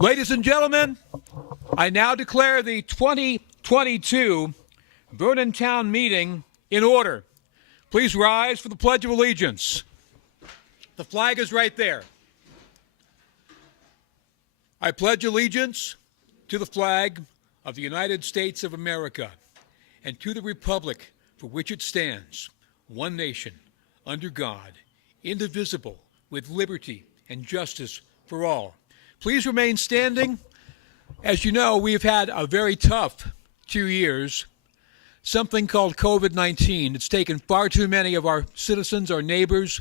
Ladies and gentlemen, I now declare the 2022 Vernon Town meeting in order. Please rise for the Pledge of Allegiance. The flag is right there. I pledge allegiance to the flag of the United States of America and to the republic for which it stands, one nation, under God, indivisible, with liberty and justice for all. Please remain standing. As you know, we've had a very tough 2 years, something called COVID-19. It's taken far too many of our citizens, our neighbors,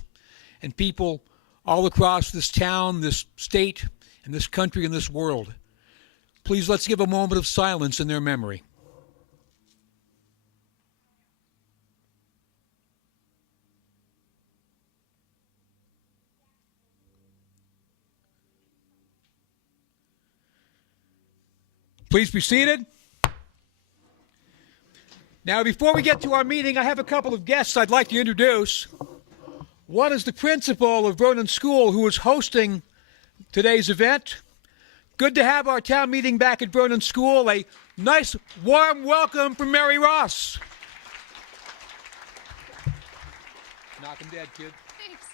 and people all across this town, this state, and this country, and this world. Please, let's give a moment of silence in their memory. Please be seated. Now, before we get to our meeting, I have a couple of guests I'd like to introduce. One is the principal of Vernon School, who is hosting today's event. Good to have our town meeting back at Vernon School. A nice, warm welcome from Mary Ross. Knock 'em dead, kid. Thanks.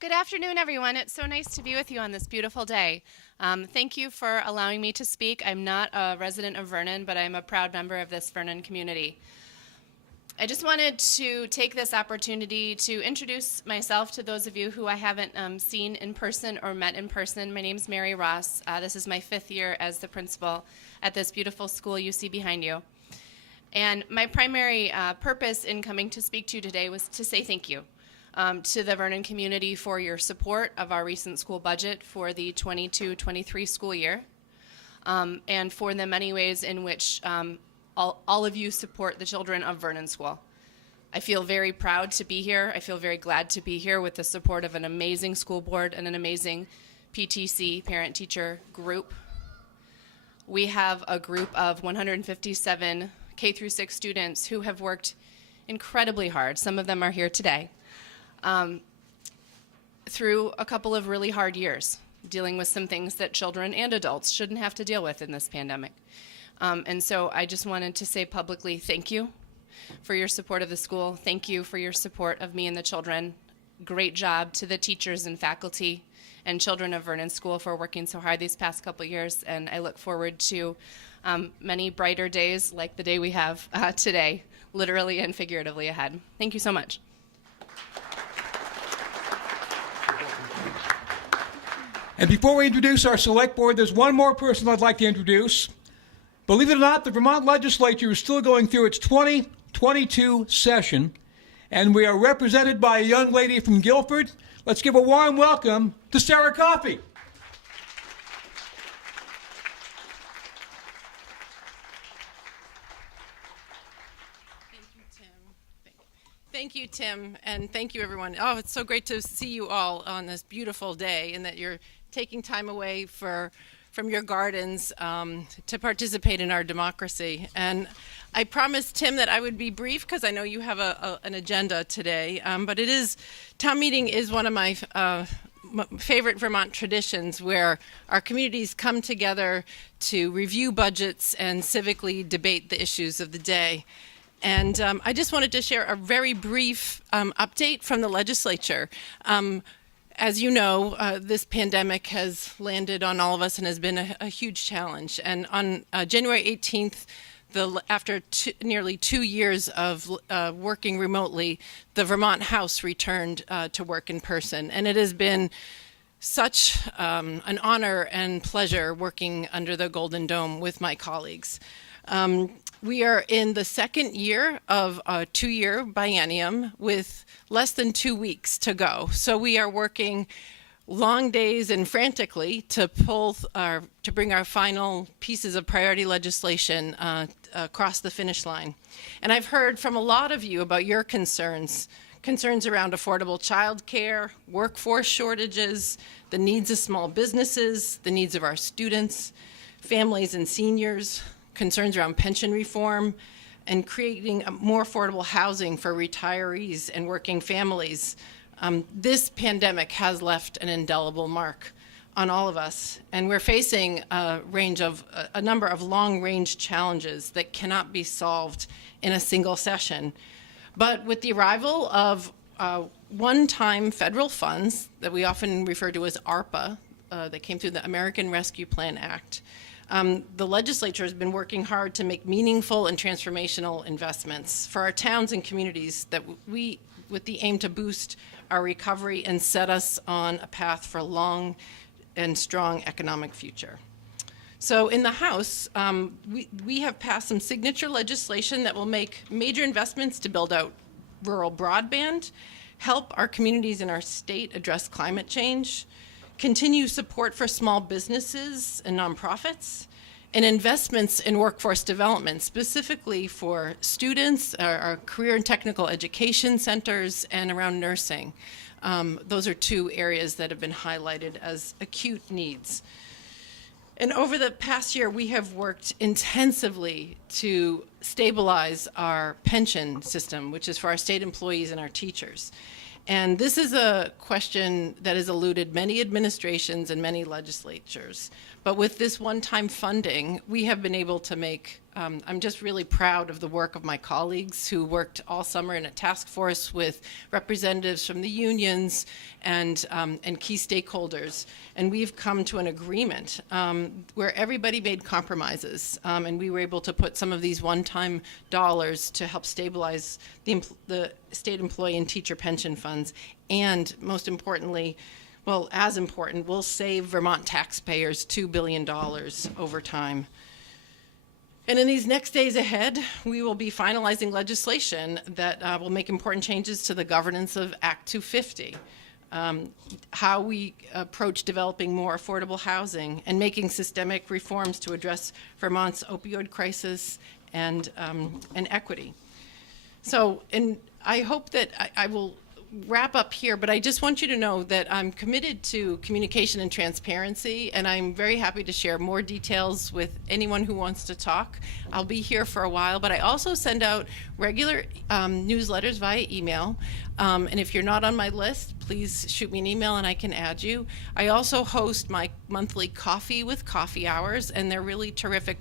Good afternoon, everyone. It's so nice to be with you on this beautiful day. Thank you for allowing me to speak. I'm not a resident of Vernon, but I'm a proud member of this Vernon community. I just wanted to take this opportunity to introduce myself to those of you who I haven't seen in person or met in person. My name's Mary Ross. This is my 5th year as the principal at this beautiful school you see behind you. And my primary purpose in coming to speak to you today was to say thank you to the Vernon community for your support of our recent school budget for the 22-23 school year, and for the many ways in which all of you support the children of Vernon School. I feel very proud to be here. I feel very glad to be here with the support of an amazing school board and an amazing PTC, parent-teacher group. We have a group of 157 K-6 students who have worked incredibly hard. Some of them are here today. Through a couple of really hard years, dealing with some things that children and adults shouldn't have to deal with in this pandemic. And so I just wanted to say publicly thank you for your support of the school. Thank you for your support of me and the children. Great job to the teachers and faculty and children of Vernon School for working so hard these past couple years. And I look forward to many brighter days like the day we have today, literally and figuratively ahead. Thank you so much. And before we introduce our select board, there's one more person I'd like to introduce. Believe it or not, the Vermont legislature is still going through its 2022 session, and we are represented by a young lady from Guilford. Let's give a warm welcome to Sarah Coffey. Thank you, Tim, and thank you, everyone. Oh, it's so great to see you all on this beautiful day, and that you're taking time away from your gardens to participate in our democracy. And I promised Tim that I would be brief because I know you have an agenda today, but town meeting is one of my favorite Vermont traditions, where our communities come together to review budgets and civically debate the issues of the day. And I just wanted to share a very brief update from the legislature. As you know, this pandemic has landed on all of us and has been a huge challenge. And on January 18th, after nearly 2 years of working remotely, the Vermont House returned to work in person. And it has been such an honor and pleasure working under the Golden Dome with my colleagues. We are in the second year of a 2-year biennium with less than 2 weeks to go. So we are working long days and frantically to bring our final pieces of priority legislation across the finish line. And I've heard from a lot of you about your concerns around affordable childcare, workforce shortages, the needs of small businesses, the needs of our students, families and seniors, concerns around pension reform, and creating more affordable housing for retirees and working families. This pandemic has left an indelible mark on all of us, and we're facing a number of long-range challenges that cannot be solved in a single session. But with the arrival of one-time federal funds that we often refer to as ARPA, that came through the American Rescue Plan Act, the legislature has been working hard to make meaningful and transformational investments for our towns and communities with the aim to boost our recovery and set us on a path for a long and strong economic future. So in the House, we have passed some signature legislation that will make major investments to build out rural broadband, help our communities in our state address climate change, continue support for small businesses and nonprofits, and investments in workforce development, specifically for students, our career and technical education centers, and around nursing. Those are two areas that have been highlighted as acute needs. And over the past year, we have worked intensively to stabilize our pension system, which is for our state employees and our teachers. And this is a question that has eluded many administrations and many legislatures. But with this one-time funding, we have been able to make, I'm just really proud of the work of my colleagues who worked all summer in a task force with representatives from the unions and key stakeholders. And we've come to an agreement where everybody made compromises. And we were able to put some of these one-time dollars to help stabilize the state employee and teacher pension funds. And most importantly, well, as important, we'll save Vermont taxpayers $2 billion over time. And in these next days ahead, we will be finalizing legislation that will make important changes to the governance of Act 250, how we approach developing more affordable housing and making systemic reforms to address Vermont's opioid crisis and equity. So, and I hope that I will wrap up here, but I just want you to know that I'm committed to communication and transparency, and I'm very happy to share more details with anyone who wants to talk. I'll be here for a while, but I also send out regular newsletters via email, and if you're not on my list, please shoot me an email and I can add you. I also host my monthly Coffee with Coffee Hours, and they're really terrific.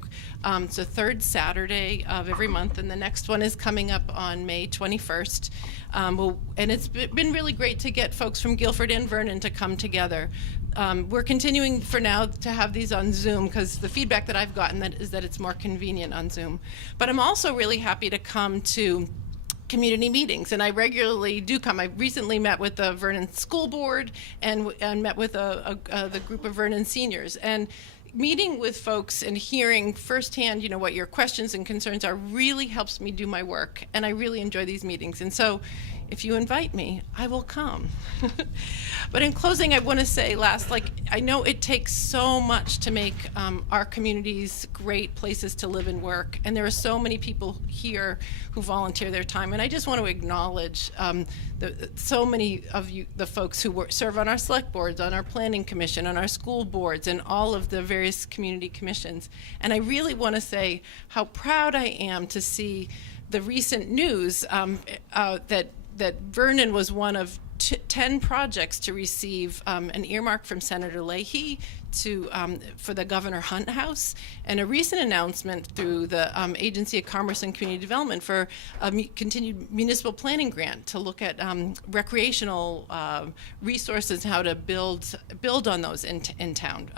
It's the third Saturday of every month, and the next one is coming up on May 21st. And it's been really great to get folks from Guilford and Vernon to come together. We're continuing for now to have these on Zoom because the feedback that I've gotten is that it's more convenient on Zoom. But I'm also really happy to come to community meetings, and I regularly do come. I recently met with the Vernon School Board and met with the group of Vernon seniors. And meeting with folks and hearing firsthand, you know, what your questions and concerns are really helps me do my work, and I really enjoy these meetings. And so if you invite me, I will come. But in closing, I want to say I know it takes so much to make our communities great places to live and work, and there are so many people here who volunteer their time, and I just want to acknowledge so many of you, the folks who serve on our select boards, on our planning commission, on our school boards, and all of the various community commissions. And I really want to say how proud I am to see the recent news that Vernon was one of 10 projects to receive an earmark from Senator Leahy for the Governor Hunt House, and a recent announcement through the Agency of Commerce and Community Development for a continued municipal planning grant to look at recreational resources, how to build on those in town.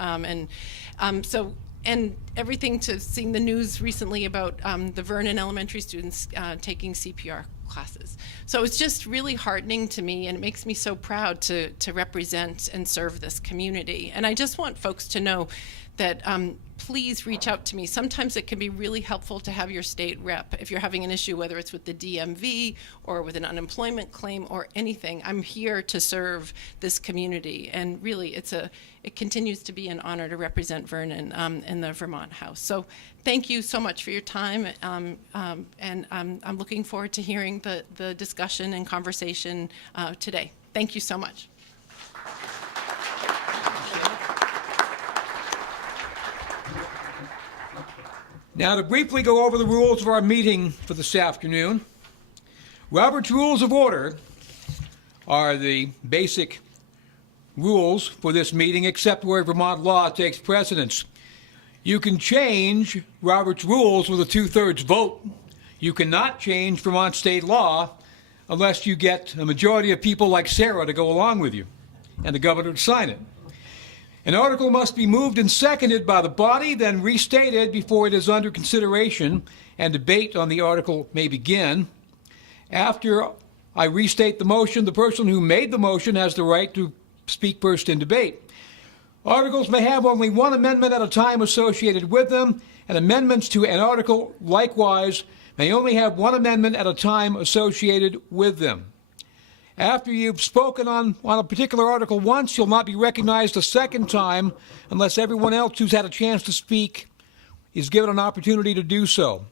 And everything to seeing the news recently about the Vernon Elementary students taking CPR classes. So it's just really heartening to me, and it makes me so proud to represent and serve this community. And I just want folks to know that please reach out to me. Sometimes it can be really helpful to have your state rep. If you're having an issue, whether it's with the DMV or with an unemployment claim or anything, I'm here to serve this community. And really, it continues to be an honor to represent Vernon in the Vermont House. So thank you so much for your time. And I'm looking forward to hearing the discussion and conversation today. Thank you so much. Now, to briefly go over the rules of our meeting for this afternoon, Robert's Rules of Order are the basic rules for this meeting, except where Vermont law takes precedence. You can change Robert's rules with a 2/3 vote. You cannot change Vermont state law unless you get a majority of people like Sarah to go along with you and the governor to sign it. An article must be moved and seconded by the body, then restated before it is under consideration, and debate on the article may begin. After I restate the motion, the person who made the motion has the right to speak first in debate. Articles may have only one amendment at a time associated with them, and amendments to an article likewise may only have one amendment at a time associated with them. After you've spoken on a particular article once, you'll not be recognized a second time unless everyone else who's had a chance to speak is given an opportunity to do so.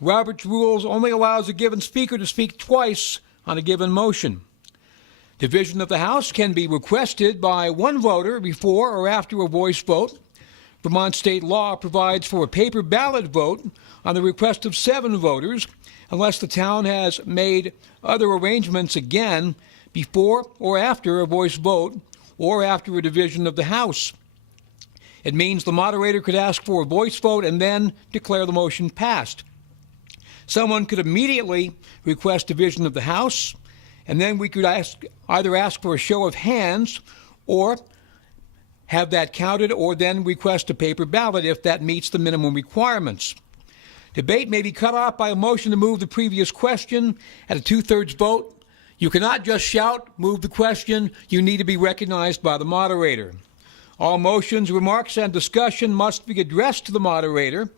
Robert's rules only allows a given speaker to speak twice on a given motion. Division of the House can be requested by one voter before or after a voice vote. Vermont state law provides for a paper ballot vote on the request of 7 voters, unless the town has made other arrangements again before or after a voice vote or after a division of the House. It means the moderator could ask for a voice vote and then declare the motion passed. Someone could immediately request division of the House, and then we could either ask for a show of hands or have that counted, or then request a paper ballot if that meets the minimum requirements. Debate may be cut off by a motion to move the previous question at a 2/3 vote. You cannot just shout, move the question. You need to be recognized by the moderator. All motions, remarks, and discussion must be addressed to the moderator.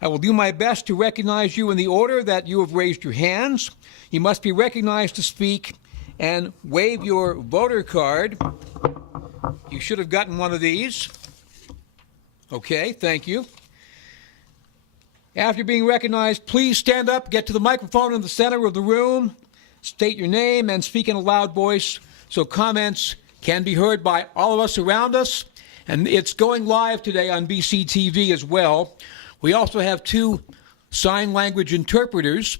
I will do my best to recognize you in the order that you have raised your hands. You must be recognized to speak and wave your voter card. You should have gotten one of these. Okay, thank you. After being recognized, please stand up, get to the microphone in the center of the room, state your name, and speak in a loud voice so comments can be heard by all of us around us. And it's going live today on BCTV as well. We also have 2 sign language interpreters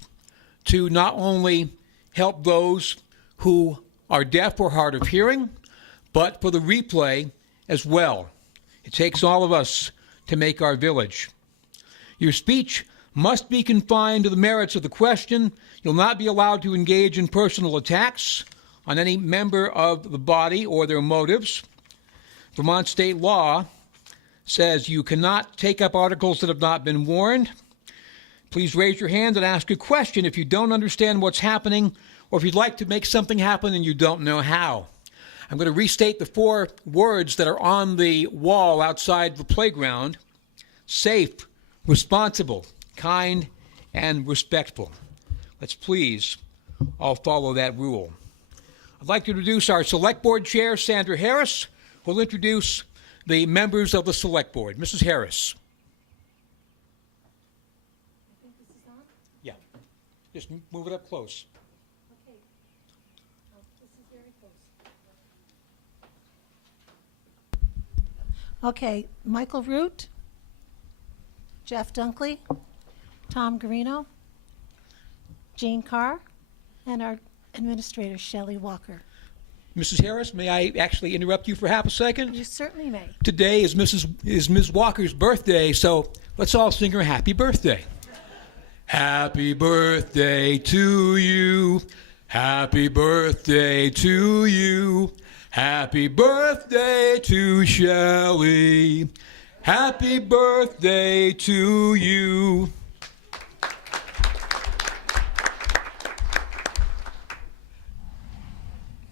to not only help those who are deaf or hard of hearing, but for the replay as well. It takes all of us to make our village. Your speech must be confined to the merits of the question. You'll not be allowed to engage in personal attacks on any member of the body or their motives. Vermont state law says you cannot take up articles that have not been warned. Please raise your hand and ask a question if you don't understand what's happening, or if you'd like to make something happen and you don't know how. I'm going to restate the 4 words that are on the wall outside the playground: safe, responsible, kind, and respectful. Let's please all follow that rule. I'd like to introduce our Select Board Chair, Sandra Harris, who will introduce the members of the Select Board. Mrs. Harris. I think this is on? Yeah, just move it up close. Okay. Oh, this is very close. Okay, Michael Root, Jeff Dunkley, Tom Garino, Jean Carr, and our administrator, Shelley Walker. Mrs. Harris, may I actually interrupt you for half a second? You certainly may. Today is Ms. Walker's birthday, so let's all sing her happy birthday. Happy birthday to you. Happy birthday to you. Happy birthday to Shelley. Happy birthday to you.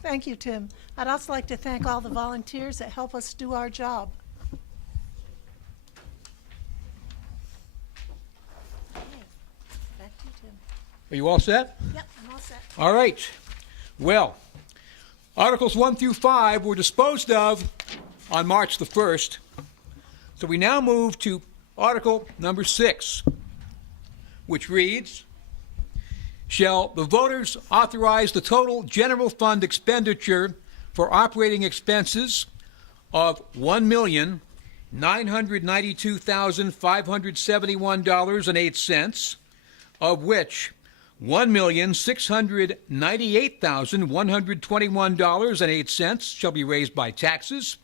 Thank you, Tim. I'd also like to thank all the volunteers that help us do our job. Okay, back to you, Tim. Are you all set? Yep, I'm all set. All right. Well, Articles 1 through 5 were disposed of on March the 1st. So we now move to Article number 6, which reads, shall the voters authorize the total general fund expenditure for operating expenses of $1,992,571.08, of which $1,698,121.08 shall be raised by taxes.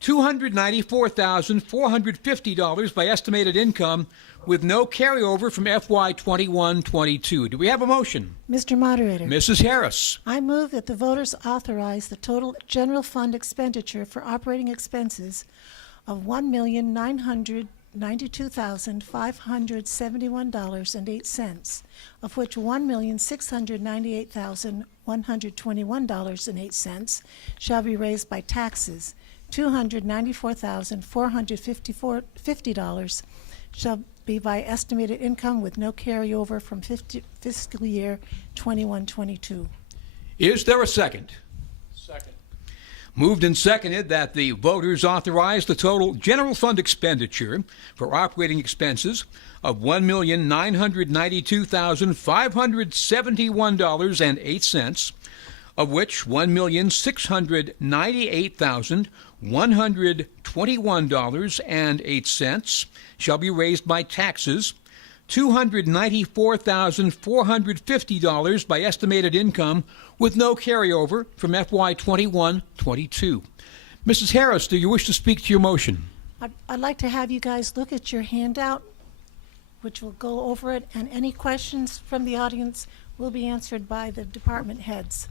$294,450 by estimated income with no carryover from FY 21-22. Do we have a motion? Mr. Moderator, Mrs. Harris. I move that the voters authorize the total general fund expenditure for operating expenses of $1,992,571.08, of which $1,698,121.08 shall be raised by taxes. $294,450 shall be by estimated income with no carryover from fiscal year 21-22. Is there a second? Second. Moved and seconded that the voters authorize the total general fund expenditure for operating expenses of $1,992,571.08, of which $1,698,121.08 shall be raised by taxes, $294,450 by estimated income with no carryover from FY 21-22. Mrs. Harris, do you wish to speak to your motion? I'd like to have you guys look at your handout, which will go over it, and any questions from the audience will be answered by the department heads.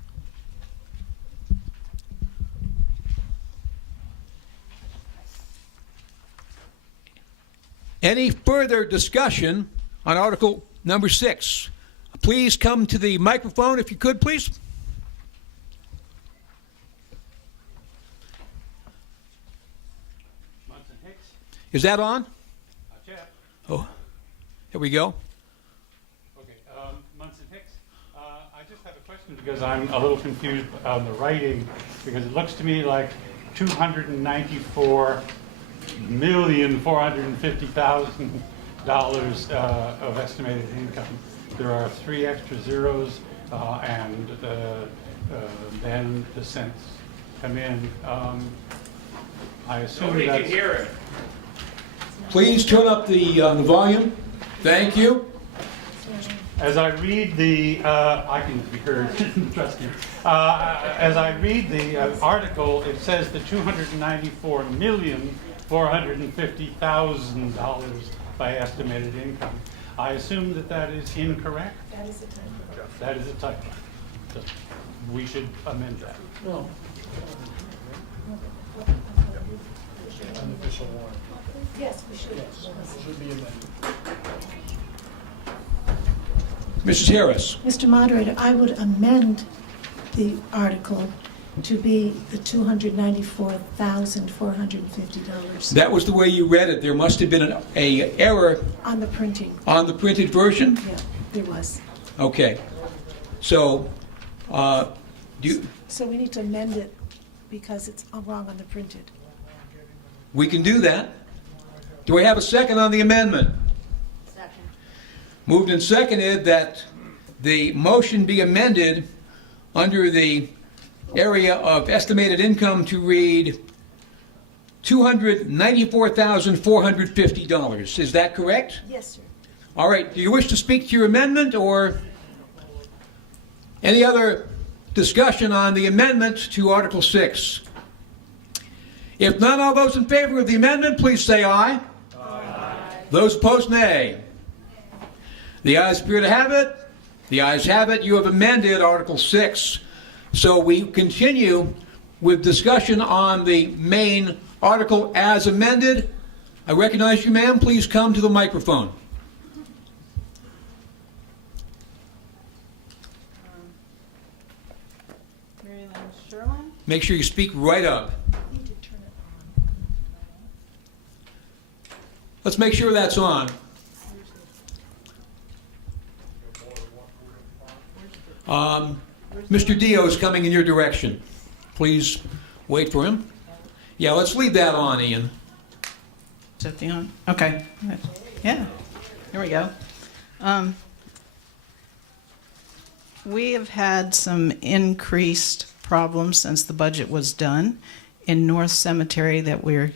Any further discussion on Article number 6? Please come to the microphone if you could, please. Is that on? Jeff. Oh, here we go. Okay, Munson Hicks. I just have a question because I'm a little confused on the writing, because it looks to me like $294,450,000 of estimated income. There are 3 extra zeros, and then the cents come in. I assume Nobody that's... can hear it. Please turn up the volume. Thank you. As I read the, I can be heard, trust me. As I read the article, it says the $294,450,000 by estimated income. I assume that that is incorrect? That is a typo. That is a typo. So we should amend that. Unofficial warrant. Yes, we should. Should be amended. Mrs. Harris. Mr. Moderator, I would amend the article to be the $294,450. That was the way you read it. There must have been an error On the printing, on the printed version? yeah, there was. Okay. So, So we need to amend it because it's wrong on the printed. we can do that. Do I have a second on the amendment? Second. Moved and seconded that the motion be amended under the area of estimated income to read $294,450. Is that correct? Yes, sir. All right. Do you wish to speak to your amendment or any other discussion on the amendment to Article 6? If none, all those in favor of the amendment, please say aye. Aye. Those opposed, nay. The ayes appear to have it. The ayes have it. You have amended Article 6. So we continue with discussion on the main article as amended. I recognize you, ma'am. Please come to the microphone. Make sure you speak right up. Let's make sure that's on. Mr. Dio is coming in your direction. Please wait for him. Yeah, let's leave that on, Ian. Is that the on? Okay. Yeah. Here we go. We have had some increased problems since the budget was done in North Cemetery that we're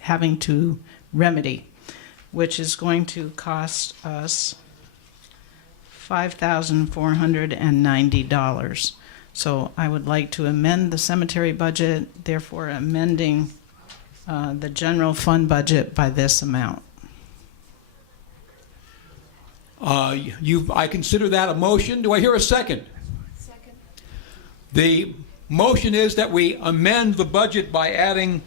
having to remedy, which is going to cost us $5,490. So I would like to amend the cemetery budget, therefore amending the general fund budget by this amount. I consider that a motion. Do I hear a second? Second. The motion is that we amend the budget by adding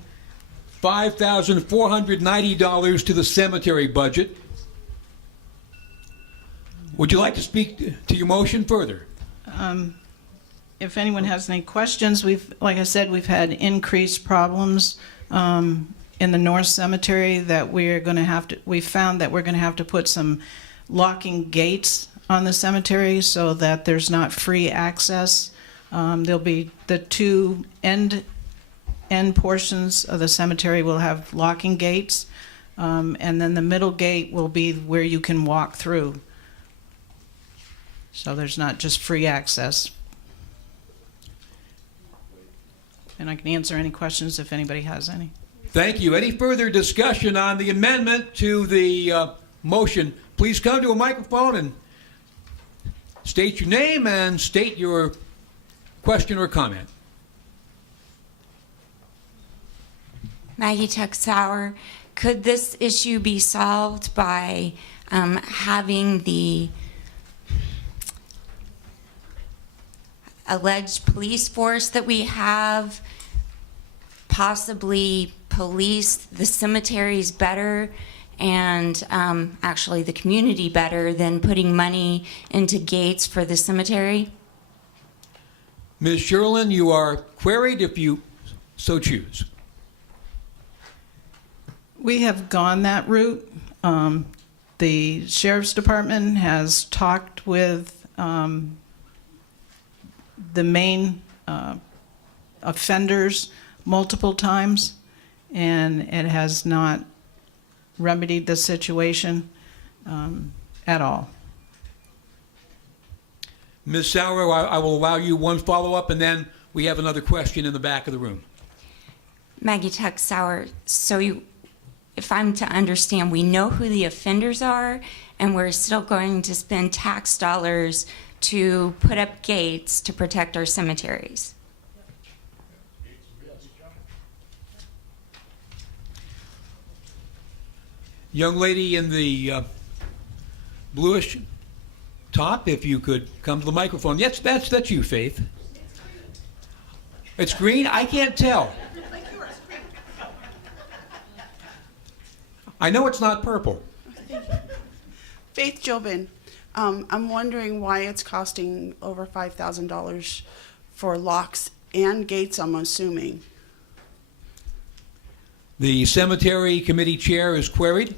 $5,490 to the cemetery budget. Would you like to speak to your motion further? If anyone has any questions, like I said, we've had increased problems in the North Cemetery that we found that we're going to have to put some locking gates on the cemetery so that there's not free access. There'll be the two end portions of the cemetery will have locking gates, and then the middle gate will be where you can walk through. So there's not just free access. And I can answer any questions if anybody has any. Thank you. Any further discussion on the amendment to the motion? Please come to a microphone and state your name and state your question or comment. Maggie Tuck Sauer. Could this issue be solved by having the alleged police force that we have possibly police the cemeteries better and actually the community better than putting money into gates for the cemetery? Ms. Sherlin, you are queried if you so choose. We have gone that route. The Sheriff's Department has talked with the main offenders multiple times, and it has not remedied the situation at all. Ms. Sauer, I will allow you one follow-up, and then we have another question in the back of the room. Maggie Tuck Sauer. So if I'm to understand, we know who the offenders are, and we're still going to spend tax dollars to put up gates to protect our cemeteries. Young lady in the bluish top, if you could come to the microphone. Yes, that's you, Faith. It's green? I can't tell. I know it's not purple. Faith Jobin. I'm wondering why it's costing over $5,000 for locks and gates, I'm assuming. The cemetery committee chair is queried.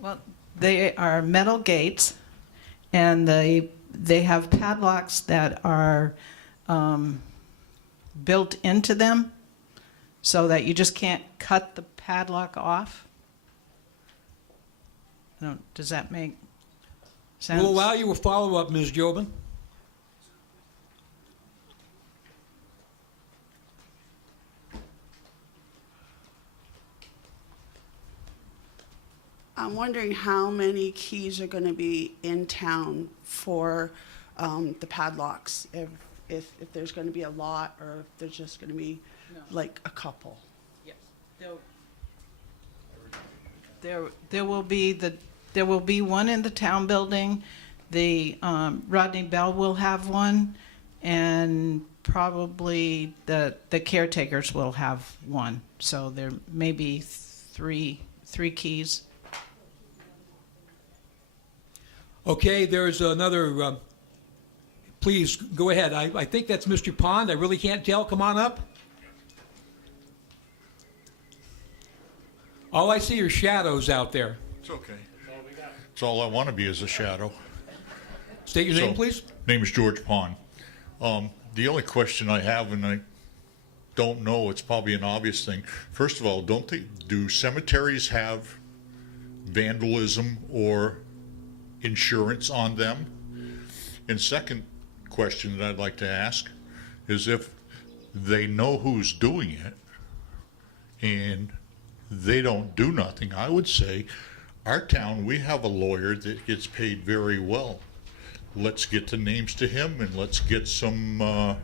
Well, they are metal gates, and they have padlocks that are built into them so that you just can't cut the padlock off. Does that make sense? We'll allow you a follow-up, Ms. Jobin. I'm wondering how many keys are going to be in town for the padlocks, if there's going to be a lot or if there's just going to be like a couple. Yes. There will be one in the town building. The Rodney Bell will have one, and probably the caretakers will have one. So there may be three keys. Okay, there's another. Please go ahead. I think that's Mr. Pond. I really can't tell. Come on up. All I see are shadows out there. It's okay. It's all I want to be is a shadow. State your name, please. Name is George Pond. The only question I have, and I don't know, it's probably an obvious thing. First of all, do cemeteries have vandalism or insurance on them? And second question that I'd like to ask is if they know who's doing it and they don't do nothing. I would say, our town, we have a lawyer that gets paid very well. Let's get the names to him and let's get some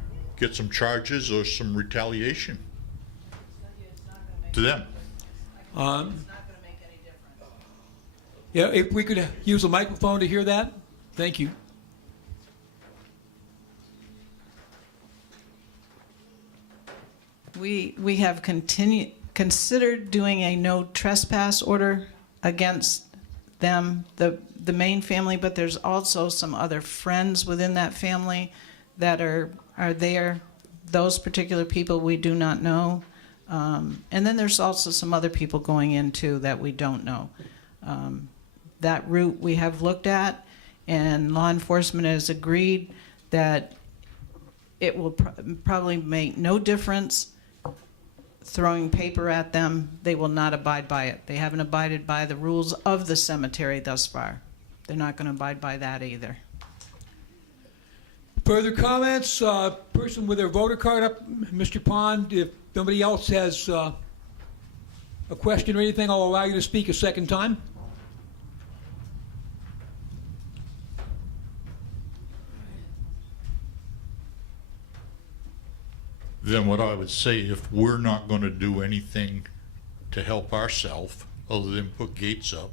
charges or some retaliation to them. Yeah, if we could use a microphone to hear that, thank you. We have considered doing a no trespass order against them, the main family, but there's also some other friends within that family that are there. Those particular people we do not know. And then there's also some other people going in too that we don't know. That route we have looked at, and law enforcement has agreed that it will probably make no difference throwing paper at them. They will not abide by it. They haven't abided by the rules of the cemetery thus far. They're not going to abide by that either. Further comments? Person with their voter card up, Mr. Pond. If nobody else has a question or anything, I'll allow you to speak a second time. Then what I would say, if we're not going to do anything to help ourselves other than put gates up,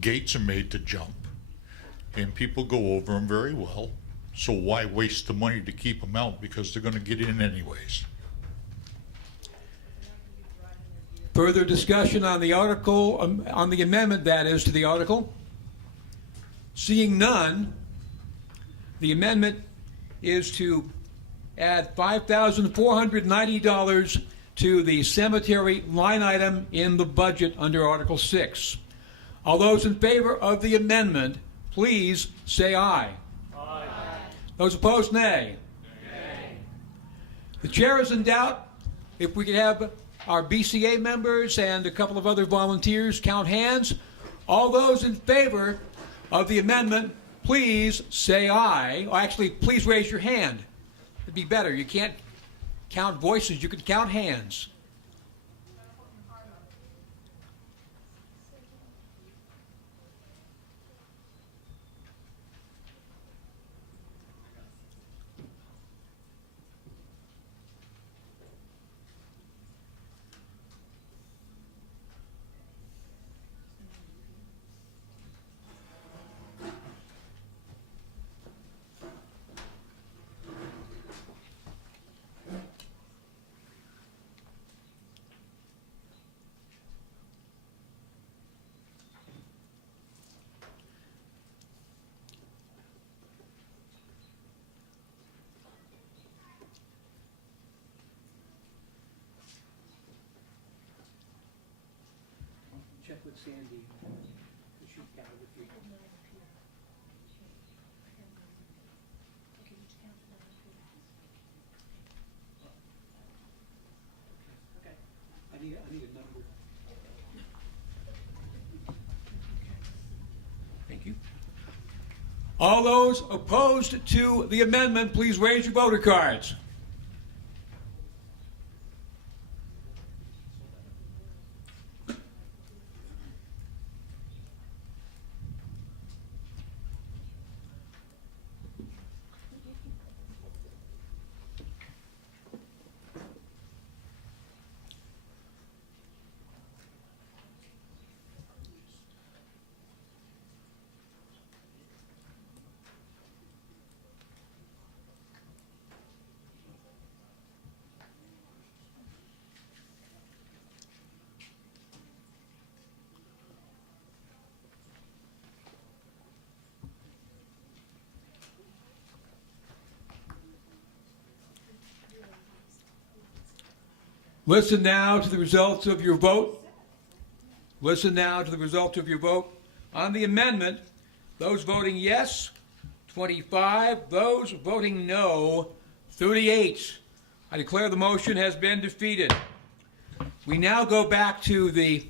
gates are made to jump, and people go over them very well. So why waste the money to keep them out, because they're going to get in anyways? Further discussion on the article, on the amendment that is to the article? Seeing none, the amendment is to add $5,490 to the cemetery line item in the budget under Article 6. All those in favor of the amendment, please say aye. Aye. Those opposed, nay. Nay. The chair is in doubt. If we could have our BCA members and a couple of other volunteers count hands. All those in favor of the amendment, please say aye. Or actually, please raise your hand. It'd be better. You can't count voices. You can count hands. Check with Sandy. She counted with you. Okay. I need a number. Thank you. All those opposed to the amendment, please raise your voter cards. Listen now to the results of your vote. Listen now to the result of your vote. On the amendment, those voting yes, 25. Those voting no, 38. I declare the motion has been defeated. We now go back to the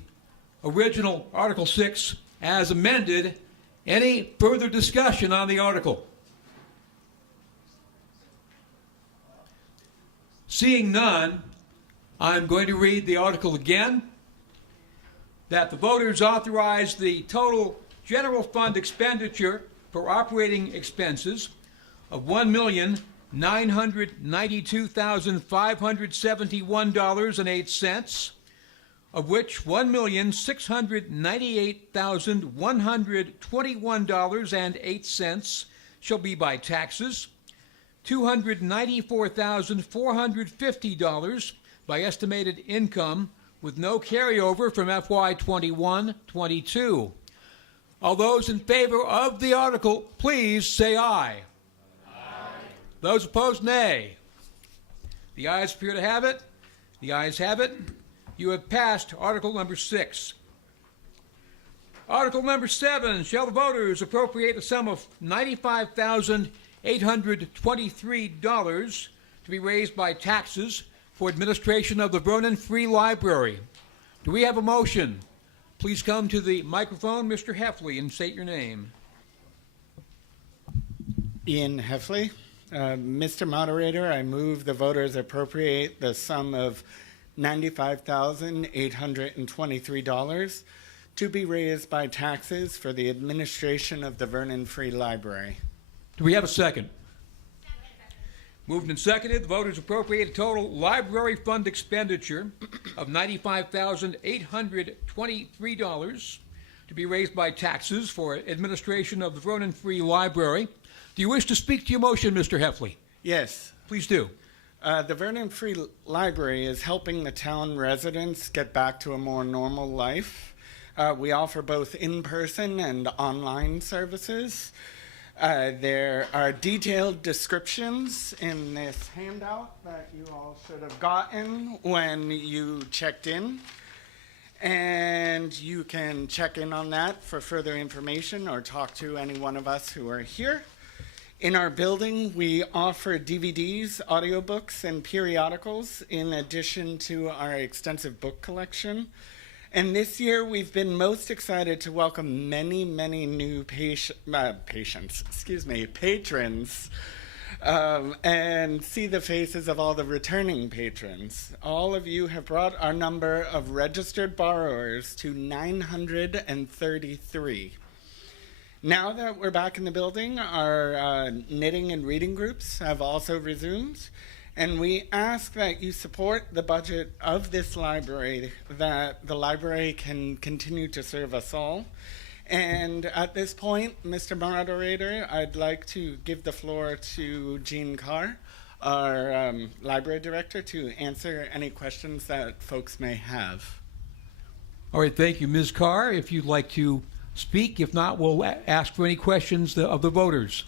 original Article 6 as amended. Any further discussion on the article? Seeing none, I'm going to read the article again. that the voters authorize the total general fund expenditure for operating expenses of $1,992,571.08, of which $1,698,121.08 shall be by taxes, $294,450 by estimated income, with no carryover from FY 21-22. All those in favor of the article, please say aye. Aye. Those opposed, nay. The ayes appear to have it. The ayes have it. You have passed Article number 6. Article number 7, shall the voters appropriate a sum of $95,823 to be raised by taxes for administration of the Vernon Free Library. Do we have a motion? Please come to the microphone, Mr. Heffley, and state your name. Ian Heffley. Mr. Moderator, I move the voters appropriate the sum of $95,823 to be raised by taxes for the administration of the Vernon Free Library. Do we have a second? Moved and seconded, the voters appropriate a total library fund expenditure of $95,823 to be raised by taxes for administration of the Vernon Free Library. Do you wish to speak to your motion, Mr. Heffley? Yes. Please do. The Vernon Free Library is helping the town residents get back to a more normal life. We offer both in-person and online services. There are detailed descriptions in this handout that you all should have gotten when you checked in. And you can check in on that for further information or talk to any one of us who are here. In our building, we offer DVDs, audiobooks, and periodicals in addition to our extensive book collection. And this year, we've been most excited to welcome many, many new patrons, and see the faces of all the returning patrons. All of you have brought our number of registered borrowers to 933. Now that we're back in the building, our knitting and reading groups have also resumed. And we ask that you support the budget of this library, that the library can continue to serve us all. And at this point, Mr. Moderator, I'd like to give the floor to Jean Carr, our library director, to answer any questions that folks may have. All right, thank you, Ms. Carr. If you'd like to speak, if not, we'll ask for any questions of the voters.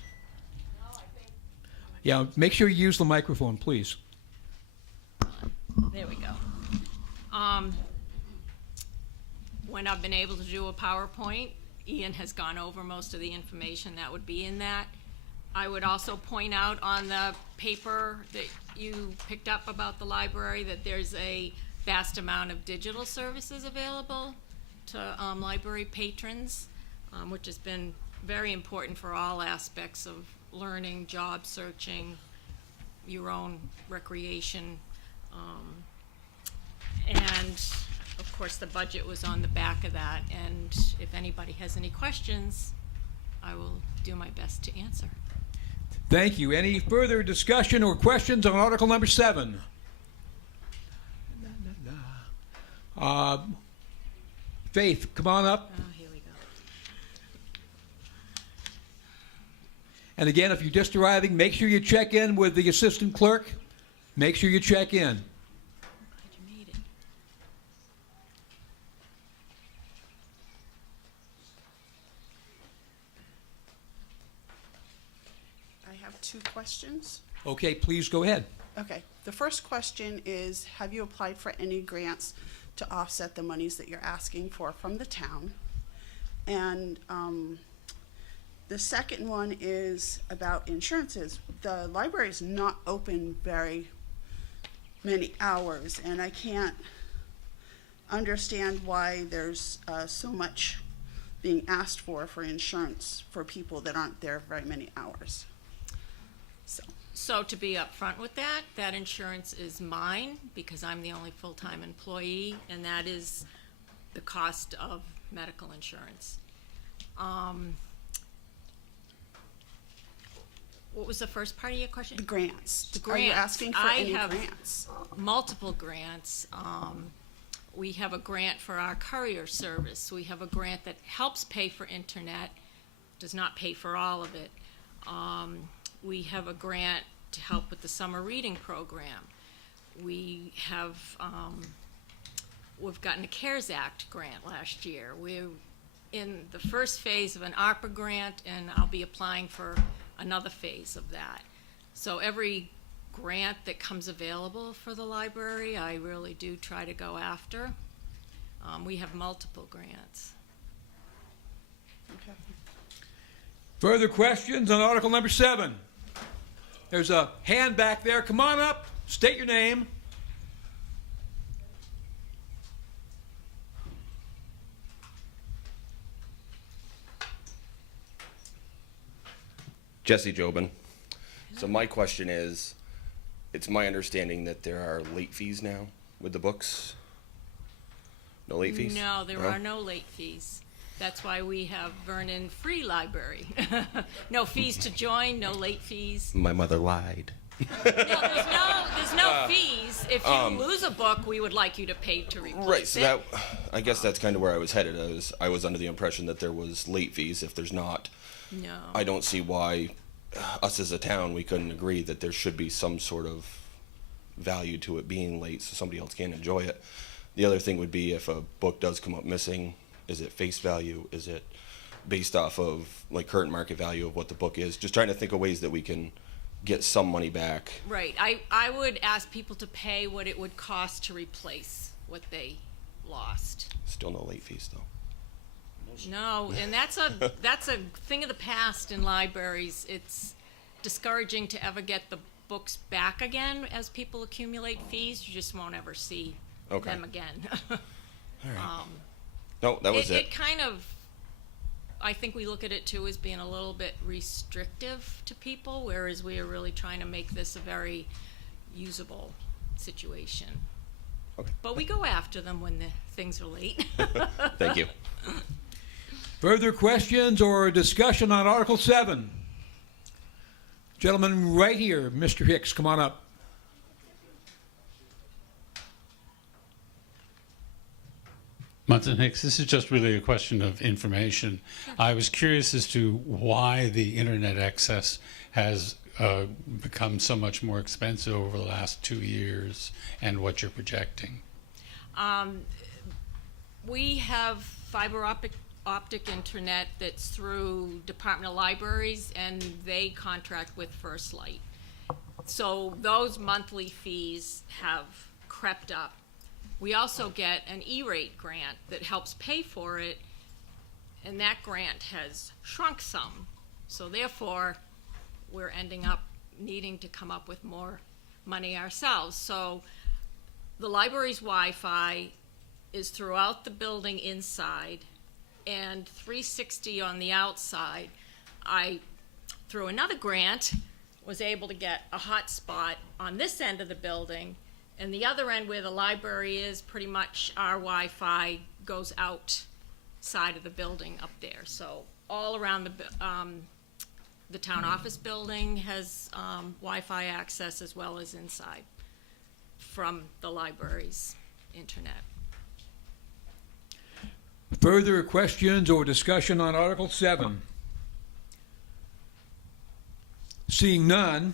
Yeah, make sure you use the microphone, please. There we go. When I've been able to do a PowerPoint, Ian has gone over most of the information that would be in that. I would also point out on the paper that you picked up about the library that there's a vast amount of digital services available to library patrons, which has been very important for all aspects of learning, job searching, your own recreation, and of course the budget was on the back of that, and if anybody has any questions, I will do my best to answer. Thank you. Any further discussion or questions on Article number 7? Faith, come on up. Oh, here we go. And again, if you're just arriving, make sure you check in with the assistant clerk. Make sure you check in. Glad you made it. I have 2 questions. Okay, please go ahead. Okay, the first question is, have you applied for any grants to offset the monies that you're asking for from the town? And the second one is about insurances. The library is not open very many hours, and I can't understand why there's so much being asked for insurance for people that aren't there very many hours. So to be upfront with that, that insurance is mine because I'm the only full-time employee, and that is the cost of medical insurance. What was the first part of your question? The grants. The Are you grants. asking for I any have grants? multiple grants. We have a grant for our courier service. We have a grant that helps pay for internet, does not pay for all of it. We have a grant to help with the summer reading program. We have, we've gotten a CARES Act grant last year. We're in the first phase of an ARPA grant, and I'll be applying for another phase of that. So every grant that comes available for the library, I really do try to go after. We have multiple grants. Okay. Further questions on Article number 7? There's a hand back there. Come on up. State your name. Jesse Jobin. So my question is, it's my understanding that there are late fees now with the books? No late fees? No, there are no late fees. That's why we have Vernon Free Library. No fees to join, no late fees. My mother lied. No, there's no fees. If you lose a book, we would like you to pay to replace Right, so it. that, I guess that's kind of where I was headed. I was under the impression that there was late fees. If there's not, No. I don't see why us as a town, we couldn't agree that there should be some sort of value to it being late so somebody else can enjoy it. The other thing would be if a book does come up missing, is it face value? Is it based off of like current market value of what the book is? Just trying to think of ways that we can get some money back. Right. I would ask people to pay what it would cost to replace what they lost. Still no late fees though. No, and that's a thing of the past in libraries. It's discouraging to ever get the books back again as people accumulate fees. You just won't ever see them again. All right. No, that was it. It kind of, I think we look at it too as being a little bit restrictive to people, whereas we are really trying to make this a very usable situation. Okay. But we go after them when the things are late. Thank you. Further questions or discussion on Article 7? Gentleman right here, Mr. Hicks, come on up. Munson Hicks, this is just really a question of information. I was curious as to why the internet access has become so much more expensive over the last 2 years and what you're projecting. We have fiber optic internet that's through Department of Libraries, and they contract with First Light. So those monthly fees have crept up. We also get an E-rate grant that helps pay for it, and that grant has shrunk some. So therefore, we're ending up needing to come up with more money ourselves. So the library's Wi-Fi is throughout the building inside, and 360 on the outside. I, through another grant, was able to get a hotspot on this end of the building, and the other end where the library is, pretty much our Wi-Fi goes outside of the building up there. So all around the town office building has Wi-Fi access, as well as inside from the library's internet. Further questions or discussion on Article 7? Seeing none,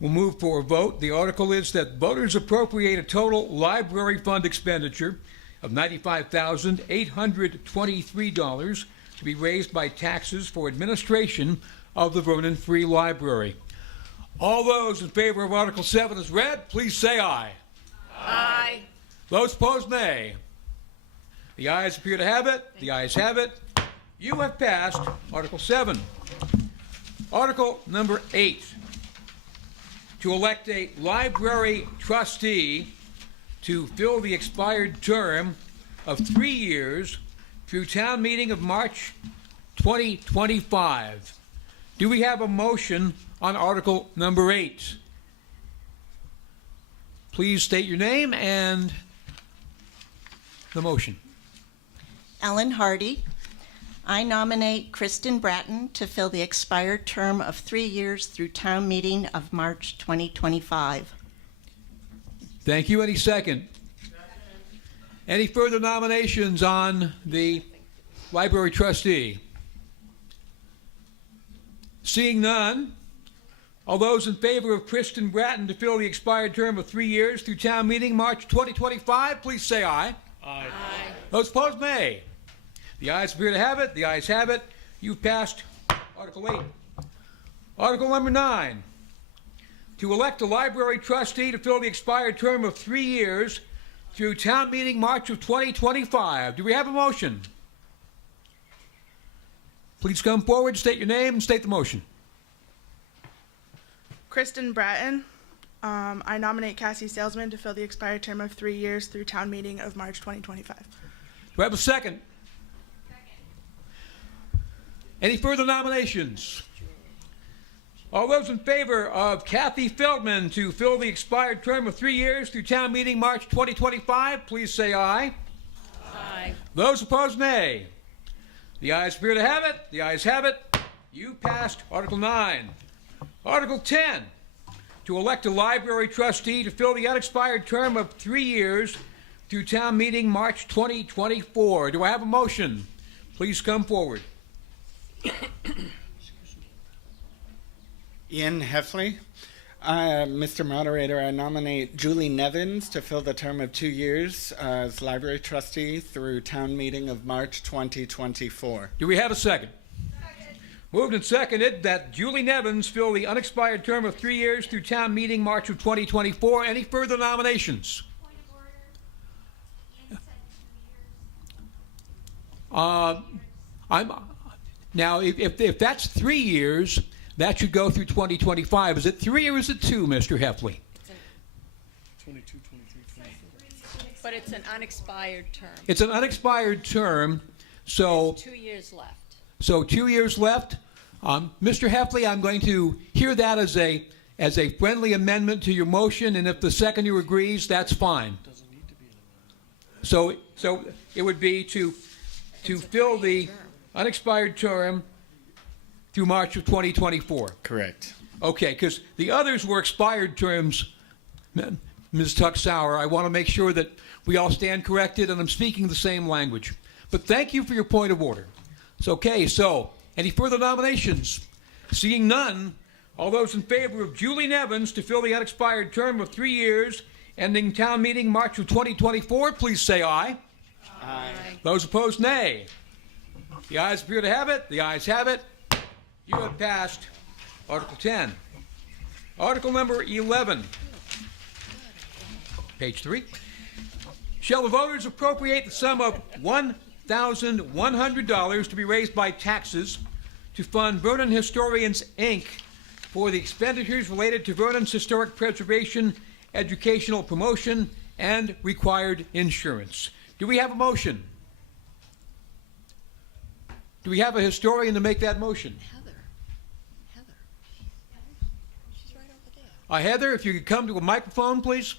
we'll move for a vote. The article is that voters appropriate a total library fund expenditure of $95,823 to be raised by taxes for administration of the Vernon Free Library. All those in favor of Article 7 as read, please say aye. Aye. Those opposed, nay. The ayes appear to have it. The ayes have it. You have passed Article 7. Article number 8, to elect a library trustee to fill the expired term of 3 years through town meeting of March 2025. Do we have a motion on Article number 8? Please state your name and the motion. Ellen Hardy. I nominate Kristen Bratton to fill the expired term of 3 years through town meeting of March 2025. Thank you. Any second? Any further nominations on the library trustee? Seeing none, all those in favor of Kristen Bratton to fill the expired term of 3 years through town meeting March 2025, please say aye. Aye. Those opposed, nay. The ayes appear to have it. The ayes have it. You've passed Article 8. Article number 9, to elect a library trustee to fill the expired term of 3 years through town meeting March of 2025. Do we have a motion? Please come forward, state your name, and state the motion. Kristen Bratton. I nominate Cassie Salesman to fill the expired term of 3 years through town meeting of March 2025. Do I have a second? Any further nominations? All those in favor of Kathy Feldman to fill the expired term of 3 years through town meeting March 2025, please say aye. Aye. Those opposed, nay. The ayes appear to have it. The ayes have it. You passed Article 9. Article 10, to elect a library trustee to fill the unexpired term of 3 years through town meeting March 2024. Do I have a motion? Please come forward. Ian Heffley. Mr. Moderator, I nominate Julie Nevins to fill the term of 2 years as library trustee through town meeting of March 2024. Do we have a second? Second. Moved and seconded that Julie Nevins fill the unexpired term of 3 years through town meeting March of 2024. Any further nominations? Point of order. Ian said 2 years. Now, if that's 3 years, that should go through 2025. Is it 3 or is it 2, Mr. Heffley? 22, 23, 24. But it's an unexpired term. It's an unexpired term, so... There's 2 years left. So 2 years left. Mr. Heffley, I'm going to hear that as a friendly amendment to your motion, and if the seconder agrees, that's fine. Doesn't need to be an amendment. So it would be to fill the unexpired term through March of 2024. Correct. Okay, because the others were expired terms, Ms. Tuck-Sauer. I want to make sure that we all stand corrected and I'm speaking the same language. But thank you for your point of order. It's okay, so any further nominations? Seeing none, all those in favor of Julie Nevins to fill the unexpired term of 3 years, ending town meeting March of 2024, please say aye. Aye. Those opposed, nay. The ayes appear to have it. The ayes have it. You have passed Article 10. Article number 11. Page 3. Shall the voters appropriate the sum of $1,100 to be raised by taxes to fund Vernon Historians, Inc. for the expenditures related to Vernon's historic preservation, educational promotion, and required insurance? Do we have a motion? Do we have a historian to make that motion? Heather, if you could come to a microphone, please.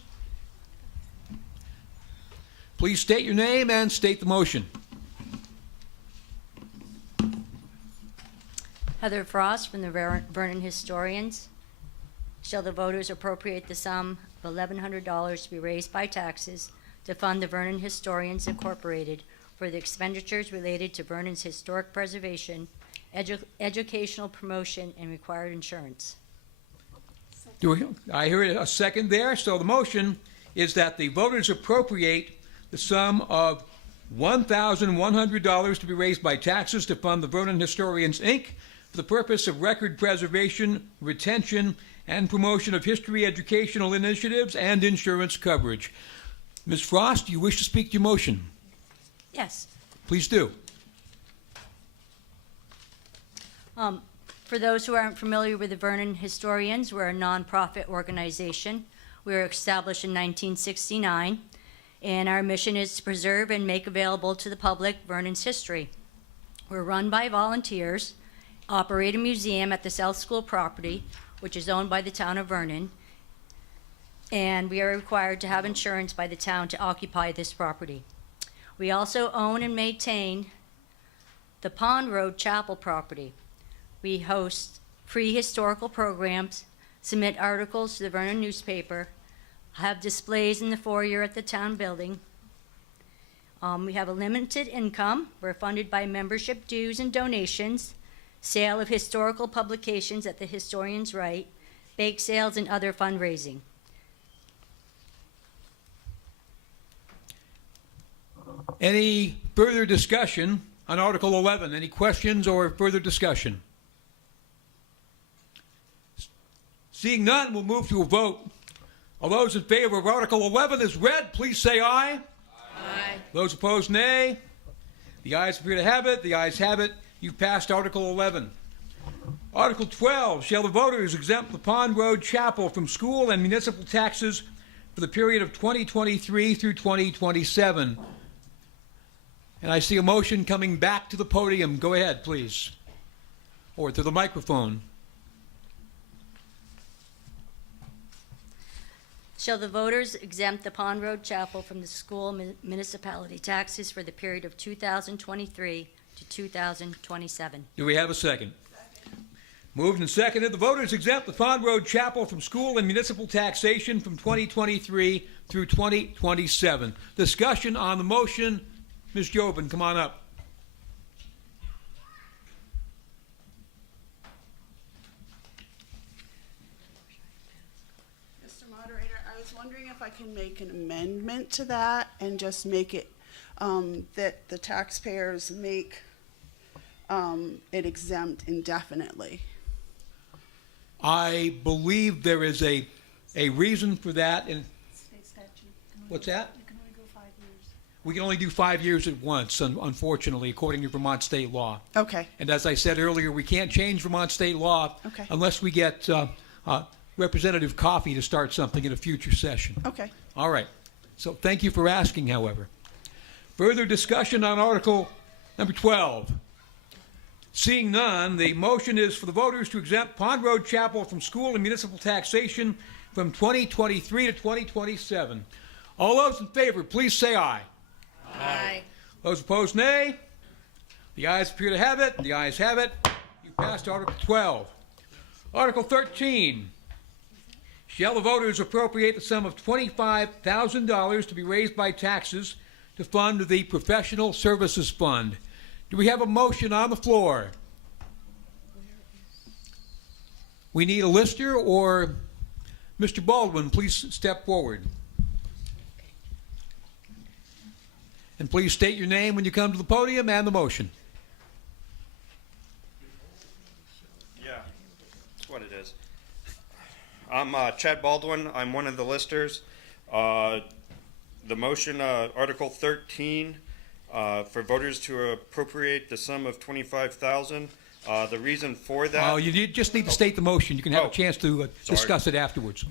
Please state your name and state the motion. Heather Frost from the Vernon Historians. Shall the voters appropriate the sum of $1,100 to be raised by taxes to fund the Vernon Historians Incorporated for the expenditures related to Vernon's historic preservation, educational promotion, and required insurance? I hear a second there. So the motion is that the voters appropriate the sum of $1,100 to be raised by taxes to fund the Vernon Historians, Inc. for the purpose of record preservation, retention, and promotion of history educational initiatives and insurance coverage. Ms. Frost, do you wish to speak to your motion? Yes. Please do. For those who aren't familiar with the Vernon Historians, we're a nonprofit organization. We were established in 1969, and our mission is to preserve and make available to the public Vernon's history. We're run by volunteers, operate a museum at the South School property, which is owned by the town of Vernon, and we are required to have insurance by the town to occupy this property. We also own and maintain the Pond Road Chapel property. We host free historical programs, submit articles to the Vernon newspaper, have displays in the foyer at the town building. We have a limited income. We're funded by membership dues and donations, sale of historical publications at the historian's right, bake sales, and other fundraising. Any further discussion on Article 11? Any questions or further discussion? Seeing none, we'll move to a vote. All those in favor of Article 11 as read, please say aye. Aye. Those opposed, nay. The ayes appear to have it. The ayes have it. You've passed Article 11. Article 12, shall the voters exempt the Pond Road Chapel from school and municipal taxes for the period of 2023 through 2027? And I see a motion coming back to the podium. Go ahead, please. Or to the microphone. Shall the voters exempt the Pond Road Chapel from the school municipality taxes for the period of 2023 to 2027? Do we have a second? Moved and seconded. The voters exempt the Pond Road Chapel from school and municipal taxation from 2023 through 2027. Discussion on the motion. Ms. Jobin, come on up. Mr. Moderator, I was wondering if I can make an amendment to that and just make it that the taxpayers make it exempt indefinitely. I believe there is a reason for that. And what's that? You can only go 5 years. We can only do 5 years at once, unfortunately, according to Vermont state law. Okay. And as I said earlier, we can't change Vermont state law unless we get Representative Coffey to start something in a future session. Okay. All right. So thank you for asking, however. Further discussion on Article number 12. Seeing none, the motion is for the voters to exempt Pond Road Chapel from school and municipal taxation from 2023 to 2027. All those in favor, please say aye. Aye. Those opposed, nay. The ayes appear to have it. The ayes have it. You passed Article 12. Article 13. Shall the voters appropriate the sum of $25,000 to be raised by taxes to fund the Professional Services Fund? Do we have a motion on the floor? We need a lister, or Mr. Baldwin, please step forward. And please state your name when you come to the podium and the motion. Yeah, that's what it is. I'm Chad Baldwin. I'm one of the listers. The motion, Article 13, for voters to appropriate the sum of $25,000. The reason for that. Oh, you just need to state the motion. You can have a chance to discuss it afterwards.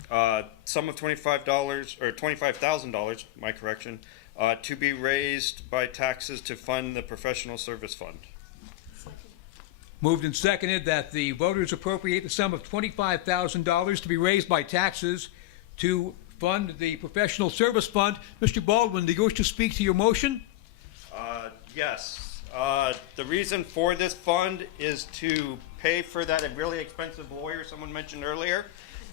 Sum of $25 or $25,000. My correction. To be raised by taxes to fund the Professional Service Fund. Moved and seconded that the voters appropriate the sum of $25,000 to be raised by taxes to fund the Professional Service Fund. Mr. Baldwin, do you wish to speak to your motion? Yes. The reason for this fund is to pay for that really expensive lawyer someone mentioned earlier.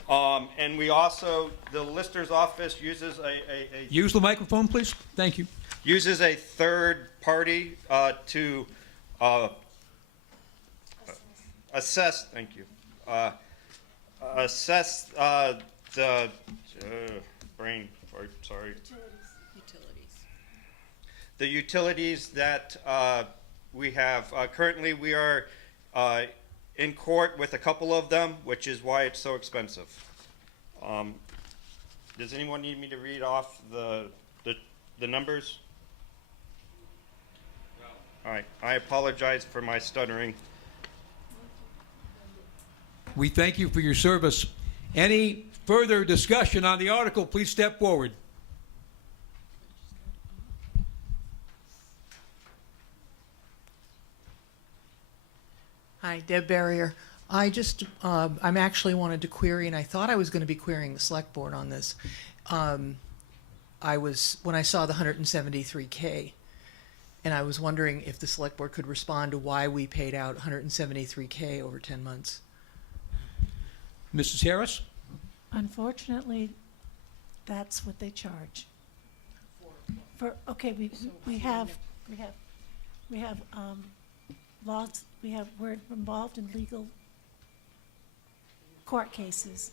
And we also, the lister's office uses a Use the microphone, please. Thank you. Uses a third party to assess. Thank you. Assess the brain fart. Sorry. The utilities that we have. Currently, we are in court with a couple of them, which is why it's so expensive. Does anyone need me to read off the numbers? No. All right. I apologize for my stuttering. We thank you for your service. Any further discussion on the article, please step forward. Hi, Deb Barrier. I'm actually wanted to query, and I thought I was going to be querying the select board on this. When I saw the 173K, And I was wondering if the select board could respond to why we paid out $173K over 10 months. Mrs. Harris? Unfortunately, that's what they charge. Okay, we have laws, we're involved in legal court cases.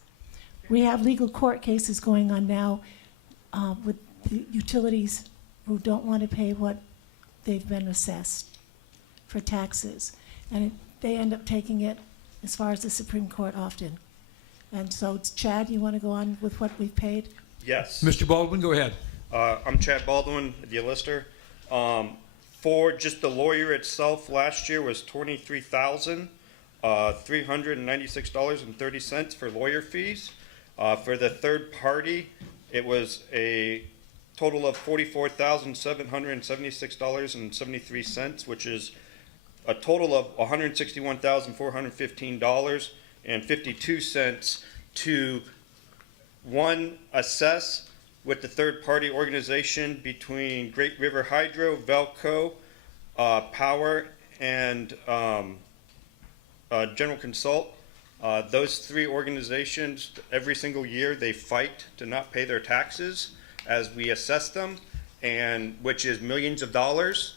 We have legal court cases going on now with the utilities who don't want to pay what they've been assessed for taxes. And they end up taking it as far as the Supreme Court often. And so, Chad, you want to go on with what we've paid? Yes. Mr. Baldwin, go ahead. I'm Chad Baldwin, the lister. For just the lawyer itself, last year was $23,396.30 for lawyer fees. For the third party, it was a total of $44,776.73, which is a total of $161,415.52 to assess with the third-party organization between Great River Hydro, Velco, Power, and General Consult. Those three organizations, every single year, they fight to not pay their taxes as we assess them, and which is millions of dollars.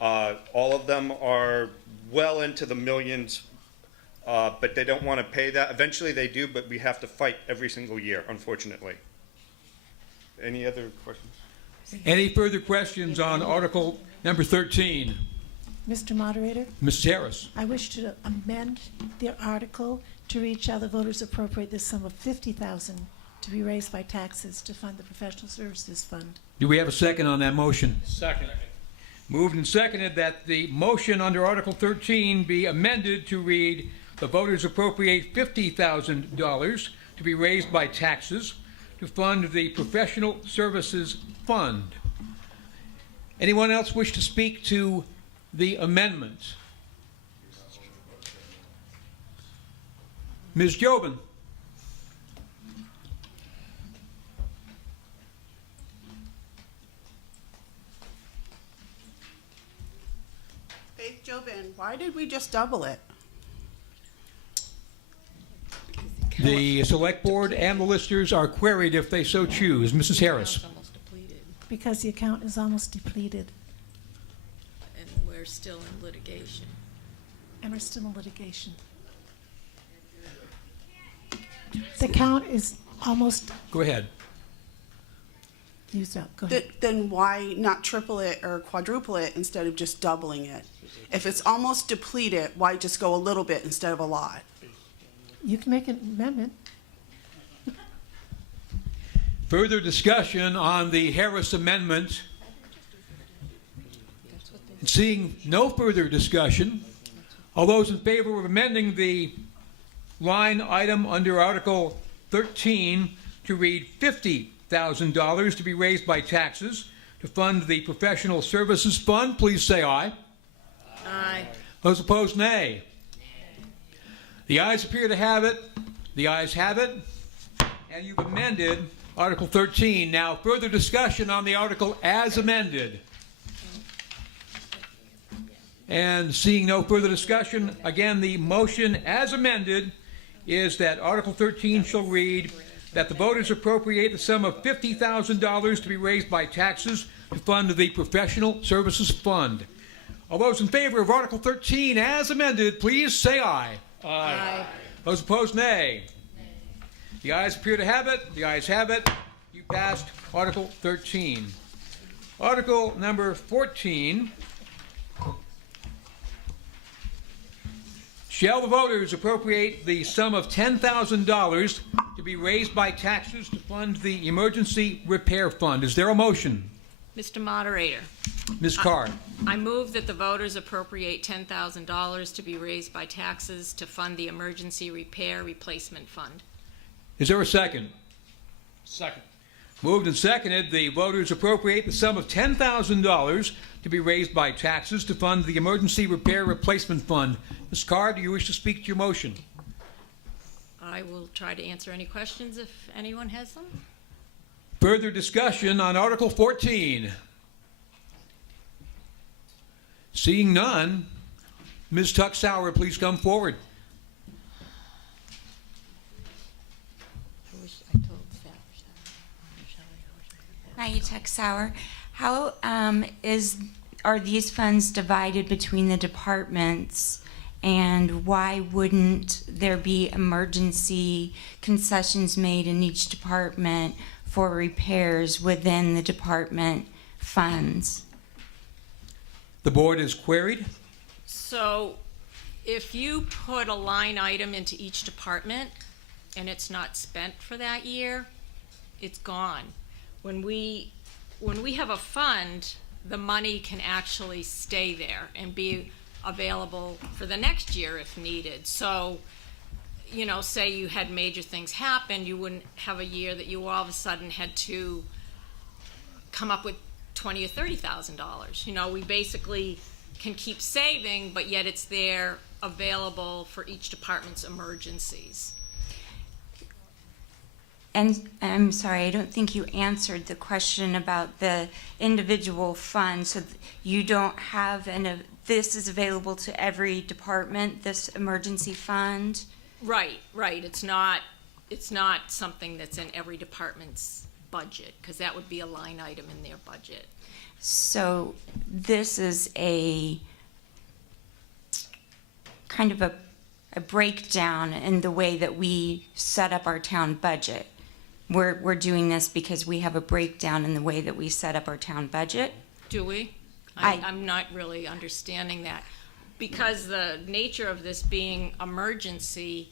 All of them are well into the millions, but they don't want to pay that. Eventually they do, but we have to fight every single year, unfortunately. Any other questions? Any further questions on Article number 13? Mr. Moderator? Mrs. Harris? I wish to amend the article to read, shall the voters appropriate this sum of $50,000 to be raised by taxes to fund the professional services fund. Do we have a second on that motion? Second. Moved and seconded that the motion under Article 13 be amended to read, the voters appropriate $50,000 to be raised by taxes to fund the professional services fund. Anyone else wish to speak to the amendment? Ms. Jobin? Faith Jobin, why did we just double it? The select board and the listers are queried if they so choose. Mrs. Harris? Because the account is almost depleted. And we're still in litigation. And we're still in litigation. The account is almost Go ahead. used up. Go ahead. Then why not triple it or quadruple it instead of just doubling it? If it's almost depleted, why just go a little bit instead of a lot? You can make an amendment. Further discussion on the Harris amendment. Seeing no further discussion, all those in favor of amending the line item under Article 13 to read $50,000 to be raised by taxes to fund the professional services fund, please say aye. Aye. Those opposed, nay. The ayes appear to have it. The ayes have it. And you've amended Article 13. Now, further discussion on the article as amended. And seeing no further discussion, again, the motion as amended is that Article 13 shall read that the voters appropriate the sum of $50,000 to be raised by taxes to fund the professional services fund. All those in favor of Article 13 as amended, please say aye. Aye. Those opposed, nay. The ayes appear to have it. The ayes have it. You passed Article 13. Article number 14. Shall the voters appropriate the sum of $10,000 to be raised by taxes to fund the emergency repair fund? Is there a motion? Mr. Moderator. Ms. Carr. I move that the voters appropriate $10,000 to be raised by taxes to fund the emergency repair replacement fund. Is there a second? Second. Moved and seconded, the voters appropriate the sum of $10,000 to be raised by taxes to fund the emergency repair replacement fund. Ms. Carr, do you wish to speak to your motion? I will try to answer any questions if anyone has them. Further discussion on Article 14. Seeing none, Ms. Tuck-Sauer, please come forward. Maggie Tuck-Sauer, how are these funds divided between the departments, and why wouldn't there be emergency concessions made in each department for repairs within the department funds? The board is queried. So if you put a line item into each department and it's not spent for that year, it's gone. When we have a fund, the money can actually stay there and be available for the next year if needed. So, you know, say you had major things happen, you wouldn't have a year that you all of a sudden had to come up with $20,000 or $30,000. You know, we basically can keep saving, but yet it's there available for each department's emergencies. And I'm sorry, I don't think you answered the question about the individual funds. So you don't have this is available to every department, this emergency fund? Right. It's not something that's in every department's budget, because that would be a line item in their budget. So this is a kind of a breakdown in the way that we set up our town budget. We're doing this because we have a breakdown in the way that we set up our town budget. Do we? I'm not really understanding that. Because the nature of this being emergency,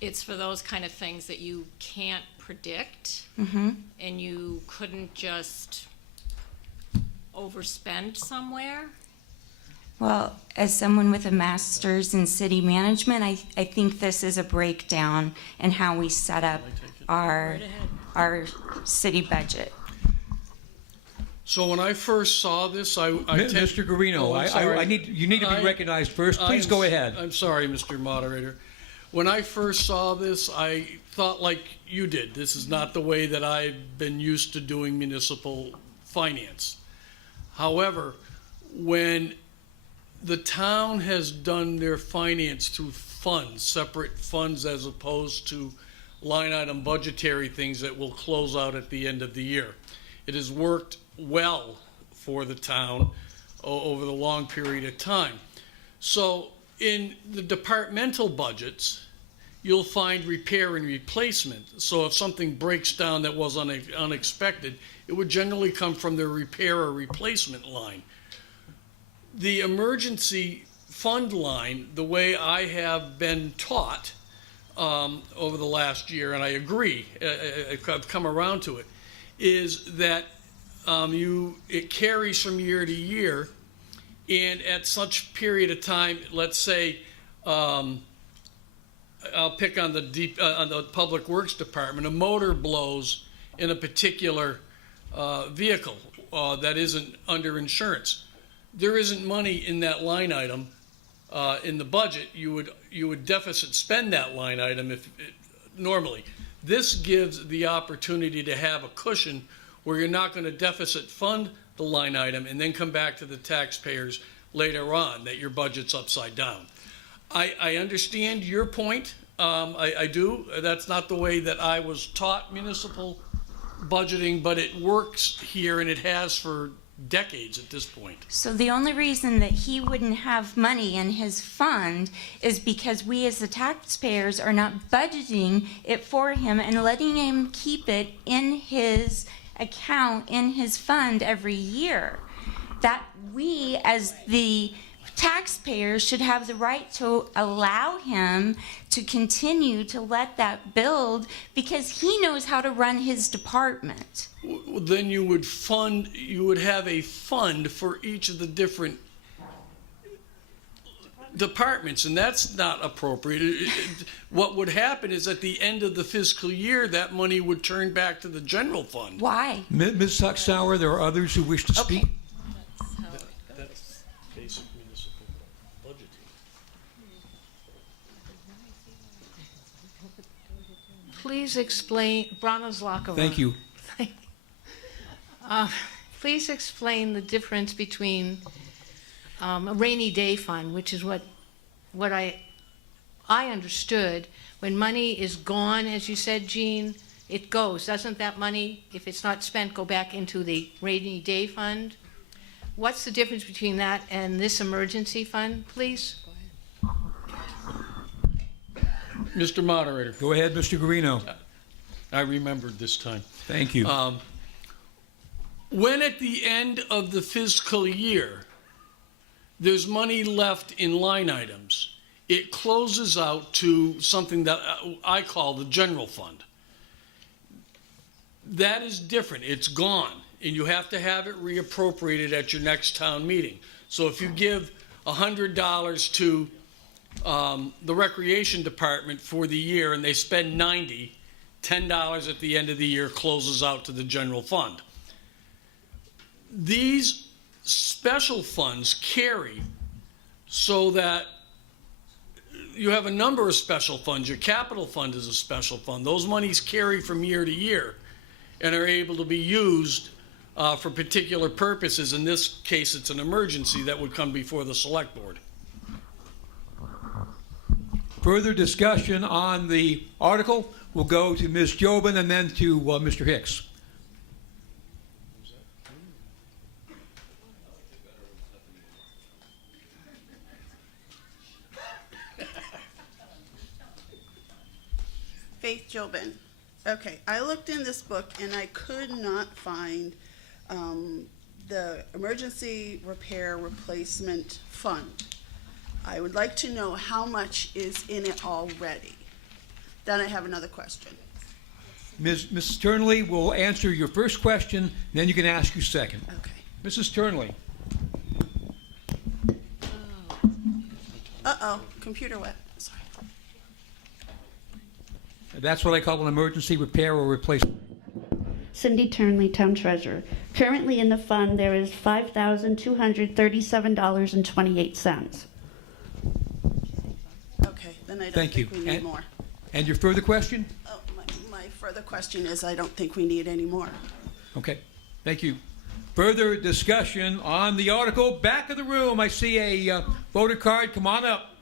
it's for those kind of things that you can't predict, and you couldn't just overspend somewhere. Well, as someone with a master's in city management, I think this is a breakdown in how we set up our city budget. So when I first saw this, Mr. Guarino, you need to be recognized first. Please go ahead. I'm sorry, Mr. Moderator. When I first saw this, I thought like you did. This is not the way that I've been used to doing municipal finance. However, when the town has done their finance through funds, separate funds, as opposed to line item budgetary things that will close out at the end of the year, it has worked well for the town over the long period of time. So in the departmental budgets, you'll find repair and replacement. So if something breaks down that was unexpected, it would generally come from the repair or replacement line. The emergency fund line, the way I have been taught over the last year, and I agree, I've come around to it, is that it carries from year to year, and at such period of time, let's say, I'll pick on the Public Works Department, a motor blows in a particular vehicle that isn't under insurance. There isn't money in that line item in the budget. You would deficit spend that line item normally. This gives the opportunity to have a cushion where you're not going to deficit fund the line item and then come back to the taxpayers later on that your budget's upside down. I understand your point. I do. That's not the way that I was taught municipal budgeting, but it works here, and it has for decades at this point. So the only reason that he wouldn't have money in his fund is because we as the taxpayers are not budgeting it for him and letting him keep it in his account, in his fund every year. That we as the taxpayers should have the right to allow him to continue to let that build because he knows how to run his department. Then you would have a fund for each of the different departments, and that's not appropriate. What would happen is at the end of the fiscal year, that money would turn back to the general fund. Why? Ms. Tuck-Sauer, there are others who wish to speak. That's basic municipal budgeting. Please explain, Bronislaw. Thank you. Please explain the difference between a rainy day fund, which is what I understood. When money is gone, as you said, Jean, it goes. Doesn't that money, if it's not spent, go back into the rainy day fund? What's the difference between that and this emergency fund, please? Mr. Moderator. Go ahead, Mr. Guarino. I remembered this time. Thank you. When at the end of the fiscal year, there's money left in line items, it closes out to something that I call the general fund. That is different. It's gone, and you have to have it reappropriated at your next town meeting. So if you give $100 to the recreation department for the year and they spend $90, $10 at the end of the year closes out to the general fund. These special funds carry so that you have a number of special funds. Your capital fund is a special fund. Those monies carry from year to year and are able to be used for particular purposes. In this case, it's an emergency that would come before the select board. Further discussion on the article will go to Ms. Jobin and then to Mr. Hicks. Faith Jobin. Okay, I looked in this book and I could not find the Emergency Repair Replacement Fund. I would like to know how much is in it already. Then I have another question. Mrs. Turnley will answer your first question, then you can ask your second. Okay. Mrs. Turnley. Uh-oh, computer wet. Sorry. That's what I call an emergency repair or replacement. Cindy Turnley, Town Treasurer. Currently in the fund, there is $5,237.28. Okay, then I don't Thank think you. we need more. And your further question? Oh, my further question is I don't think we need any more. Okay, thank you. Further discussion on the article. Back of the room, I see a voter card. Come on up.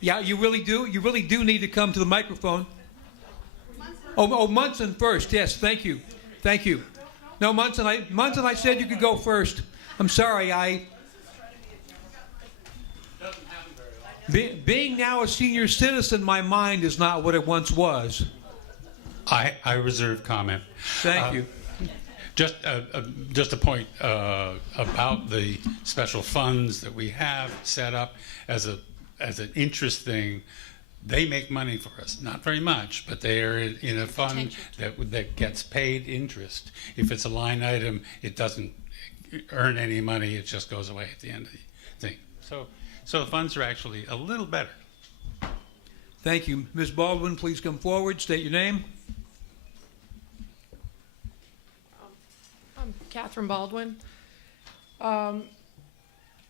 Yeah, you really do. You really do need to come to the microphone. Oh, Munson first. Yes, thank you. Thank you. No, Munson, I said you could go first. I'm sorry. Being now a senior citizen, my mind is not what it once was. I reserve comment. Thank you. Just a point about the special funds that we have set up as an interest thing. They make money for us, not very much, but they are in a fund that gets paid interest. If it's a line item, it doesn't earn any money. It just goes away at the end of the thing. So the funds are actually a little better. Thank you. Ms. Baldwin, please come forward. State your name. I'm Catherine Baldwin.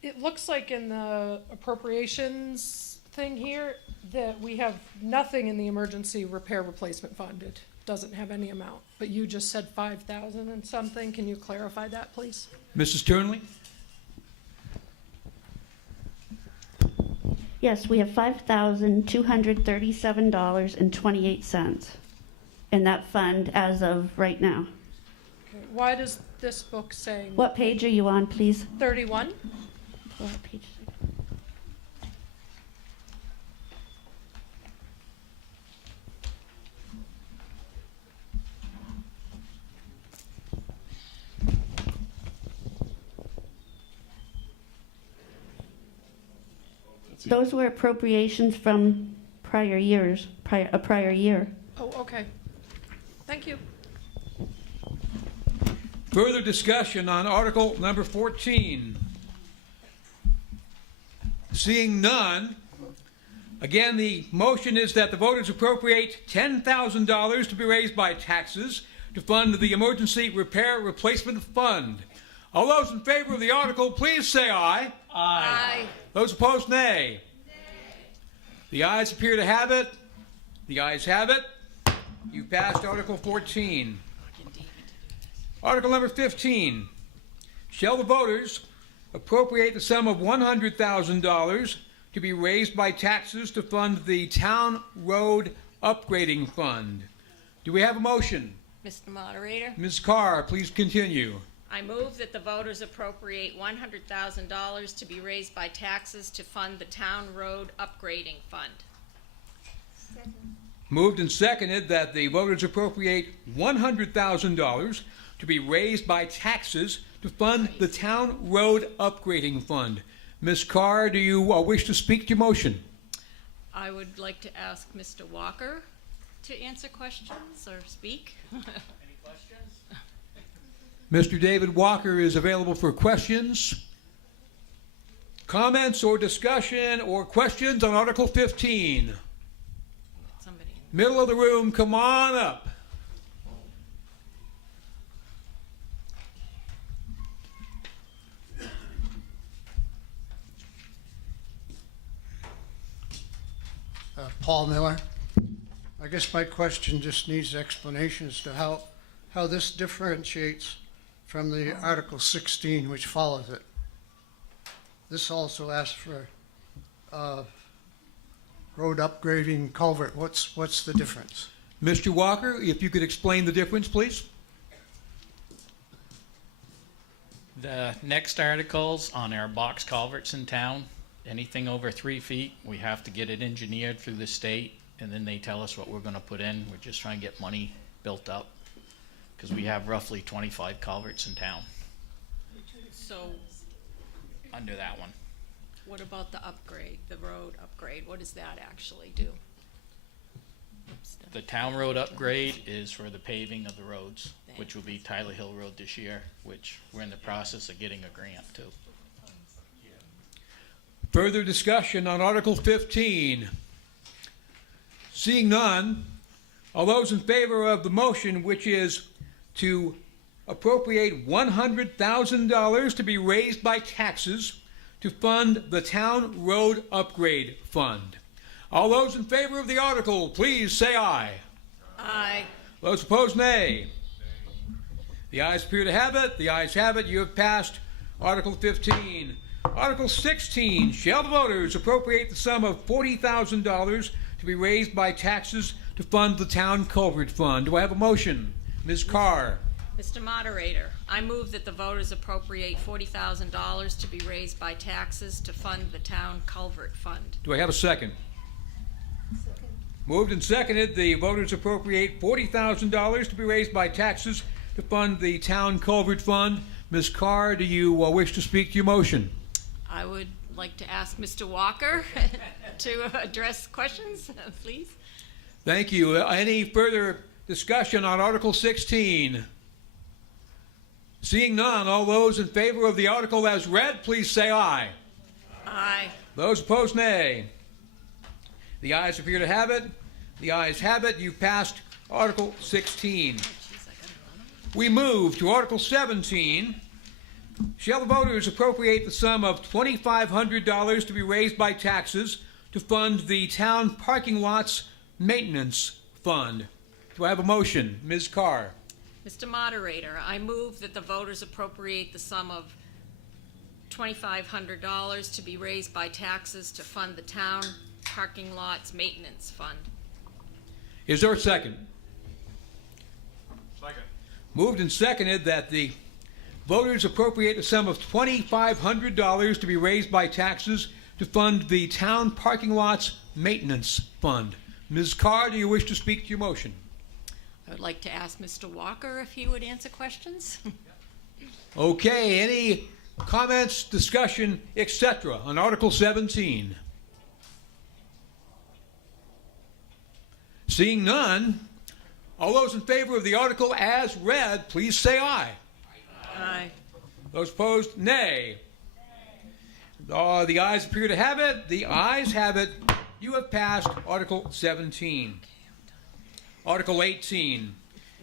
It looks like in the appropriations thing here that we have nothing in the emergency repair replacement fund. It doesn't have any amount, but you just said 5,000 and something. Can you clarify that, please? Mrs. Turnley? Yes, we have $5,237.28 in that fund as of right now. Okay. Why does this book say? What page are you on, please? 31. What page? Those were appropriations from prior years, a prior year. Oh, okay. Thank you. Further discussion on Article number 14. Seeing none, again, the motion is that the voters appropriate $10,000 to be raised by taxes to fund the Emergency Repair Replacement Fund. All those in favor of the article, please say aye. Aye. Those opposed, nay. The ayes appear to have it. The ayes have it. You passed Article 14. Article number 15. Shall the voters appropriate the sum of $100,000 to be raised by taxes to fund the Town Road Upgrading Fund? Do we have a motion? Mr. Moderator, Ms. Carr, please continue. I move that the voters appropriate $100,000 to be raised by taxes to fund the Town Road Upgrading Fund. Moved and seconded that the voters appropriate $100,000 to be raised by taxes to fund the Town Road Upgrading Fund. Ms. Carr, do you wish to speak to your motion? I would like to ask Mr. Walker to answer questions or speak. Any questions? Mr. David Walker is available for questions, comments, or discussion, or questions on Article 15. Middle of the room, come on up. Paul Miller. I guess my question just needs explanation as to how this differentiates from the Article 16, which follows it. This also asks for road upgrading culvert. What's the difference? Mr. Walker, if you could explain the difference, please. The next articles on our box culverts in town, anything over 3 feet, we have to get it engineered through the state, and then they tell us what we're going to put in. We're just trying to get money built up because we have roughly 25 culverts in town So under that one. what about the upgrade, the road upgrade? What does that actually do? The town road upgrade is for the paving of the roads, which will be Tyler Hill Road this year, which we're in the process of getting a grant to. Further discussion on Article 15. Seeing none, all those in favor of the motion, which is to appropriate $100,000 to be raised by taxes to fund the Town Road Upgrade Fund. All those in favor of the article, please say aye. Aye. Those opposed, nay. The ayes appear to have it. The ayes have it. You have passed Article 15. Article 16, shall the voters appropriate the sum of $40,000 to be raised by taxes to fund the Town Culvert Fund? Do I have a motion? Ms. Carr. Mr. Moderator, I move that the voters appropriate $40,000 to be raised by taxes to fund the Town Culvert Fund. Do I have a second? Moved and seconded, the voters appropriate $40,000 to be raised by taxes to fund the Town Culvert Fund. Ms. Carr, do you wish to speak to your motion? I would like to ask Mr. Walker to address questions, please. Thank you. Any further discussion on Article 16? Seeing none, all those in favor of the article as read, please say aye. Aye. Those opposed, nay. The ayes appear to have it. The ayes have it. You've passed Article 16. We move to Article 17. Shall the voters appropriate the sum of $2,500 to be raised by taxes to fund the Town Parking Lots Maintenance Fund? Do I have a motion? Ms. Carr. Mr. Moderator, I move that the voters appropriate the sum of $2,500 to be raised by taxes to fund the Town Parking Lots Maintenance Fund. Is there a second? Second. Moved and seconded that the voters appropriate the sum of $2,500 to be raised by taxes to fund the Town Parking Lots Maintenance Fund. Ms. Carr, do you wish to speak to your motion? I would like to ask Mr. Walker if he would answer questions. Okay, any comments, discussion, etc. on Article 17? Seeing none, all those in favor of the article as read, please say aye. Aye. Those opposed, nay. The ayes appear to have it. The ayes have it. You have passed Article 17. Article 18.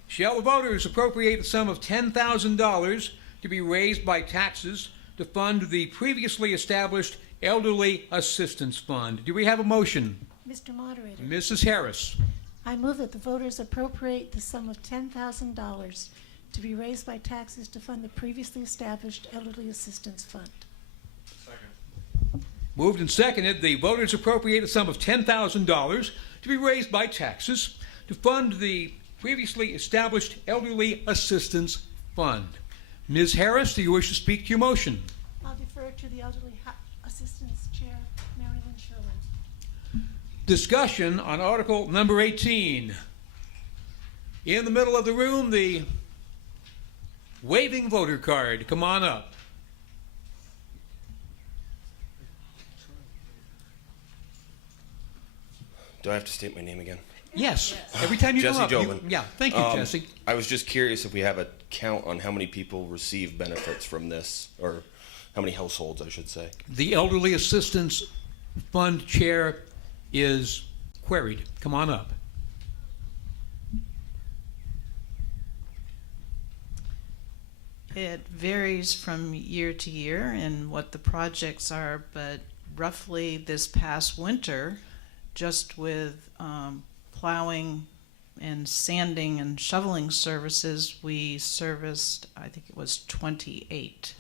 Shall the voters appropriate the sum of $10,000 to be raised by taxes to fund the previously established Elderly Assistance Fund? Do we have a motion? Mr. Moderator. Mrs. Harris. I move that the voters appropriate the sum of $10,000 to be raised by taxes to fund the previously established Elderly Assistance Fund. Moved and seconded, the voters appropriate a sum of $10,000 to be raised by taxes to fund the previously established Elderly Assistance Fund. Ms. Harris, do you wish to speak to your motion? I'll defer to the Elderly Assistance Chair, Mary Lynn Sherwin. Discussion on Article number 18. In the middle of the room, the waving voter card. Come on up. Do I have to state my name again? Yes. Every time you come Jesse up. Jobin. Yeah, thank you, Jesse. I was just curious if we have a count on how many people receive benefits from this, or how many households, I should say. The Elderly Assistance Fund Chair is queried. Come on up. It varies from year to year and what the projects are, but roughly this past winter, just with plowing and sanding and shoveling services, we serviced, I think it was 28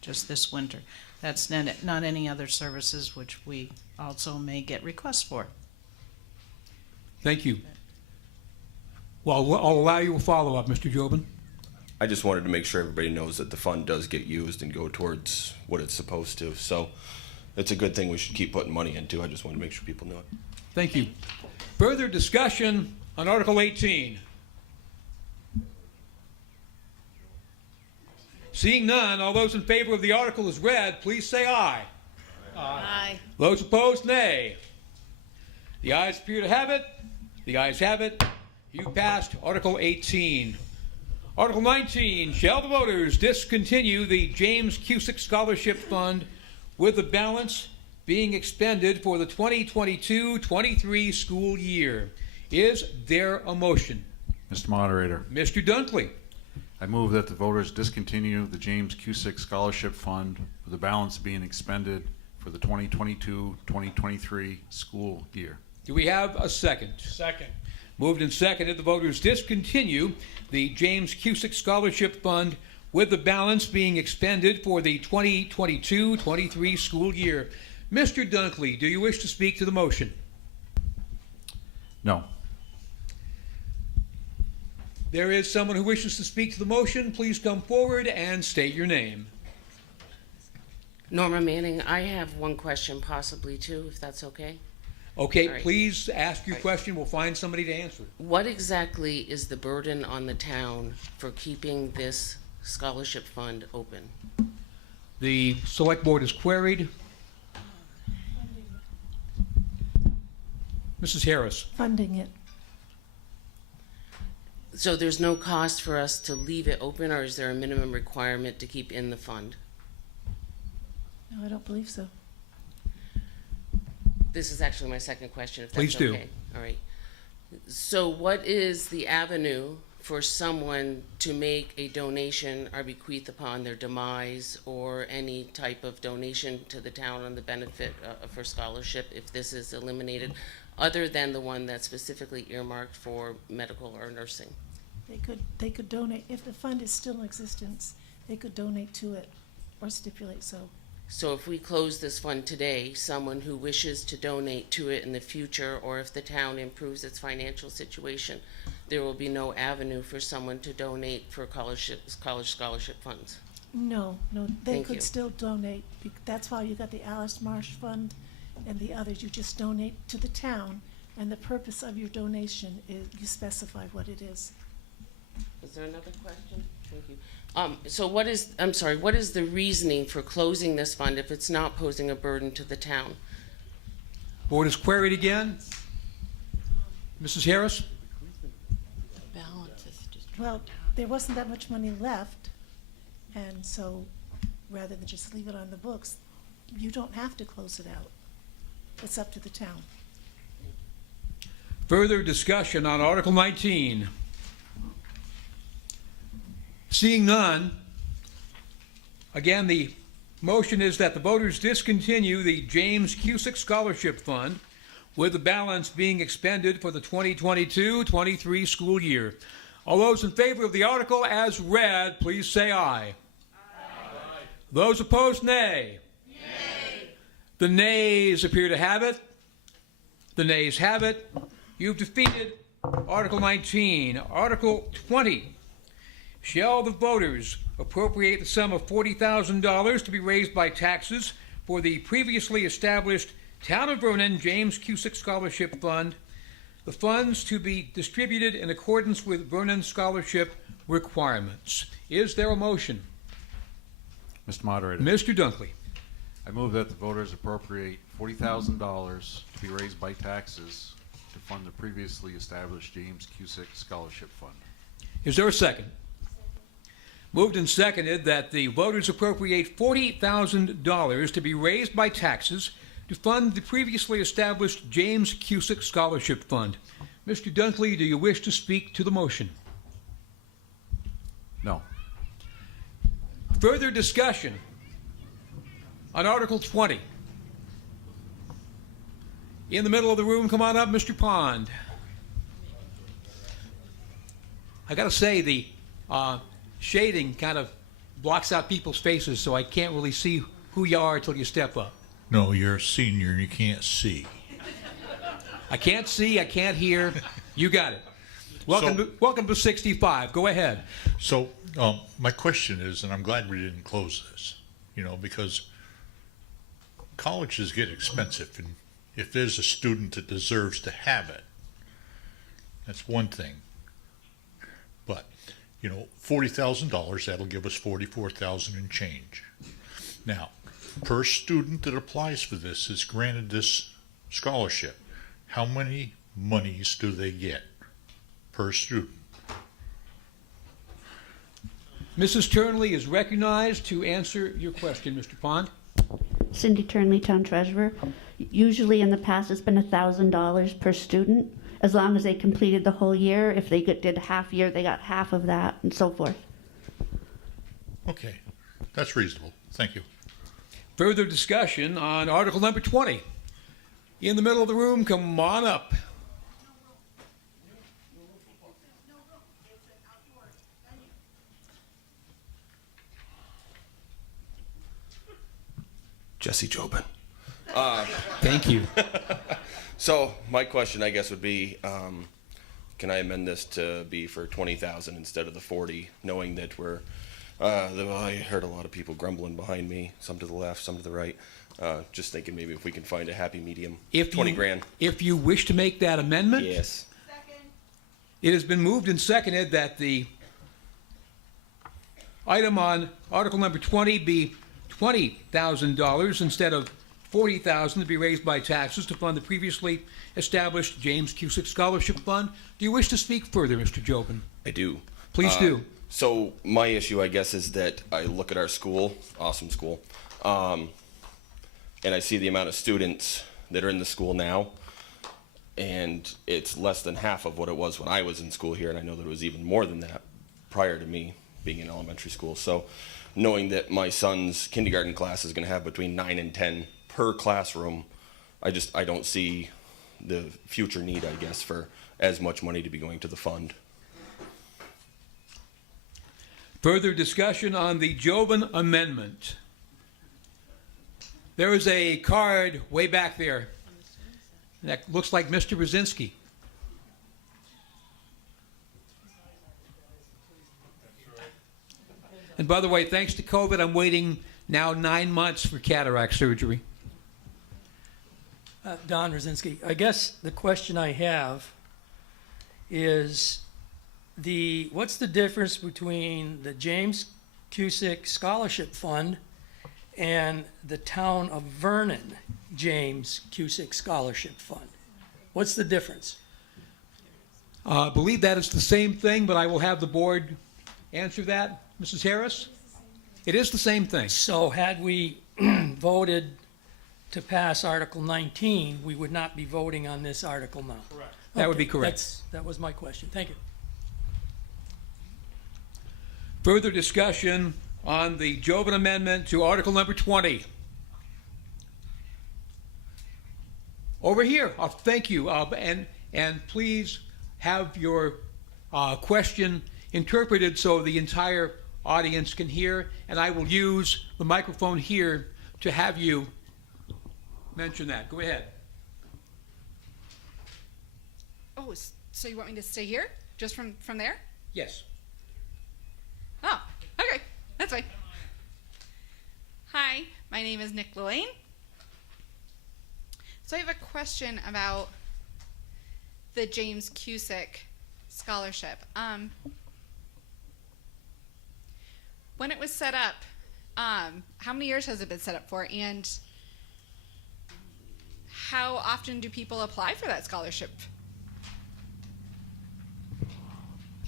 just this winter. That's not any other services which we also may get requests for. Thank you. Well, I'll allow you a follow-up, Mr. Jobin. I just wanted to make sure everybody knows that the fund does get used and go towards what it's supposed to. So it's a good thing we should keep putting money into. I just wanted to make sure people knew it. Thank you. Further discussion on Article 18. Seeing none, all those in favor of the article as read, please say aye. Aye. Those opposed, nay. The ayes appear to have it. The ayes have it. You passed Article 18. Article 19, shall the voters discontinue the James Cusick Scholarship Fund with the balance being expended for the 2022-23 school year? Is there a motion? Mr. Moderator, Mr. Dunkley. I move that the voters discontinue the James Cusick Scholarship Fund with the balance being expended for the 2022-2023 school year. Do we have a second? Second. Moved and seconded, the voters discontinue the James Cusick Scholarship Fund with the balance being expended for the 2022-23 school year. Mr. Dunkley, do you wish to speak to the motion? No. There is someone who wishes to speak to the motion. Please come forward and state your name. Norma Manning, I have one question, possibly two, if that's okay. Okay, All right. please ask your question. We'll find somebody to answer it. What exactly is the burden on the town for keeping this scholarship fund open? The select board is queried. Mrs. Harris. Funding it. So there's no cost for us to leave it open, or is there a minimum requirement to keep in the fund? No, I don't believe so. This is actually my second question, if that's Please do. okay. All right. So what is the avenue for someone to make a donation or bequeath upon their demise, or any type of donation to the town on the benefit for scholarship, if this is eliminated, other than the one that's specifically earmarked for medical or nursing? They could donate, if the fund is still in existence, they could donate to it or stipulate so. So if we close this fund today, someone who wishes to donate to it in the future, or if the town improves its financial situation, there will be no avenue for someone to donate for college scholarship funds? No, they Thank could you. still donate. That's why you got the Alice Marsh Fund and the others. You just donate to the town, and the purpose of your donation is, you specify what it is. Is there another question? Thank you. So what is the reasoning for closing this fund if it's not posing a burden to the town? Board is queried again. Mrs. Harris? Well, there wasn't that much money left, and so rather than just leave it on the books, you don't have to close it out. It's up to the town. Further discussion on Article 19. Seeing none, again, the motion is that the voters discontinue the James Cusick Scholarship Fund with the balance being expended for the 2022-23 school year. All those in favor of the article as read, please say aye. Those opposed, nay. The nays appear to have it. The nays have it. You've defeated Article 19. Article 20. Shall the voters appropriate the sum of $40,000 to be raised by taxes for the previously established Town of Vernon James Cusick Scholarship Fund, the funds to be distributed in accordance with Vernon scholarship requirements? Is there a motion? Mr. Moderator. Mr. Dunkley. I move that the voters appropriate $40,000 to be raised by taxes to fund the previously established James Cusick Scholarship Fund. Is there a second? Moved and seconded that the voters appropriate $40,000 to be raised by taxes to fund the previously established James Cusick Scholarship Fund. Mr. Dunkley, do you wish to speak to the motion? No. Further discussion on Article 20. In the middle of the room, come on up, Mr. Pond. I got to say, the shading kind of blocks out people's faces, so I can't really see who you are until you step up. No, you're a senior and you can't see. I can't see, I can't hear. You got it. Welcome to 65. Go ahead. So my question is, and I'm glad we didn't close this, because colleges get expensive, and if there's a student that deserves to have it, that's one thing. But, $40,000, that'll give us $44,000 and change. Now, per student that applies for this is granted this scholarship, how many monies do they get per student? Mrs. Turnley is recognized to answer your question, Mr. Pond. Cindy Turnley, Town Treasurer. Usually in the past it's been $1,000 per student, as long as they completed the whole year. If they did half year, they got half of that, and so forth. Okay, that's reasonable. Thank you. Further discussion on Article number 20. In the middle of the room, come on up. Jesse Jobin. Thank you. So my question, I guess, would be, can I amend this to be for 20,000 instead of the 40, knowing that we're, I heard a lot of people grumbling behind me, some to the left, some to the right. Just thinking maybe if we can find a happy medium, 20 grand. If you wish to make that amendment. Yes. It has been moved and seconded that the item on Article number 20 be $20,000 instead of $40,000 to be raised by taxes to fund the previously established James Cusick Scholarship Fund. Do you wish to speak further, Mr. Jobin? I do. Please do. So my issue, I guess, is that I look at our school, awesome school, and I see the amount of students that are in the school now, and it's less than half of what it was when I was in school here, and I know that it was even more than that prior to me being in elementary school. So knowing that my son's kindergarten class is going to have between 9 and 10 per classroom, I don't see the future need, I guess, for as much money to be going to the fund. Further discussion on the Jobin amendment. There is a card way back there that looks like Mr. Brzezinski. And by the way, thanks to COVID, I'm waiting now 9 months for cataract surgery. Don Rosinski. I guess the question I have is what's the difference between the James Cusick Scholarship Fund and the Town of Vernon James Cusick Scholarship Fund? What's the difference? I believe that is the same thing, but I will have the board answer that. Mrs. Harris? It is the same thing. So had we voted to pass Article 19, we would not be voting on this article now? Correct. That would be correct. That was my question. Thank you. Further discussion on the Jobin amendment to Article number 20. Over here. Thank you. And please have your question interpreted so the entire audience can hear, and I will use the microphone here to have you mention that. Go ahead. Oh, so you want me to stay here? Just from there? Yes. Oh, okay. That's fine. Hi, my name is Nick Lillian. So I have a question about the James Cusick scholarship. When it was set up, how many years has it been set up for? And how often do people apply for that scholarship?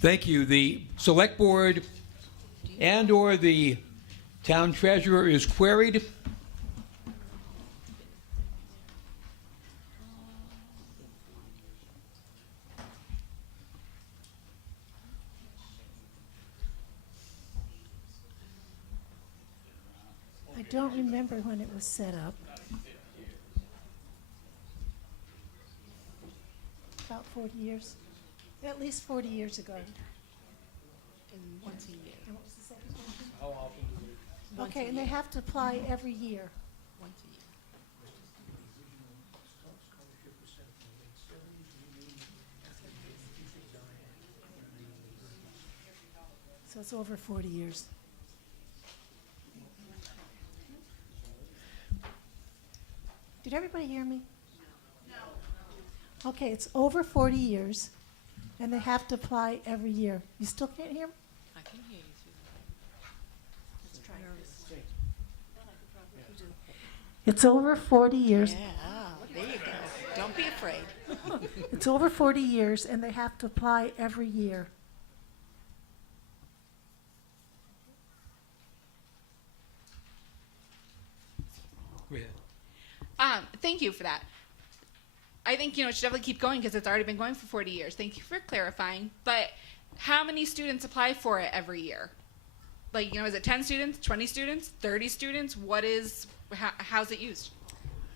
Thank you. The select board and or the town treasurer is queried. I don't remember when it was set up. About 40 years, at least 40 years ago. And once a year. And what was the second question? How often do they? Okay, and they have to apply every year. Once a year. So it's over 40 years. Did everybody hear me? No. Okay, it's over 40 years, and they have to apply every year. You still can't hear me? I can hear you through the. Let's try this. It's over 40 years. Yeah, there you go. Don't be afraid. It's over 40 years, and they have to apply every year. Go ahead. Thank you for that. I think, it should definitely keep going because it's already been going for 40 years. Thank you for clarifying. But how many students apply for it every year? Like, is it 10 students, 20 students, 30 students? How's it used?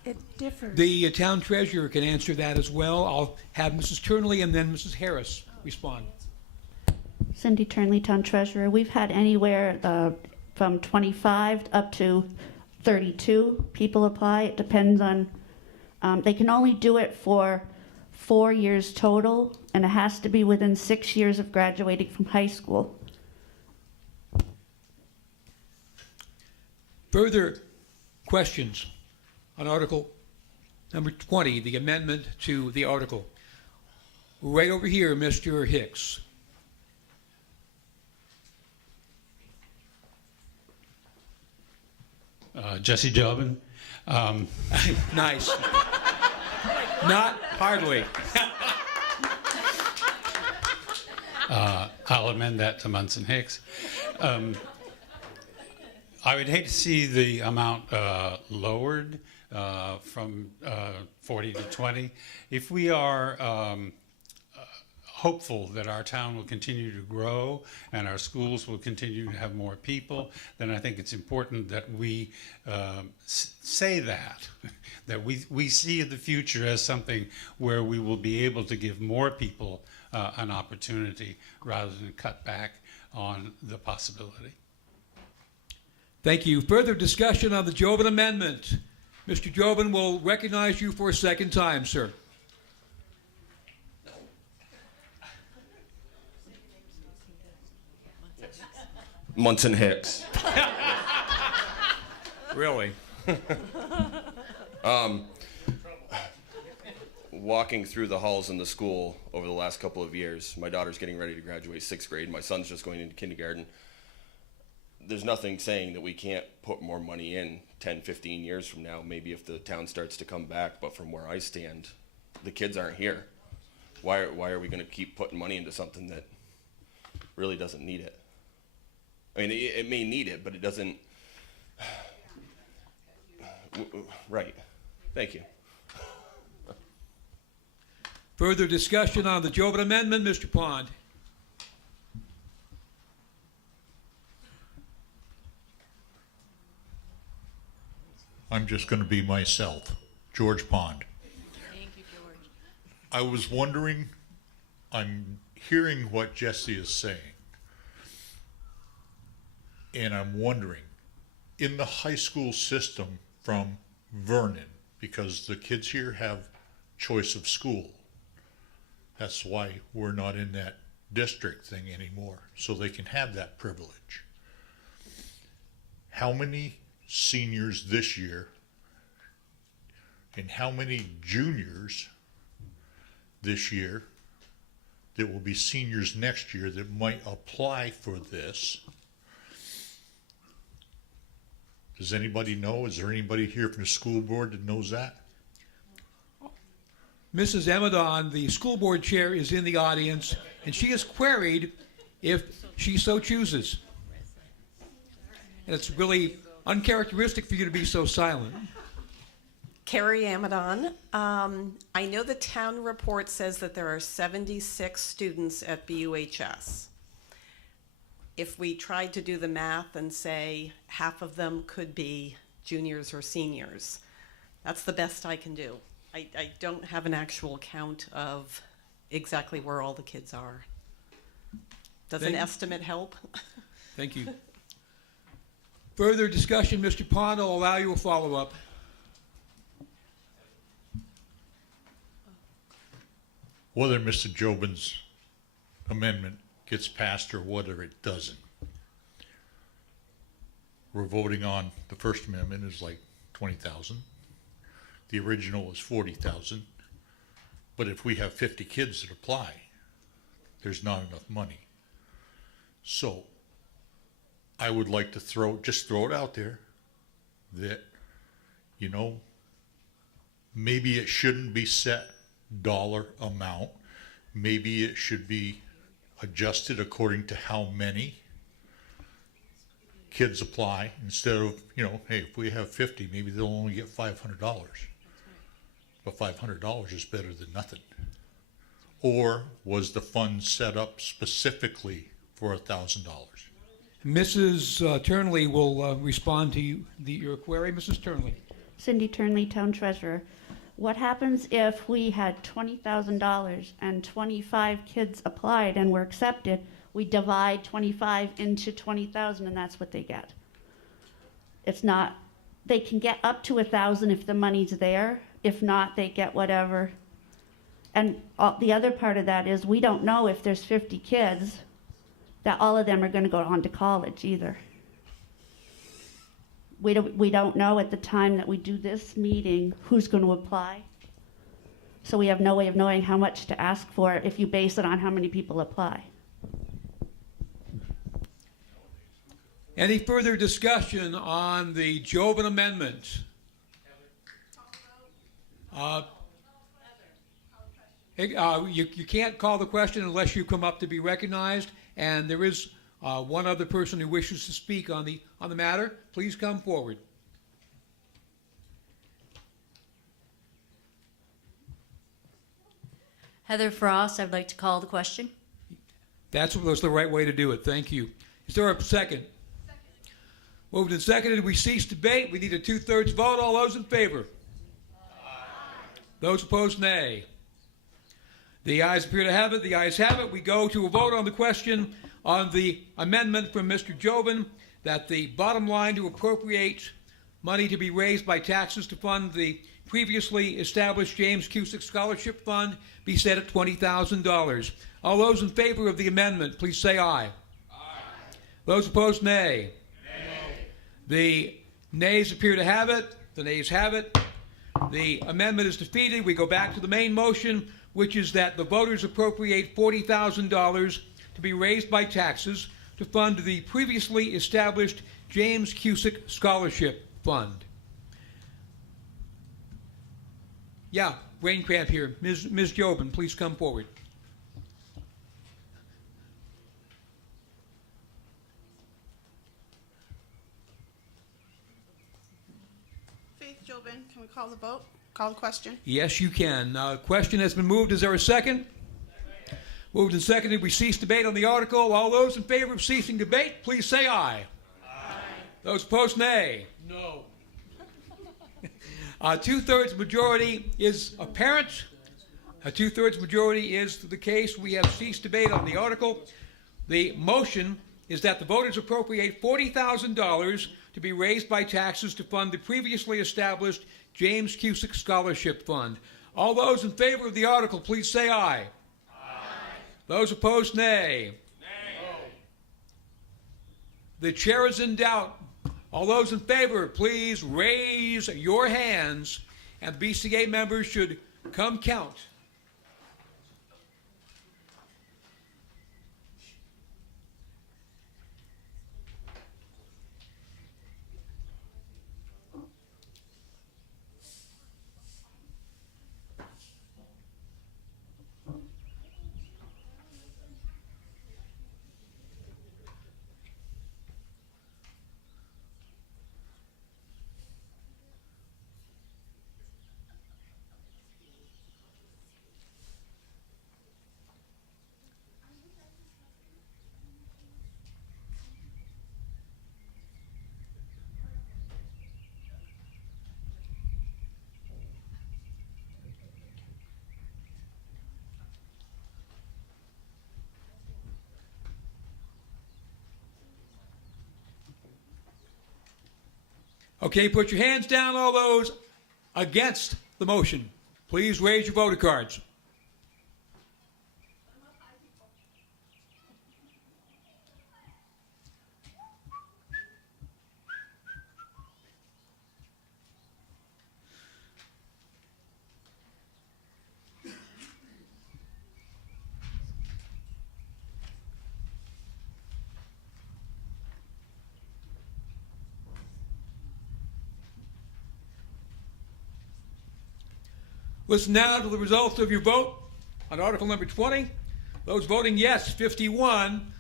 It differs. The town treasurer can answer that as well. I'll have Mrs. Turnley and then Mrs. Harris respond. Cindy Turnley, Town Treasurer. We've had anywhere from 25 up to 32 people apply. It depends on, they can only do it for 4 years total, and it has to be within 6 years of graduating from high school. Further questions on Article number 20, the amendment to the article? Right over here, Mr. Hicks. Jesse Jobin. Nice. Not hardly. I'll amend that to Munson Hicks. I would hate to see the amount lowered from 40 to 20. If we are hopeful that our town will continue to grow and our schools will continue to have more people, then I think it's important that we say that we see the future as something where we will be able to give more people an opportunity rather than cut back on the possibility. Thank you. Further discussion on the Jobin amendment. Mr. Jobin will recognize you for a second time, sir. Munson Hicks. Really? Walking through the halls in the school over the last couple of years, my daughter's getting ready to graduate 6th grade. My son's just going into kindergarten. There's nothing saying that we can't put more money in 10, 15 years from now, maybe if the town starts to come back. But from where I stand, the kids aren't here. Why are we going to keep putting money into something that really doesn't need it? I mean, it may need it, but it doesn't. Right. Thank you. Further discussion on the Jobin amendment, Mr. Pond. I'm just going to be myself, George Pond. Thank you, George. I was wondering, I'm hearing what Jesse is saying, and I'm wondering, in the high school system from Vernon, because the kids here have choice of school, that's why we're not in that district thing anymore, so they can have that privilege. How many seniors this year and how many juniors this year that will be seniors next year that might apply for this? Does anybody know? Is there anybody here from the school board that knows that? Mrs. Emmadon, the school board chair, is in the audience, and she has queried if she so chooses. And it's really uncharacteristic for you to be so silent. Carrie Amadon. I know the town report says that there are 76 students at BUHS. If we tried to do the math and say half of them could be juniors or seniors, that's the best I can do. I don't have an actual count of exactly where all the kids are. Does an estimate help? Thank you. Further discussion, Mr. Pond, I'll allow you a follow-up. Whether Mr. Jobin's amendment gets passed or whether it doesn't, we're voting on the First Amendment is like 20,000. The original is 40,000. But if we have 50 kids that apply, there's not enough money. So I would like to throw it out there that, you know, maybe it shouldn't be set dollar amount. Maybe it should be adjusted according to how many kids apply instead of, you know, hey, if we have 50, maybe they'll only get $500. But $500 is better than nothing. Or was the fund set up specifically for $1,000? Mrs. Turnley will respond to your query. Mrs. Turnley. Cindy Turnley, Town Treasurer. What happens if we had $20,000 and 25 kids applied and were accepted? We divide 25 into 20,000 and that's what they get. It's not, they can get up to 1,000 if the money's there. If not, they get whatever. And the other part of that is we don't know if there's 50 kids that all of them are going to go on to college either. We don't know at the time that we do this meeting who's going to apply. So we have no way of knowing how much to ask for if you base it on how many people apply. Any further discussion on the Jobin amendment? You can't call the question unless you come up to be recognized, and there is one other person who wishes to speak on the matter. Please come forward. Heather Frost, I'd like to call the question. That's the right way to do it. Thank you. Is there a second? Moved and seconded. We cease debate. We need a 2/3 vote. All those in favor? Those opposed, nay. The ayes appear to have it. The ayes have it. We go to a vote on the question on the amendment from Mr. Jobin that the bottom line to appropriate money to be raised by taxes to fund the previously established James Cusick Scholarship Fund be set at $20,000. All those in favor of the amendment, please say aye. Aye. Those opposed, nay. Nay. The nays appear to have it. The nays have it. The amendment is defeated. We go back to the main motion, which is that the voters appropriate $40,000 to be raised by taxes to fund the previously established James Cusick Scholarship Fund. Yeah, brain cramp here. Ms. Jobin, please come forward. Faith Jobin, can we call the vote? Call the question? Yes, you can. Question has been moved. Is there a second? Moved and seconded. We cease debate on the article. All those in favor of ceasing debate, please say aye. Aye. Those opposed, nay. No. 2/3 majority is apparent. A two-thirds majority is the case. We have ceased debate on the article. The motion is that the voters appropriate $40,000 to be raised by taxes to fund the previously established James Cusick Scholarship Fund. All those in favor of the article, please say aye. Aye. Those opposed, nay. Nay. The chair is in doubt. All those in favor, please raise your hands, and BCA members should come count. Okay, put your hands down, all those against the motion. Please raise your voter cards. Listen now to the results of your vote on Article number 20. Those voting yes, 51.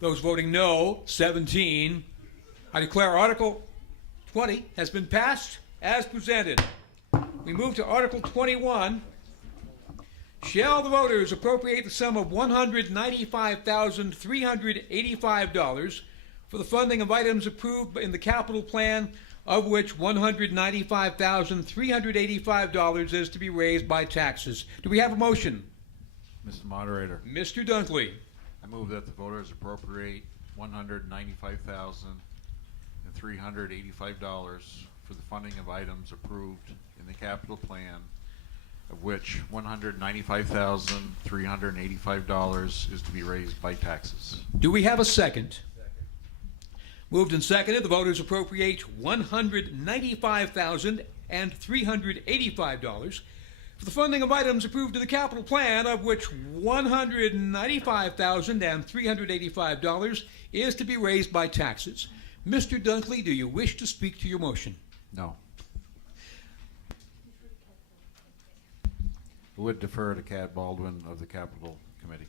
Those voting no, 17. I declare Article 20 has been passed as presented. We move to Article 21. Shall the voters appropriate the sum of $195,385 for the funding of items approved in the capital plan, of which $195,385 is to be raised by taxes? Do we have a motion? Mr. Moderator. Mr. Dunkley. I move that the voters appropriate $195,385 for the funding of items approved in the capital plan, of which $195,385 is to be raised by taxes. Do we have a second? Moved and seconded, the voters appropriate $195,385 for the funding of items approved in the capital plan, of which $195,385 is to be raised by taxes. Mr. Dunkley, do you wish to speak to your motion? No. I would defer to Cat Baldwin of the Capital Committee.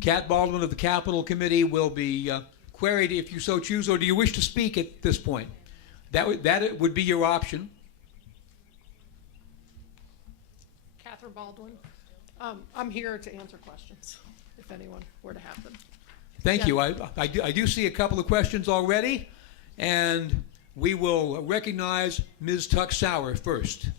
Cat Baldwin of the Capital Committee will be queried if you so choose, or do you wish to speak at this point? That would be your option. Catherine Baldwin. I'm here to answer questions, if anyone were to have them. Thank you. I do see a couple of questions already, and we will recognize Ms. Tuck-Sauer first.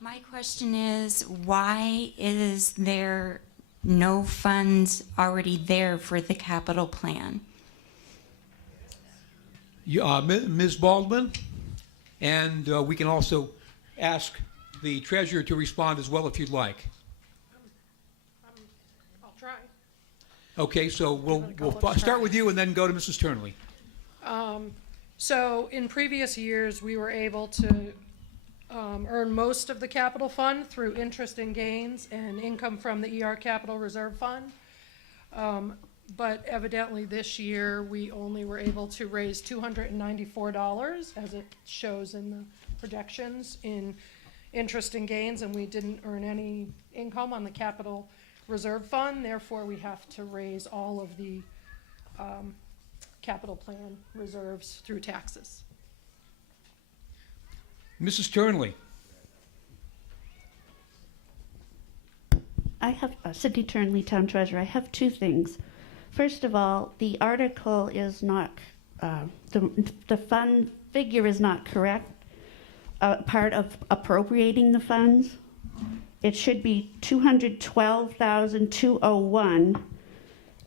My question is, why is there no funds already there for the capital plan? Ms. Baldwin, and we can also ask the treasurer to respond as well if you'd like. I'll try. Okay, so we'll start with you and then go to Mrs. Turnley. So in previous years, we were able to earn most of the capital fund through interest and gains and income from the ER Capital Reserve Fund. But evidently this year, we only were able to raise $294, as it shows in the projections, in interest and gains, and we didn't earn any income on the Capital Reserve Fund. Therefore, we have to raise all of the capital plan reserves through taxes. Mrs. Turnley. I have Cindy Turnley, Town Treasurer. I have two things. First of all, the article is not the fund figure is not correct. Part of appropriating the funds, it should be 212,201,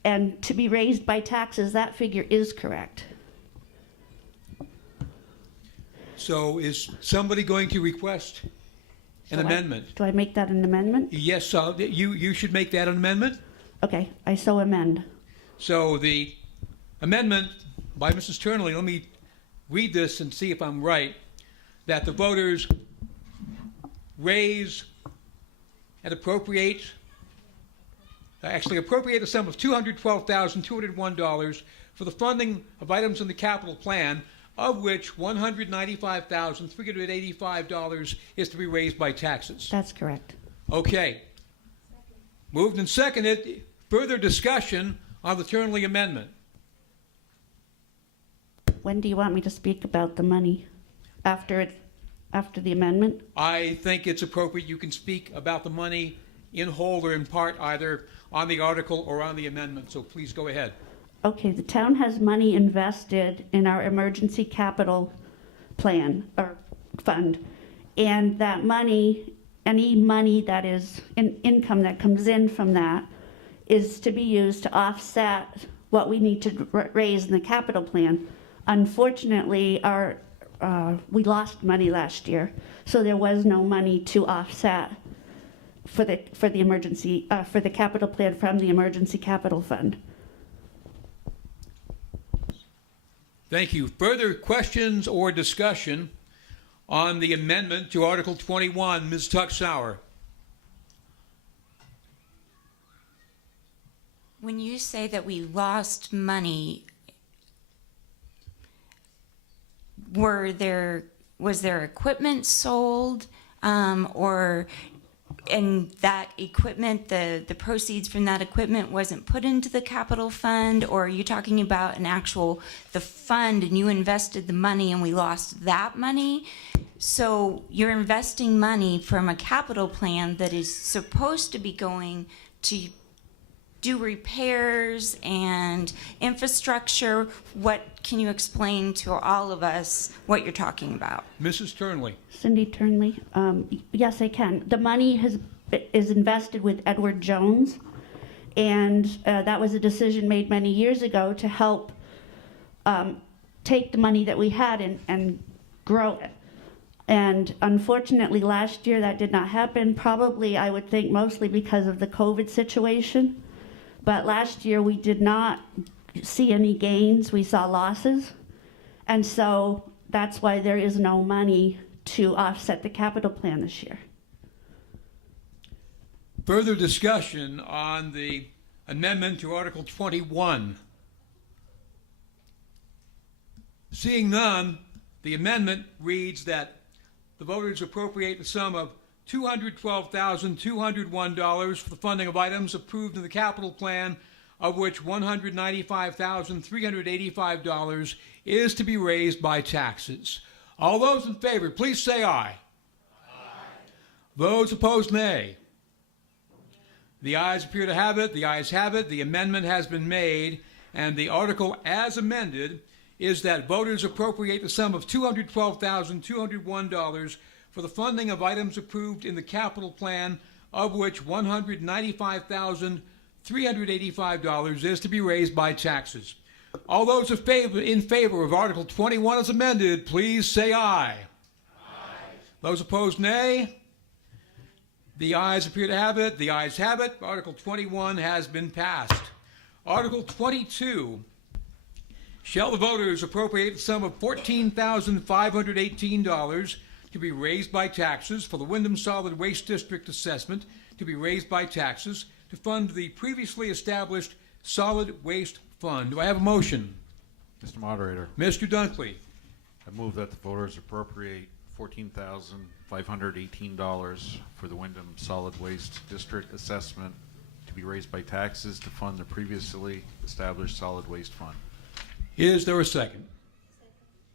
and to be raised by taxes, that figure is correct. So is somebody going to request an amendment? Do I make that an amendment? Yes, you should make that an amendment. Okay, I so amend. So the amendment by Mrs. Turnley, let me read this and see if I'm right, that the voters raise and appropriate the sum of $212,201 for the funding of items in the capital plan, of which $195,385 is to be raised by taxes. That's correct. Okay. Moved and seconded. Further discussion on the Turnley amendment. When do you want me to speak about the money? After the amendment? I think it's appropriate you can speak about the money in whole or in part, either on the article or on the amendment. So please go ahead. Okay, the town has money invested in our emergency capital plan or fund, and that money, any money that is income that comes in from that, is to be used to offset what we need to raise in the capital plan. Unfortunately, we lost money last year, so there was no money to offset for the capital plan from the emergency capital fund. Thank you. Further questions or discussion on the amendment to Article 21? Ms. Tuck-Sauer. When you say that we lost money, was there equipment sold, and that equipment, the proceeds from that equipment wasn't put into the capital fund, or are you talking about the fund and you invested the money and we lost that money? So you're investing money from a capital plan that is supposed to be going to do repairs and infrastructure. What can you explain to all of us what you're talking about? Mrs. Turnley. Cindy Turnley. Yes, I can. The money is invested with Edward Jones, and that was a decision made many years ago to help take the money that we had and grow it. And unfortunately, last year that did not happen, probably, I would think, mostly because of the COVID situation. But last year we did not see any gains, we saw losses. And so that's why there is no money to offset the capital plan this year. Further discussion on the amendment to Article 21. Seeing none, the amendment reads that the voters appropriate the sum of $212,201 for the funding of items approved in the capital plan, of which $195,385 is to be raised by taxes. All those in favor, please say aye. Aye. Those opposed, nay. The ayes appear to have it. The ayes have it. The amendment has been made, and the article as amended is that voters appropriate the sum of $212,201 for the funding of items approved in the capital plan, of which $195,385 is to be raised by taxes. All those in favor of Article 21 as amended, please say aye. Aye. Those opposed, nay. The ayes appear to have it. The ayes have it. Article 21 has been passed. Article 22. Shall the voters appropriate the sum of $14,518 to be raised by taxes for the Wyndham Solid Waste District assessment to be raised by taxes to fund the previously established solid waste fund? Do I have a motion? Mr. Moderator. Mr. Dunkley. I move that the voters appropriate $14,518 for the Wyndham Solid Waste District assessment to be raised by taxes to fund the previously established solid waste fund. Is there a second?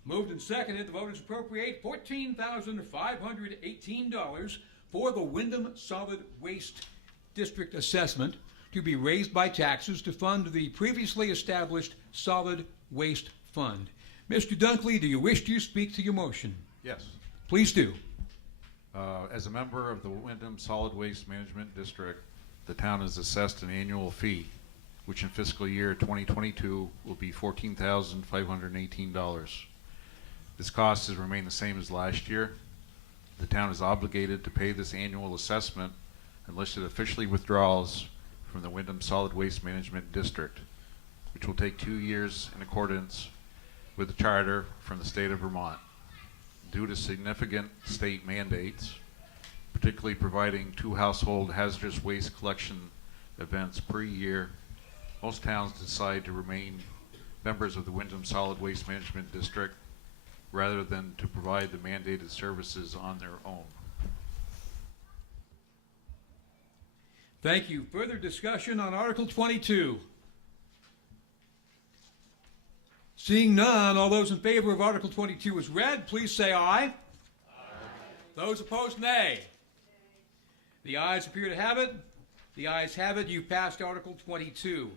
Moved and seconded, the voters appropriate $14,518 for the Wyndham Solid Waste District assessment to be raised by taxes to fund the previously established solid waste Fund. Mr. Dunkley, do you wish to speak to your motion? Yes. Please do. As a member of the Wyndham Solid Waste Management District, the town is assessed an annual fee, which in fiscal year 2022 will be $14,518. This cost has remained the same as last year. The town is obligated to pay this annual assessment unless it officially withdraws from the Wyndham Solid Waste Management District, which will take 2 years in accordance with the charter from the state of Vermont. Due to significant state mandates, particularly providing 2 household hazardous waste collection events per year, most towns decide to remain members of the Wyndham Solid Waste Management District rather than to provide the mandated services on their own. Thank you. Further discussion on Article 22? Seeing none, all those in favor of Article 22 as read, please say aye. Aye. Those opposed, nay. The ayes appear to have it. The ayes have it. You've passed Article 22.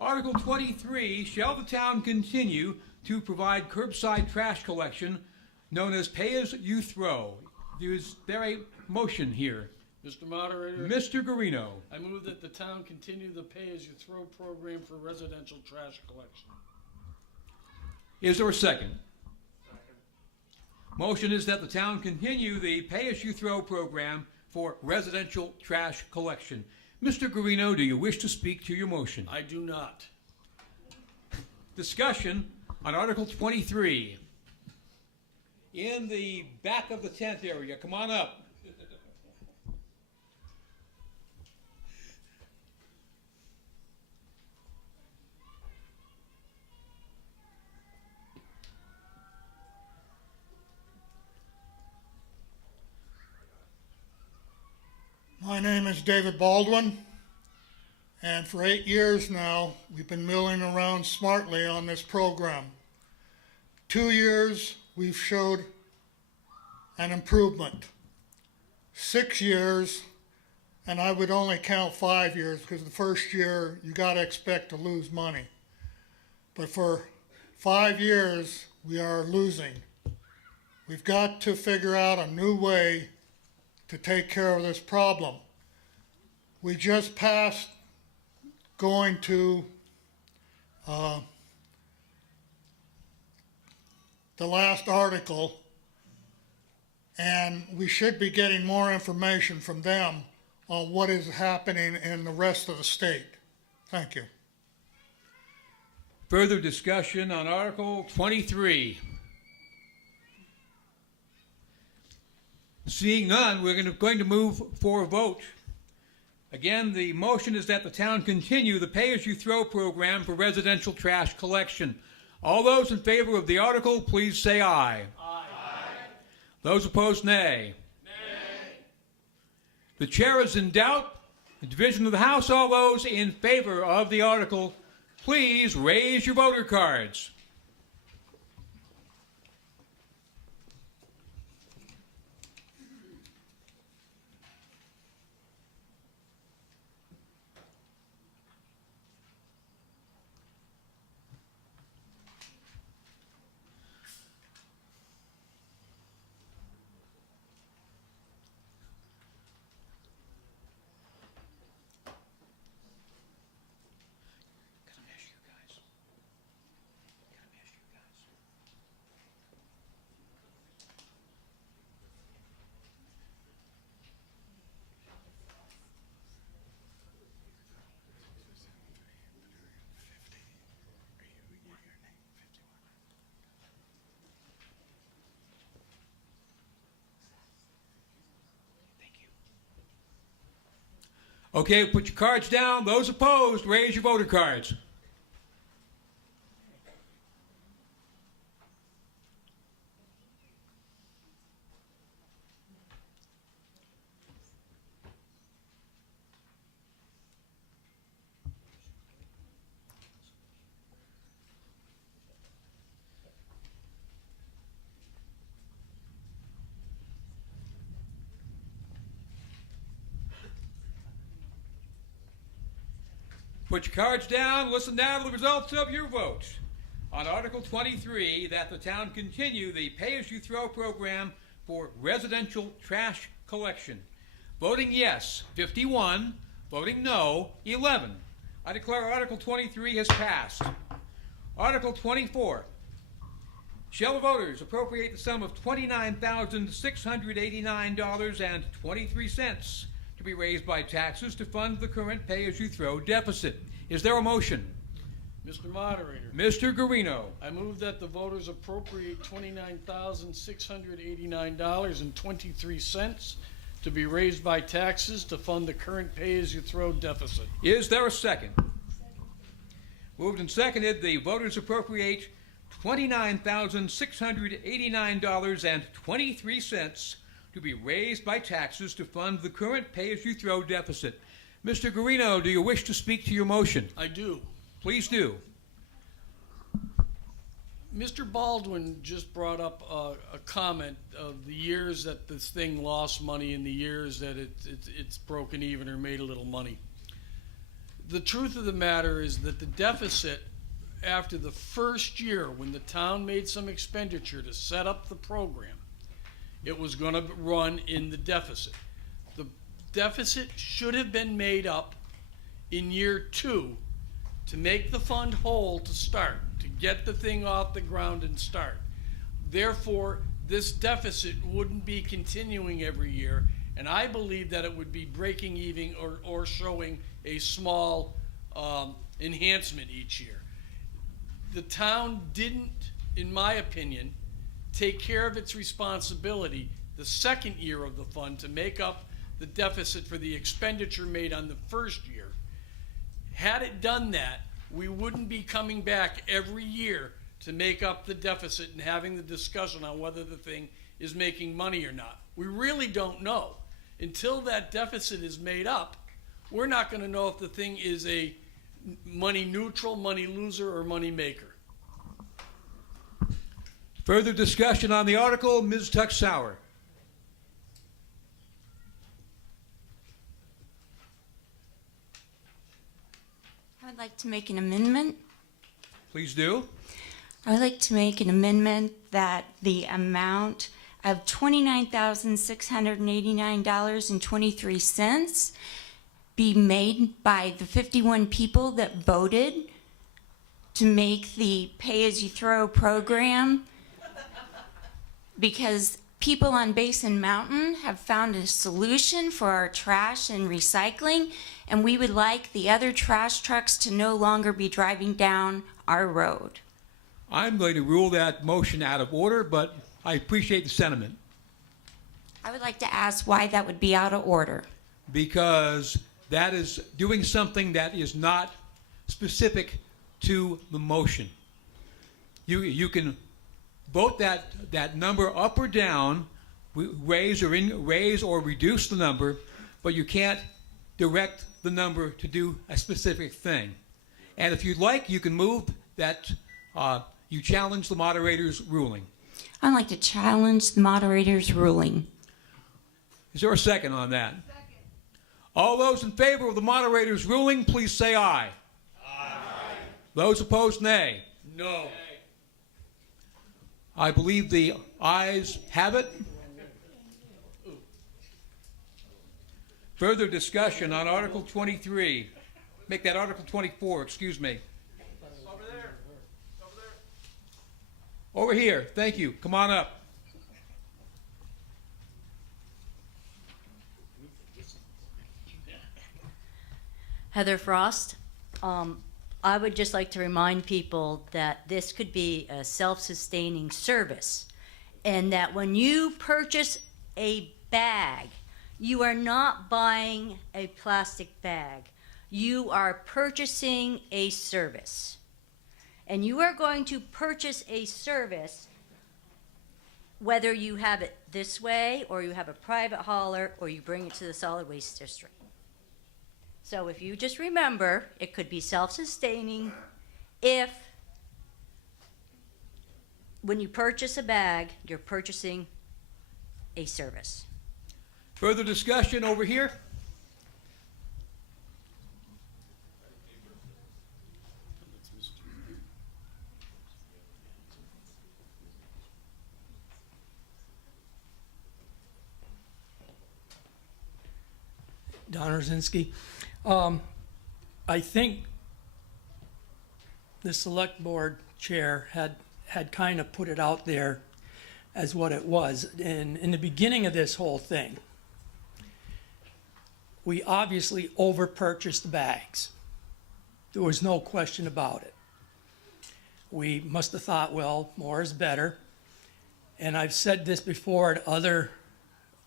Article 23, shall the town continue to provide curbside trash collection known as pay-as-you-throw? Is there a motion here? Mr. Moderator. Mr. Guarino. I move that the town continue the pay-as-you-throw program for residential trash collection. Is there a second? Second. Motion is that the town continue the pay-as-you-throw program for residential trash collection. Mr. Guarino, do you wish to speak to your motion? I do not. Discussion on Article 23. In the back of the tent area, come on up. My name is David Baldwin, and for 8 years now, we've been milling around smartly on this program. 2 years, we've showed an improvement. 6 years, and I would only count 5 years because the first year, you got to expect to lose money. But for 5 years, we are losing. We've got to figure out a new way to take care of this problem. We just passed going to the last article, and we should be getting more information from them on what is happening in the rest of the state. Thank you. Further discussion on Article 23. Seeing none, we're going to move for a vote. Again, the motion is that the town continue the pay-as-you-throw program for residential trash collection. All those in favor of the article, please say aye. Aye. Those opposed, nay. Nay. The chair is in doubt. The division of the House, all those in favor of the article, please raise your voter cards. Okay, put your cards down. Those opposed, raise your voter cards. Put your cards down. Listen now to the results of your vote. on Article 23 that the town continue the pay-as-you-throw program for residential trash collection. Voting yes, 51. Voting no, 11. I declare Article 23 has passed. Article 24. Shall the voters appropriate the sum of $29,689.23 to be raised by taxes to fund the current pay-as-you-throw deficit? Is there a motion? Mr. Moderator. Mr. Guarino. I move that the voters appropriate $29,689.23 to be raised by taxes to fund the current pay-as-you-throw deficit. Is there a second? Moved and seconded, the voters appropriate $29,689.23 to be raised by taxes to fund the current pay-as-you-throw deficit. Mr. Guarino, do you wish to speak to your motion? I do. Please do. Mr. Baldwin just brought up a comment of the years that this thing lost money and the years that it's broken even or made a little money. The truth of the matter is that the deficit after the first year when the town made some expenditure to set up the program, it was going to run in the deficit. The deficit should have been made up in year 2 to make the fund whole to start, to get the thing off the ground and start. Therefore, this deficit wouldn't be continuing every year, and I believe that it would be breaking even or showing a small enhancement each year. The town didn't, in my opinion, take care of its responsibility the second year of the fund to make up the deficit for the expenditure made on the first year. Had it done that, we wouldn't be coming back every year to make up the deficit and having the discussion on whether the thing is making money or not. We really don't know. Until that deficit is made up, we're not going to know if the thing is a money neutral, money loser, or money maker. Further discussion on the article, Ms. Tuck-Sauer. I would like to make an amendment. Please do. I would like to make an amendment that the amount of $29,689.23 be made by the 51 people that voted to make the pay-as-you-throw program, because people on Basin Mountain have found a solution for our trash and recycling, and we would like the other trash trucks to no longer be driving down our road. I'm going to rule that motion out of order, but I appreciate the sentiment. I would like to ask why that would be out of order. Because that is doing something that is not specific to the motion. You can vote that number up or down, raise or reduce the number, but you can't direct the number to do a specific thing. And if you'd like, you can move that you challenge the moderator's ruling. I'd like to challenge the moderator's ruling. Is there a second on that? Second. All those in favor of the moderator's ruling, please say aye. Aye. Those opposed, nay. No. I believe the ayes have it. Further discussion on Article 23. Make that Article 24, excuse me. Over there. Over there. Over here. Thank you. Come on up. Heather Frost. I would just like to remind people that this could be a self-sustaining service, and that when you purchase a bag, you are not buying a plastic bag. You are purchasing a service. And you are going to purchase a service whether you have it this way, or you have a private hauler, or you bring it to the solid waste district. So if you just remember, it could be self-sustaining if, when you purchase a bag, you're purchasing a service. Further discussion over here? Don Rosinski. I think the select board chair had kind of put it out there as what it was. In the beginning of this whole thing, we obviously over-purchased bags. There was no question about it. We must have thought, well, more is better. And I've said this before at other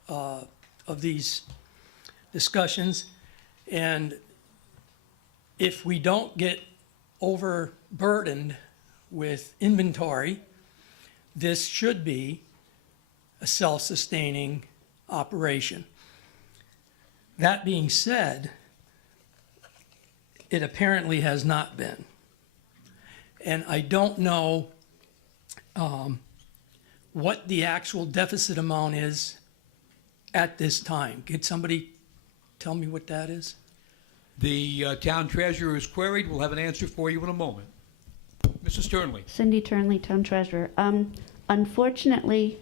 of these discussions, and if we don't get overburdened with inventory, this should be a self-sustaining operation. That being said, it apparently has not been. And I don't know what the actual deficit amount is at this time. Could somebody tell me what that is? The town treasurer is queried. We'll have an answer for you in a moment. Mrs. Turnley. Cindy Turnley, Town Treasurer. Unfortunately,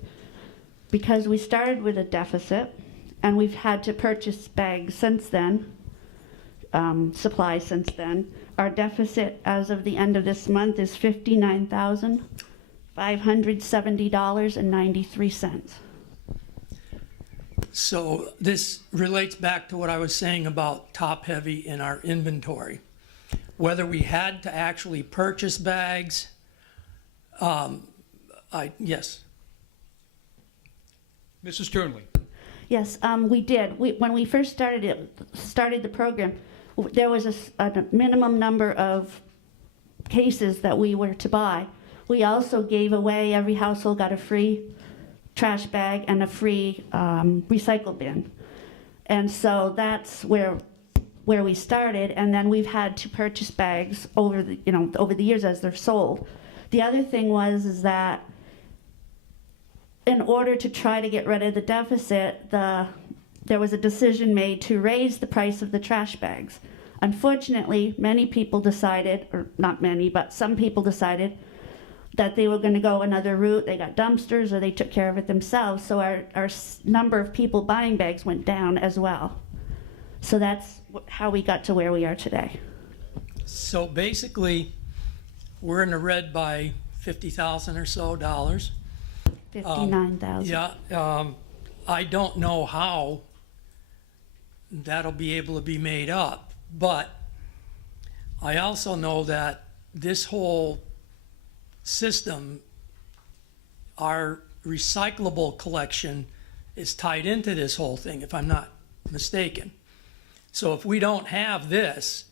because we started with a deficit and we've had to purchase bags since then, supplies since then, our deficit as of the end of this month is $59,570.93. So this relates back to what I was saying about top-heavy in our inventory. Whether we had to actually purchase bags, yes. Mrs. Turnley. Yes, we did. When we first started the program, there was a minimum number of cases that we were to buy. We also gave away, every household got a free trash bag and a free recycle bin. And so that's where we started, and then we've had to purchase bags over the years as they're sold. The other thing is that in order to try to get rid of the deficit, there was a decision made to raise the price of the trash bags. Unfortunately, many people decided, or not many, but some people decided that they were going to go another route. They got dumpsters or they took care of it themselves. So our number of people buying bags went down as well. So that's how we got to where we are today. So basically, we're in the red by $50,000 or so dollars. 59,000. Yeah, I don't know how that'll be able to be made up, but I also know that this whole system, our recyclable collection is tied into this whole thing, if I'm not mistaken. So if we don't have this,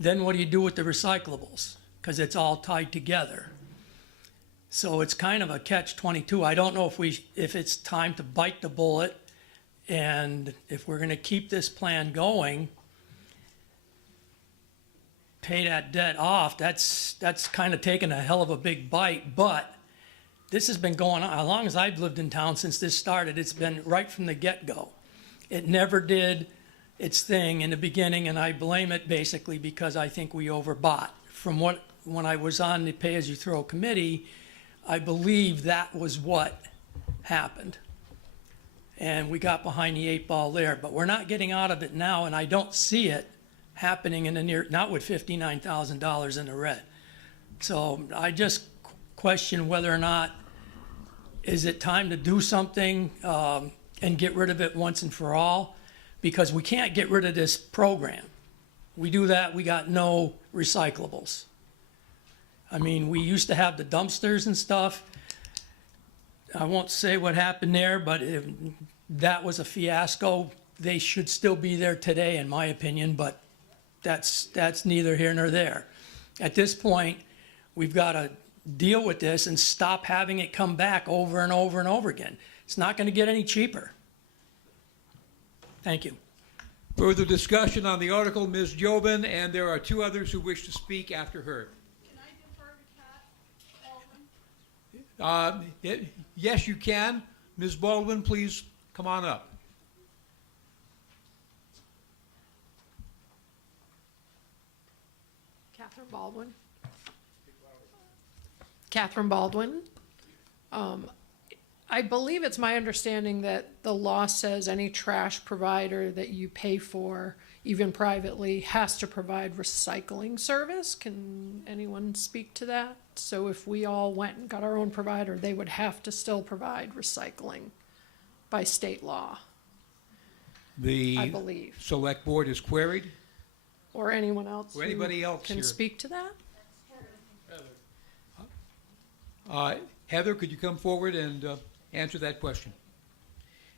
then what do you do with the recyclables? Because it's all tied together. So it's kind of a catch-22. I don't know if it's time to bite the bullet, and if we're going to keep this plan going, pay that debt off. That's kind of taking a hell of a big bite. But this has been going on as long as I've lived in town since this started. It's been right from the get-go. It never did its thing in the beginning, and I blame it basically because I think we overbought. When I was on the pay-as-you-throw committee, I believe that was what happened. And we got behind the 8 ball there, but we're not getting out of it now, and I don't see it happening in the near, not with $59,000 in the red. So I just question whether or not, is it time to do something and get rid of it once and for all? Because we can't get rid of this program. We do that, we got no recyclables. I mean, we used to have the dumpsters and stuff. I won't say what happened there, but that was a fiasco. They should still be there today, in my opinion, but that's neither here nor there. At this point, we've got to deal with this and stop having it come back over and over and over again. It's not going to get any cheaper. Thank you. Further discussion on the article, Ms. Jobin, and there are 2 others who wish to speak after her. Yes, you can. Ms. Baldwin, please come on up. Catherine Baldwin. I believe it's my understanding that the law says any trash provider that you pay for, even privately, has to provide recycling service. Can anyone speak to that? So if we all went and got our own provider, they would have to still provide recycling by state law, The I believe. select board is queried. Or anyone else Or anybody else can here. speak to that? Heather, could you come forward and answer that question?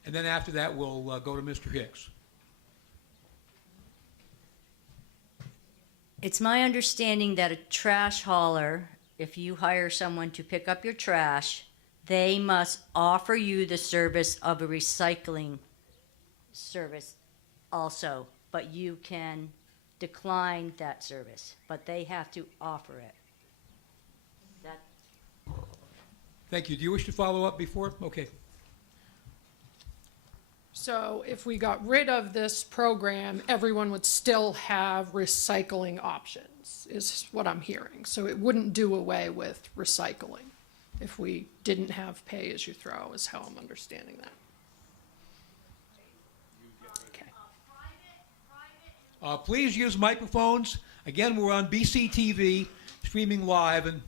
And then after that, we'll go to Mr. Hicks. It's my understanding that a trash hauler, if you hire someone to pick up your trash, they must offer you the service of a recycling service also, but you can decline that service, but they have to offer it. That, Thank you. Do you wish to follow up before? Okay. So if we got rid of this program, everyone would still have recycling options, is what I'm hearing. So it wouldn't do away with recycling if we didn't have pay as you throw, is how I'm understanding that. Please use microphones. Again, we're on BCTV, streaming live, and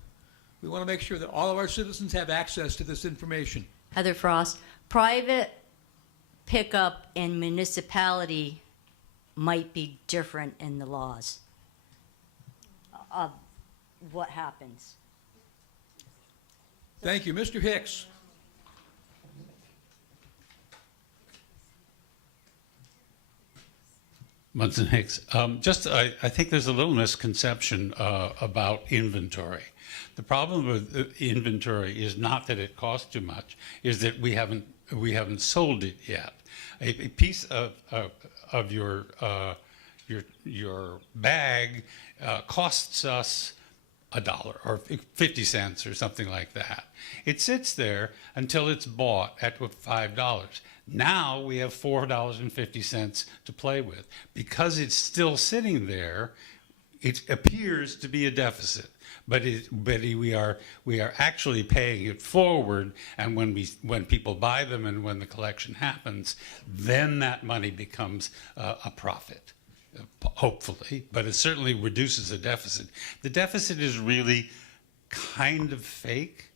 we want to make sure that all of our citizens have access to this information. Heather Frost, private pickup and municipality might be different in the laws of what happens. Thank you. Mr. Hicks. Munson Hicks. I think there's a little misconception about inventory. The problem with inventory is not that it costs too much, is that we haven't sold it yet. A piece of your bag costs us $1 or 50 cents or something like that. It sits there until it's bought at $5. Now we have $4.50 to play with. Because it's still sitting there, it appears to be a deficit, but we are actually paying it forward. And when people buy them and when the collection happens, then that money becomes a profit, hopefully. But it certainly reduces the deficit. The deficit is really kind of fake.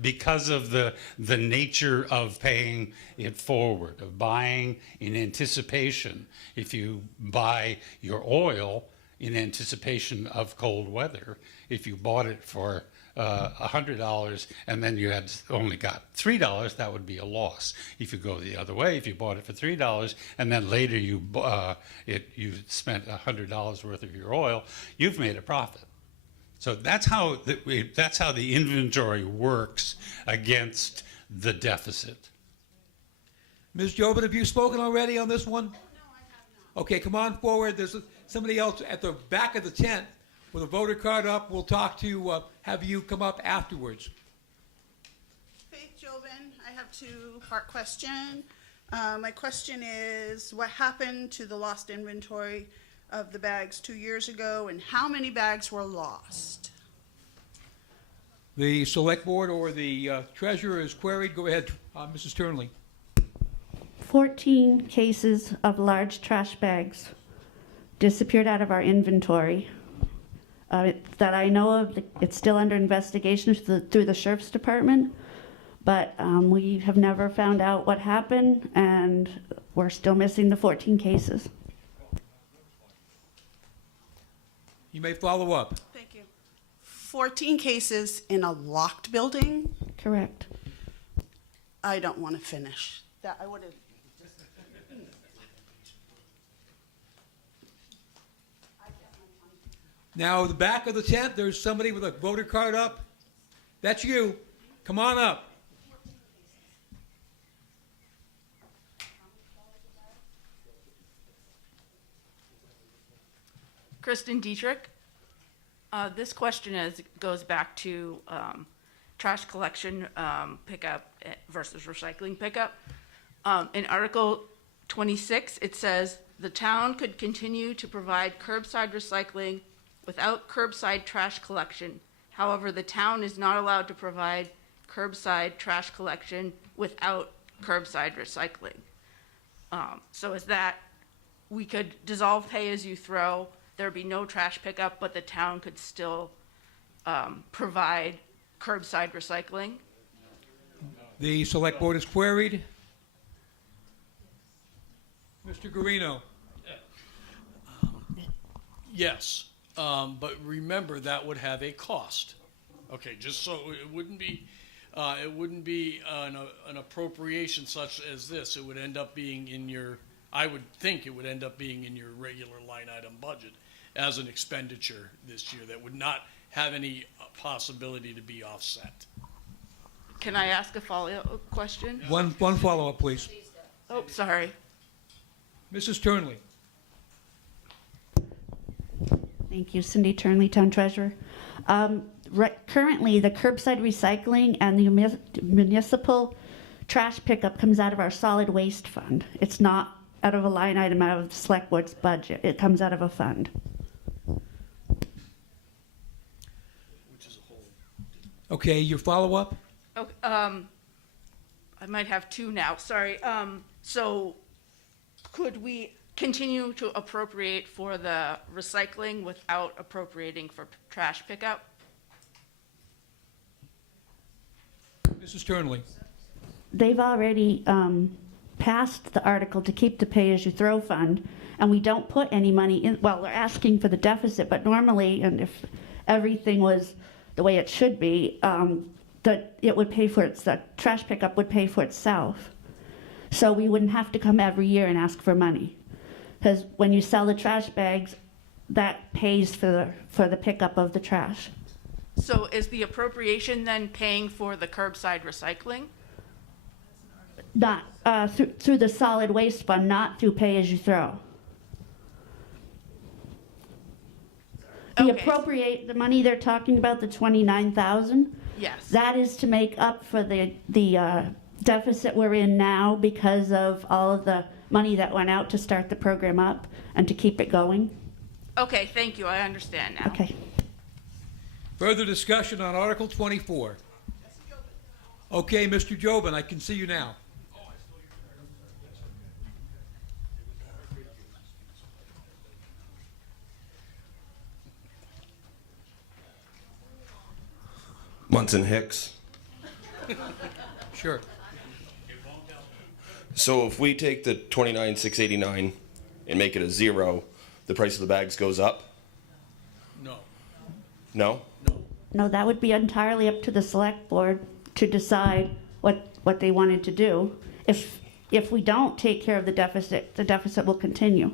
Because of the nature of paying it forward, of buying in anticipation. If you buy your oil in anticipation of cold weather, if you bought it for $100 and then you had only got $3, that would be a loss. If you go the other way, if you bought it for $3 and then later you spent $100 worth of your oil, you've made a profit. So that's how the inventory works against the deficit. Ms. Jobin, have you spoken already on this one? No, I have not. Okay, come on forward. There's somebody else at the back of the tent with a voter card up. We'll talk to have you come up afterwards. Faith Jobin, I have a two-part question. My question is, what happened to the lost inventory of the bags 2 years ago, and how many bags were lost? The select board or the treasurer is queried. Go ahead, Mrs. Turnley. 14 cases of large trash bags disappeared out of our inventory. That I know of, it's still under investigation through the sheriff's department, but we have never found out what happened, and we're still missing the 14 cases. You may follow up. Thank you. 14 cases in a locked building? Correct. I don't want to finish. That I would have. Now, the back of the tent, there's somebody with a voter card up. That's you. Come on up. Kristen Dietrich. This question goes back to trash collection pickup versus recycling pickup. In Article 26, it says the town could continue to provide curbside recycling without curbside trash collection. However, the town is not allowed to provide curbside trash collection without curbside recycling. So is that, we could dissolve pay as you throw, there'd be no trash pickup, but the town could still provide curbside recycling? The select board is queried. Mr. Guarino. Yes, but remember that would have a cost. Okay, just so it wouldn't be an appropriation such as this. It would end up being in your, I would think it would end up being in your regular line item budget as an expenditure this year that would not have any possibility to be offset. Can I ask a follow-up question? One follow-up, please. Oh, sorry. Mrs. Turnley. Thank you, Cindy Turnley, Town Treasurer. Currently, the curbside recycling and the municipal trash pickup comes out of our solid waste fund. It's not out of a line item out of the select board's budget. It comes out of a fund. Okay, your follow-up? Okay, I might have two now, sorry. So could we continue to appropriate for the recycling without appropriating for trash pickup? Mrs. Turnley. They've already passed the article to keep the pay-as-you-throw fund, and we don't put any money in. Well, they're asking for the deficit, but normally, and if everything was the way it should be, it would pay for the trash pickup would pay for itself. So we wouldn't have to come every year and ask for money. Because when you sell the trash bags, that pays for the pickup of the trash. So is the appropriation then paying for the curbside recycling? Not through the solid waste fund, not through pay-as-you-throw. The money they're talking about, the $29,000. Yes. That is to make up for the deficit we're in now because of all of the money that went out to start the program up and to keep it going. Okay, thank you, I understand now. Okay. Further discussion on Article 24. Okay, Mr. Jobin, I can see you now. Munson Hicks. Sure. So if we take the $29,689 and make it a zero, the price of the bags goes up? No. No? No, that would be entirely up to the select board to decide what they wanted to do. If we don't take care of the deficit will continue.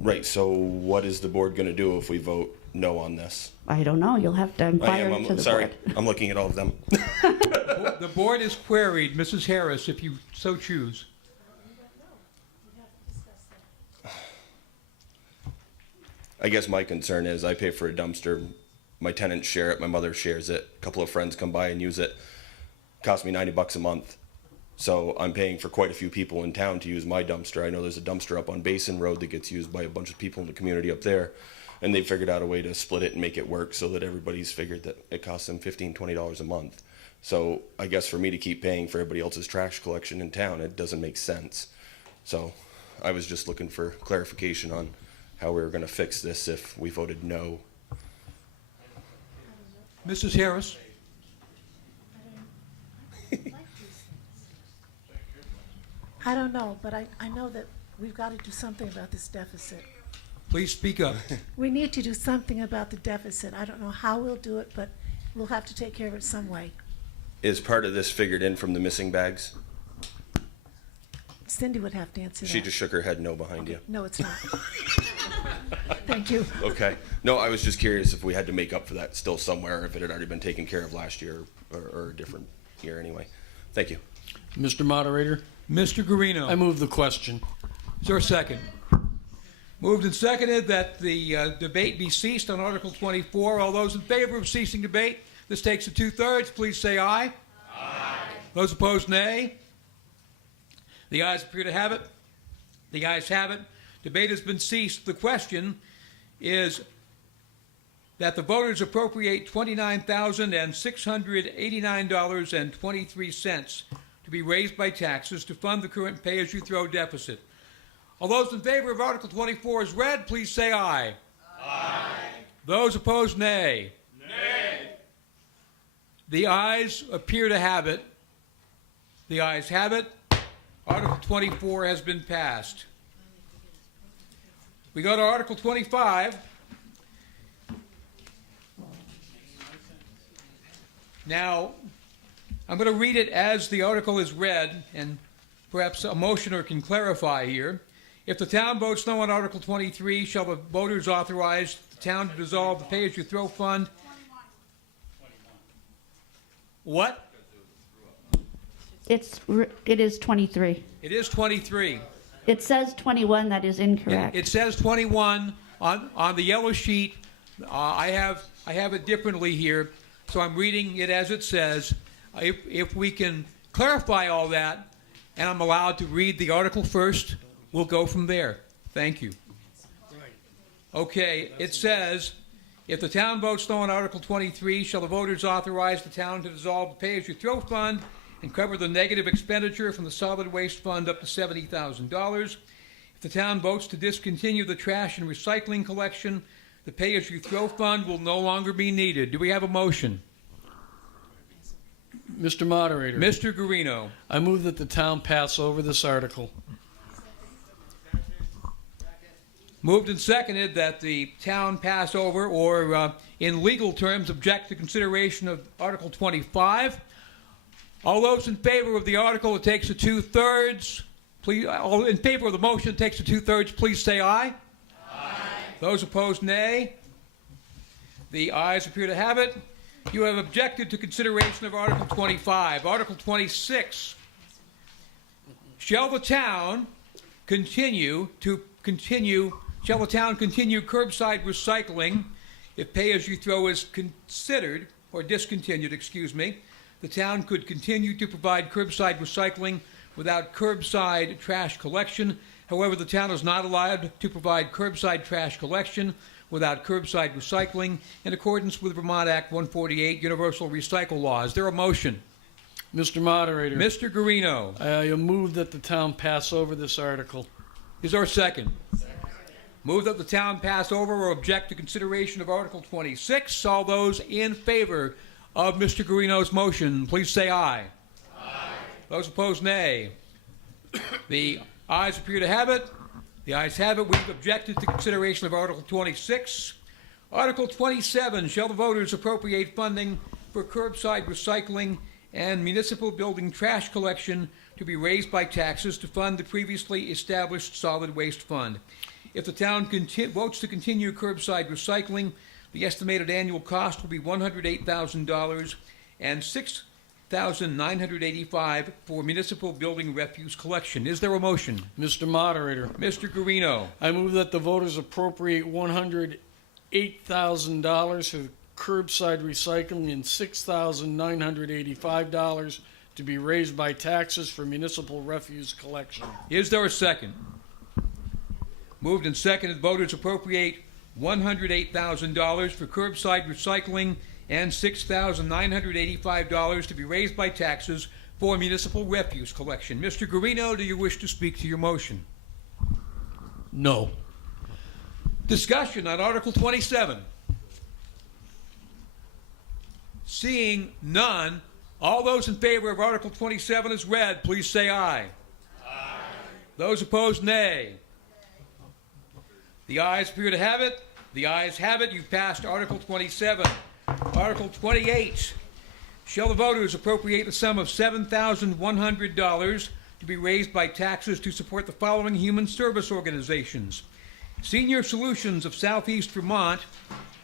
Right, so what is the board going to do if we vote no on this? I don't know. You'll have to inquire into the sorry, board. I'm looking at all of them. The board is queried, Mrs. Harris, if you so choose. I guess my concern is I pay for a dumpster, my tenants share it, my mother shares it, a couple of friends come by and use it. Costs me $90 a month. So I'm paying for quite a few people in town to use my dumpster. I know there's a dumpster up on Basin Road that gets used by a bunch of people in the community up there. And they figured out a way to split it and make it work so that everybody's figured that it costs them $15, $20 a month. So I guess for me to keep paying for everybody else's trash collection in town, it doesn't make sense. So I was just looking for clarification on how we were going to fix this if we voted no. Mrs. Harris? I don't know, but I know that we've got to do something about this deficit. Please speak up. We need to do something about the deficit. I don't know how we'll do it, but we'll have to take care of it some way. Is part of this figured in from the missing bags? Cindy would have to answer that. She just shook her head no behind you. No, it's not. Thank you. Okay. No, I was just curious if we had to make up for that still somewhere, if it had already been taken care of last year or a different year anyway. Thank you. Mr. Moderator? Mr. Guarino. I move the question. Is there a second? Moved and seconded that the debate be ceased on Article 24. All those in favor of ceasing debate, this takes a 2/3. Please say aye. Aye. Those opposed, nay. The ayes appear to have it. The ayes have it. Debate has been ceased. The question is that the voters appropriate $29,689.23 to be raised by taxes to fund the current pay-as-you-throw deficit. All those in favor of Article 24 as read, please say aye. Aye. Those opposed, nay. Nay. The ayes appear to have it. The ayes have it. Article 24 has been passed. We go to Article 25. Now, I'm going to read it as the article is read, and perhaps a motioner can clarify here. If the town votes no on Article 23, shall the voters authorize the town to dissolve the pay-as-you-throw fund? What? It is 23. It is 23. It says 21. That is incorrect. It says 21 on the yellow sheet. I have it differently here, so I'm reading it as it says. If we can clarify all that, and I'm allowed to read the article first, we'll go from there. Thank you. Okay, it says, if the town votes no on Article 23, shall the voters authorize the town to dissolve the pay-as-you-throw fund and cover the negative expenditure from the solid waste fund up to $70,000. If the town votes to discontinue the trash and recycling collection, the pay-as-you-throw fund will no longer be needed. Do we have a motion? Mr. Moderator. Mr. Guarino. I move that the town pass over this article. Moved and seconded that the town pass over, or in legal terms, object to consideration of Article 25. All those in favor of the article, it takes a two-thirds. Please, all in favor of the motion, it takes a two-thirds. Please say aye. Aye. Those opposed, nay. The ayes appear to have it. You have objected to consideration of Article 25. Article 26. Shall the town continue curbside recycling if pay-as-you-throw is considered, or discontinued, excuse me? The town could continue to provide curbside recycling without curbside trash collection. However, the town is not allowed to provide curbside trash collection without curbside recycling in accordance with Vermont Act 148 Universal Recycle Law. Is there a motion? Mr. Moderator. Mr. Guarino. I move that the town pass over this article. Is there a second? Move that the town pass over or object to consideration of Article 26. All those in favor of Mr. Guarino's motion, please say aye. Aye. Those opposed, nay. The ayes appear to have it. The ayes have it. We've objected to consideration of Article 26. Article 27, shall the voters appropriate funding for curbside recycling and municipal building trash collection to be raised by taxes to fund the previously established solid waste fund. If the town votes to continue curbside recycling, the estimated annual cost will be $108,000 and $6,985 for municipal building refuse collection. Is there a motion? Mr. Moderator. Mr. Guarino. I move that the voters appropriate $108,000 for curbside recycling and $6,985 to be raised by taxes for municipal refuse collection. Is there a second? Moved and seconded, voters appropriate $108,000 for curbside recycling and $6,985 to be raised by taxes for municipal refuse collection. Mr. Guarino, do you wish to speak to your motion? No. Discussion on Article 27. Seeing none, all those in favor of Article 27 as read, please say aye. Aye. Those opposed, nay. The ayes appear to have it. The ayes have it. You've passed Article 27. Article 28. Shall the voters appropriate the sum of $7,100 to be raised by taxes to support the following human service organizations? Senior Solutions of Southeast Vermont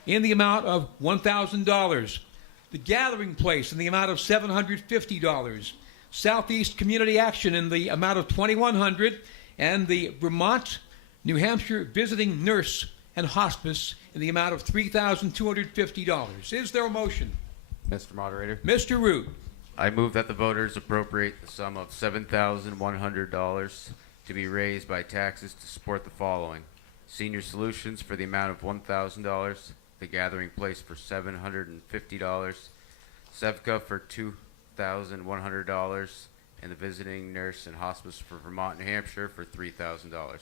in the amount of $1,000. The Gathering Place in the amount of $750. Southeast Community Action in the amount of $2,100. And the Vermont, New Hampshire Visiting Nurse and Hospice in the amount of $3,250. Is there a motion? Mr. Moderator. Mr. Root. I move that the voters appropriate the sum of $7,100 to be raised by taxes to support the following: Senior Solutions for the amount of $1,000, the Gathering Place for $750, Sevka for $2,100, and the Visiting Nurse and Hospice for Vermont, New Hampshire for $3,000.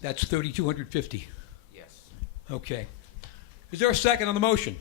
That's $3,250. Yes. Okay. Is there a second on the motion?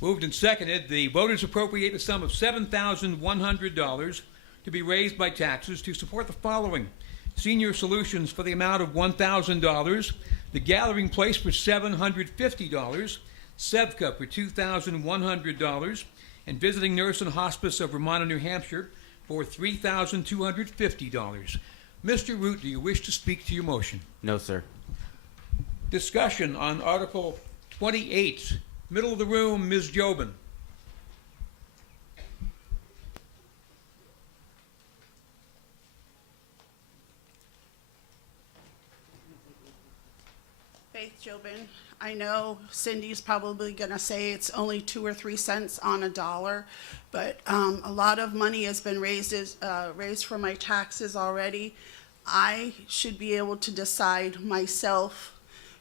Moved and seconded, the voters appropriate a sum of $7,100 to be raised by taxes to support the following: Senior Solutions for the amount of $1,000, the Gathering Place for $750, Sevka for $2,100, and Visiting Nurse and Hospice of Vermont and New Hampshire for $3,250. Mr. Root, do you wish to speak to your motion? No, sir. Discussion on Article 28. Middle of the room, Ms. Jobin. Faith Jobin, I know Cindy's probably gonna say it's only 2 or 3 cents on a dollar, but a lot of money has been raised for my taxes already. I should be able to decide myself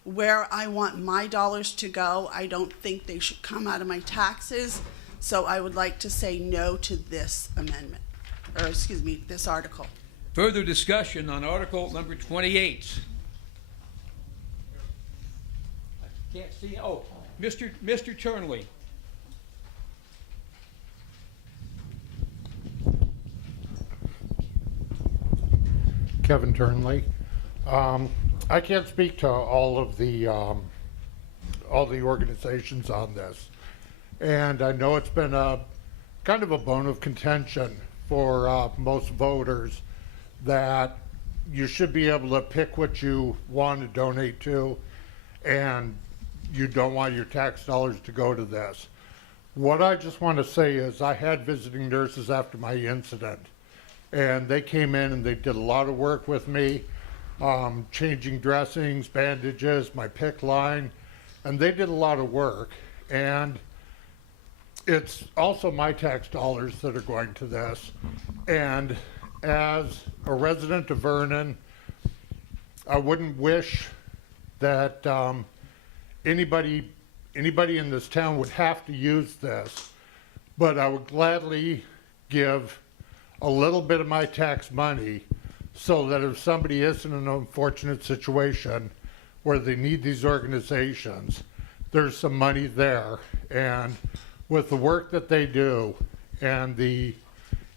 where I want my dollars to go. I don't think they should come out of my taxes, so I would like to say no to this amendment, or excuse me, this article. Further discussion on Article number 28. I can't see. Oh, Mr. Turnley. Kevin Turnley. I can't speak to all the organizations on this, and I know it's been a kind of a bone of contention for most voters that you should be able to pick what you want to donate to, and you don't want your tax dollars to go to this. What I just want to say is I had visiting nurses after my incident, and they came in and they did a lot of work with me, changing dressings, bandages, my PICC line, and they did a lot of work. And it's also my tax dollars that are going to this. And as a resident of Vernon, I wouldn't wish that anybody in this town would have to use this, but I would gladly give a little bit of my tax money so that if somebody is in an unfortunate situation where they need these organizations, there's some money there. And with the work that they do and the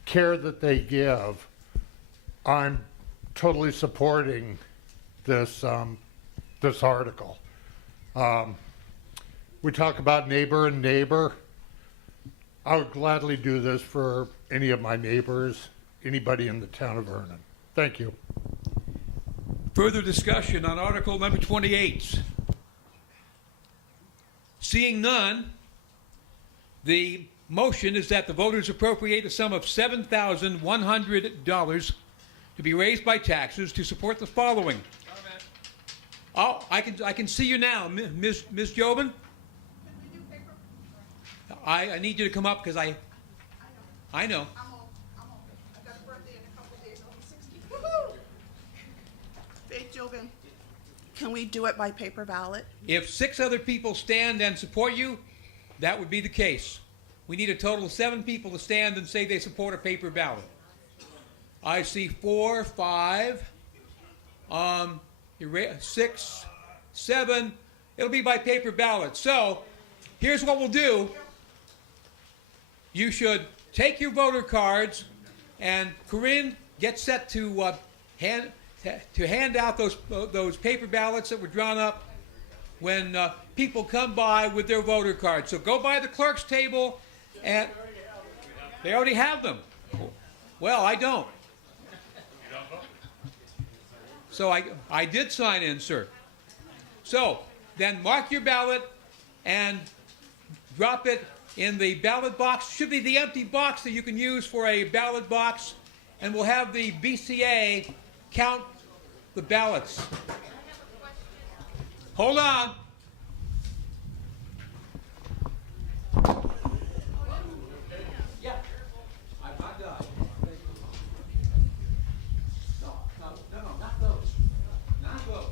care that they give, I'm totally supporting this this article. We talk about neighbor and neighbor. I would gladly do this for any of my neighbors, anybody in the town of Vernon. Thank you. Further discussion on Article number 28. Seeing none, the motion is that the voters appropriate a sum of $7,100 to be raised by taxes to support the following. Oh, I can see you now, Ms. Jobin. I need you to come up because I know. Faith Jobin, can we do it by paper ballot? If 6 other people stand and support you, that would be the case. We need a total of 7 people to stand and say they support a paper ballot. I see 4, 5, 6, 7. It'll be by paper ballot. So here's what we'll do. You should take your voter cards, and Corinne, get set to hand out those paper ballots that were drawn up when people come by with their voter cards. So go by the clerk's table, and they already have them. Well, I don't. So I did sign in, sir. So then mark your ballot and drop it in the ballot box. Should be the empty box that you can use for a ballot box, and we'll have the BCA count the ballots. Hold on. Yeah, I'm not done. No, not those. Not those.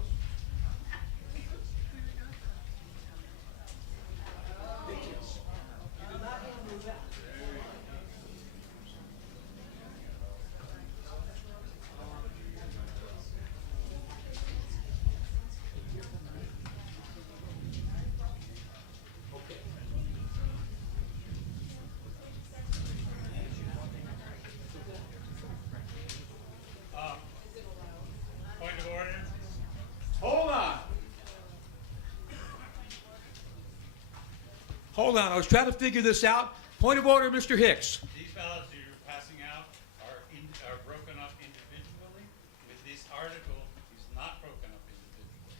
Hold on, I was trying to figure this out. Point of order, Mr. Hicks. These ballots that you're passing out are broken up individually. With this article, it's not broken up individually.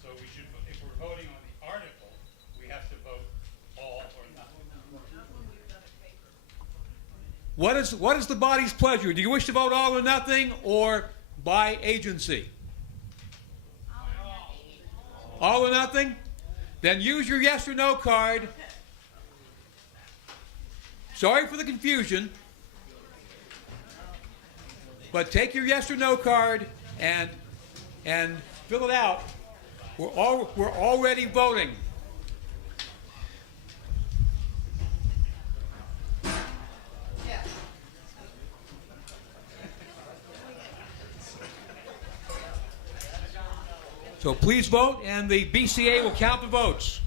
So we should, if we're voting on the article, we have to vote all or nothing. What is the body's pleasure? Do you wish to vote all or nothing or by agency? All or nothing? Then use your yes or no card. Sorry for the confusion. But take your yes or no card and fill it out. We're already voting. So please vote, and the BCA will count the votes.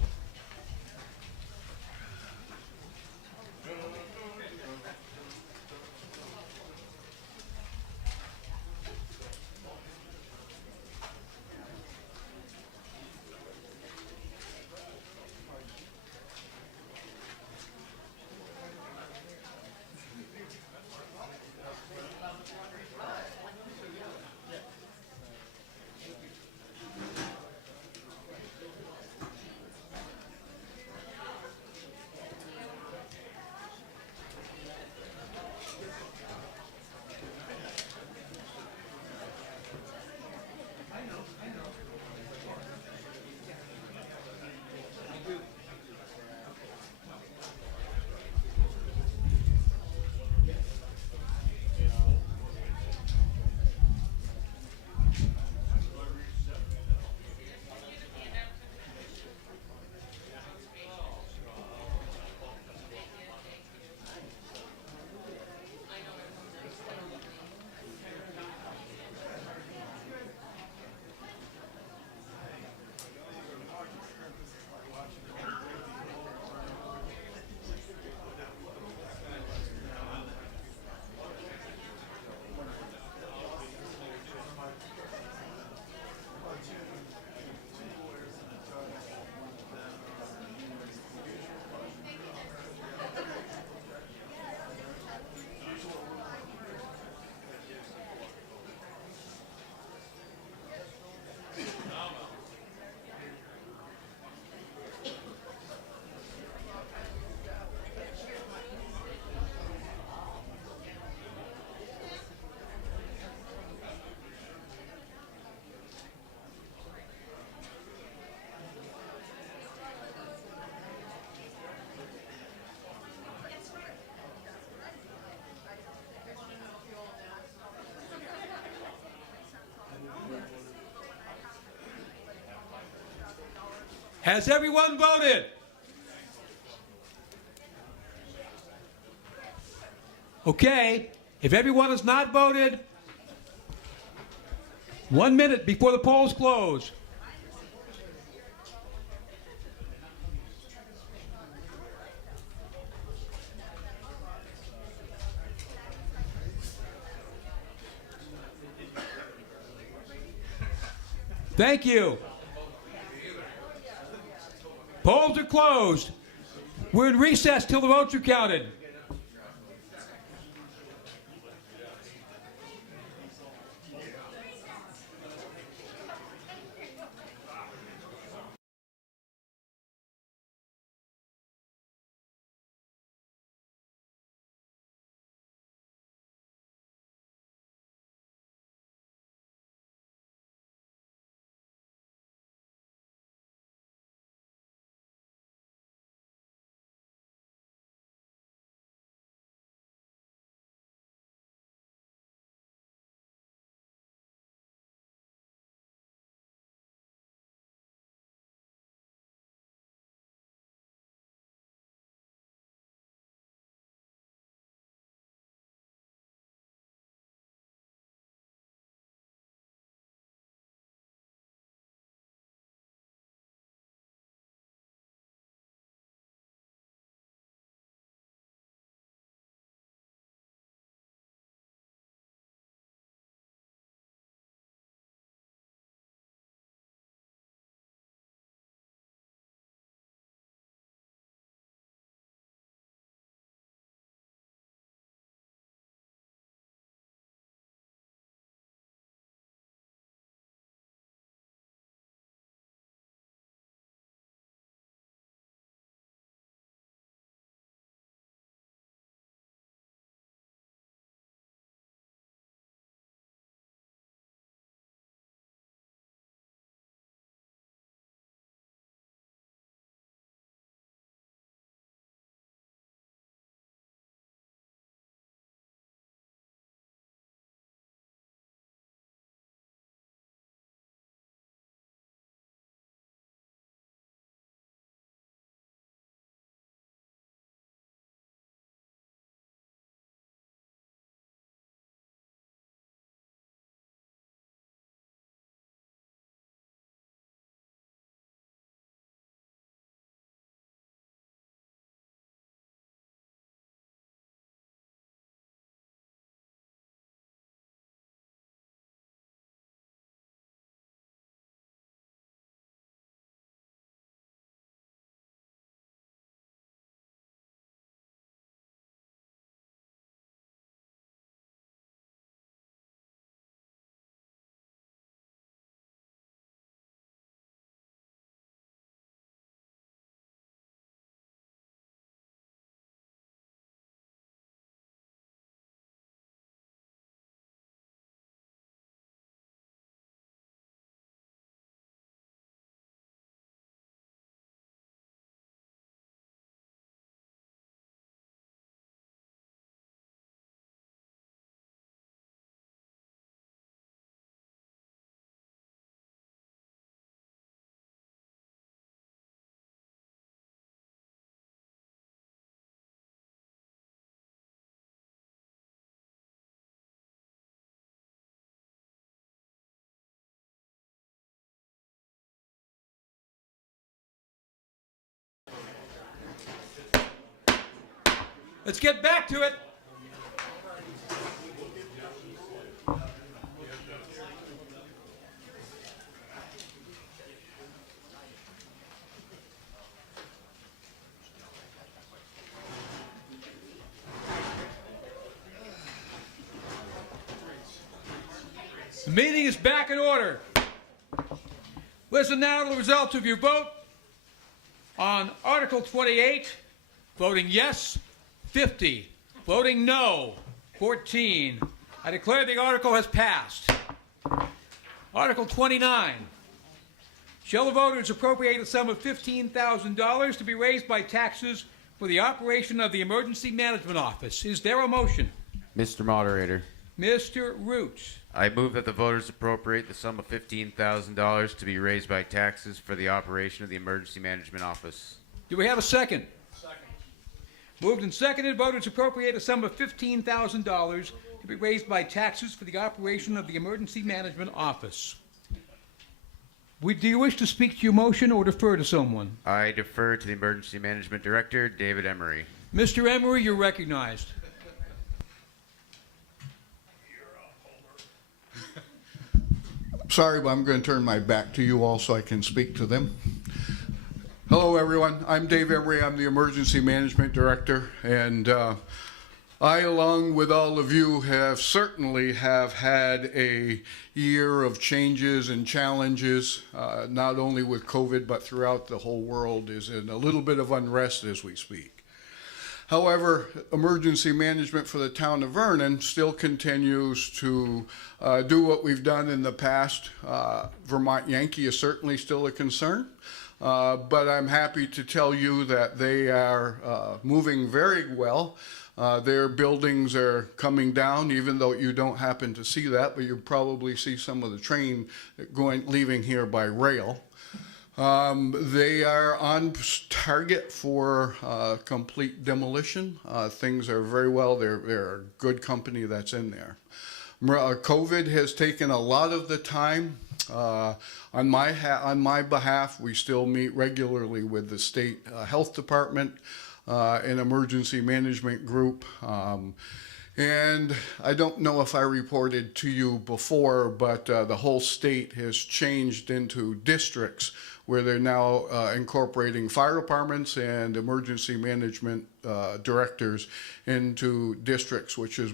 Has everyone voted? Okay, if everyone has not voted, 1 minute before the polls close. Thank you. Polls are closed. We're in recess till the votes are counted. Let's get back to it. The meeting is back in order. Listen now to the results of your vote on Article 28. Voting yes, 50. Voting no, 14. I declare the article has passed. Article 29. Shall the voters appropriate a sum of $15,000 to be raised by taxes for the operation of the Emergency Management Office? Is there a motion? Mr. Moderator, Mr. Roots. I move that the voters appropriate the sum of $15,000 to be raised by taxes for the operation of the Emergency Management Office. Do we have a second? Second. Moved and seconded. Voters appropriate a sum of $15,000 to be raised by taxes for the operation of the Emergency Management Office. Do you wish to speak to your motion or defer to someone? I defer to the Emergency Management Director, David Emery. Mr. Emery, you're recognized. Sorry, but I'm going to turn my back to you all so I can speak to them. Hello, everyone. I'm Dave Emery. I'm the Emergency Management Director, and I, along with all of you, certainly have had a year of changes and challenges, not only with COVID, but throughout the whole world is in a little bit of unrest as we speak. However, emergency management for the town of Vernon still continues to do what we've done in the past. Vermont Yankee is certainly still a concern, but I'm happy to tell you that they are moving very well. Their buildings are coming down, even though you don't happen to see that, but you probably see some of the train leaving here by rail. They are on target for complete demolition. Things are very well. They're a good company that's in there. COVID has taken a lot of the time. On my behalf, we still meet regularly with the state health department and emergency management group. And I don't know if I reported to you before, but the whole state has changed into districts where they're now incorporating fire departments and emergency management directors into districts, which is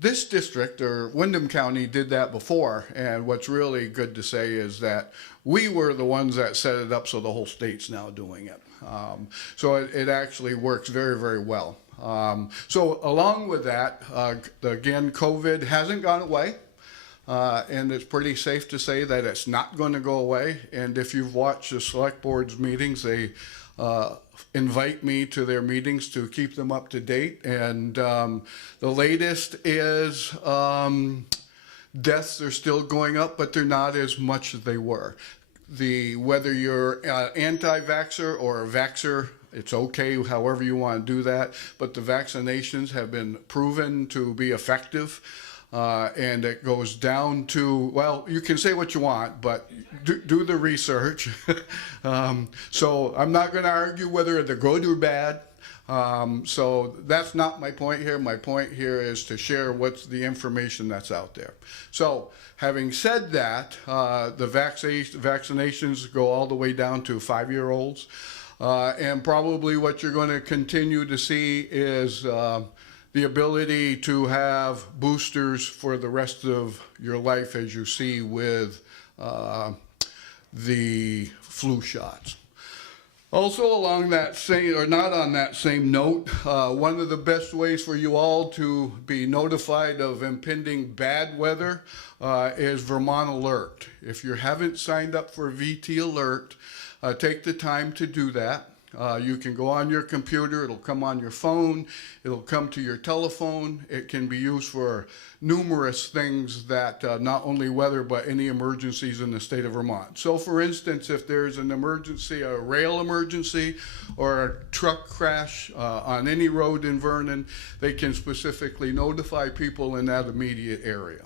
this district, or Windham County, did that before. And what's really good to say is that we were the ones that set it up, so the whole state's now doing it. So it actually works very, very well. So along with that, again, COVID hasn't gone away. And it's pretty safe to say that it's not going to go away. And if you've watched the select board's meetings, they invite me to their meetings to keep them up to date. And the latest is deaths are still going up, but they're not as much as they were. Whether you're anti-vaxxer or a vaxxer, it's okay, however you want to do that. But the vaccinations have been proven to be effective. And it goes down to, well, you can say what you want, but do the research. So I'm not going to argue whether they're good or bad. So that's not my point here. My point here is to share what's the information that's out there. So having said that, the vaccinations go all the way down to 5-year-olds. And probably what you're going to continue to see is the ability to have boosters for the rest of your life, as you see with the flu shots. Also along that same, or not on that same note, one of the best ways for you all to be notified of impending bad weather is Vermont Alert. If you haven't signed up for VT Alert, take the time to do that. You can go on your computer, it'll come on your phone, it'll come to your telephone. It can be used for numerous things that not only weather, but any emergencies in the state of Vermont. So for instance, if there's an emergency, a rail emergency, or a truck crash on any road in Vernon, they can specifically notify people in that immediate area.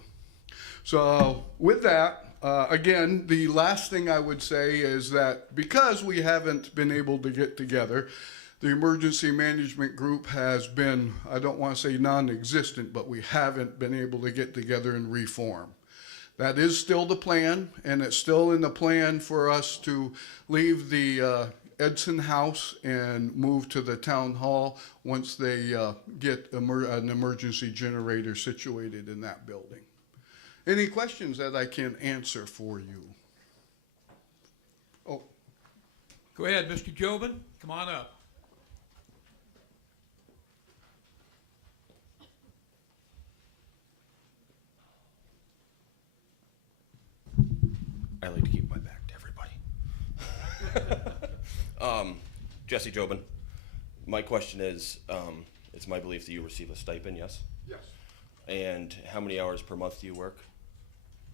So with that, again, the last thing I would say is that because we haven't been able to get together, the emergency management group has been, I don't want to say non-existent, but we haven't been able to get together and reform. That is still the plan, and it's still in the plan for us to leave the Edson House and move to the town hall once they get an emergency generator situated in that building. Any questions that I can answer for you? Oh. Go ahead, Mr. Jobin. Come on up. I like to keep my back to everybody. Jesse Jobin. My question is, it's my belief that you receive a stipend, yes? Yes. And how many hours per month do you work?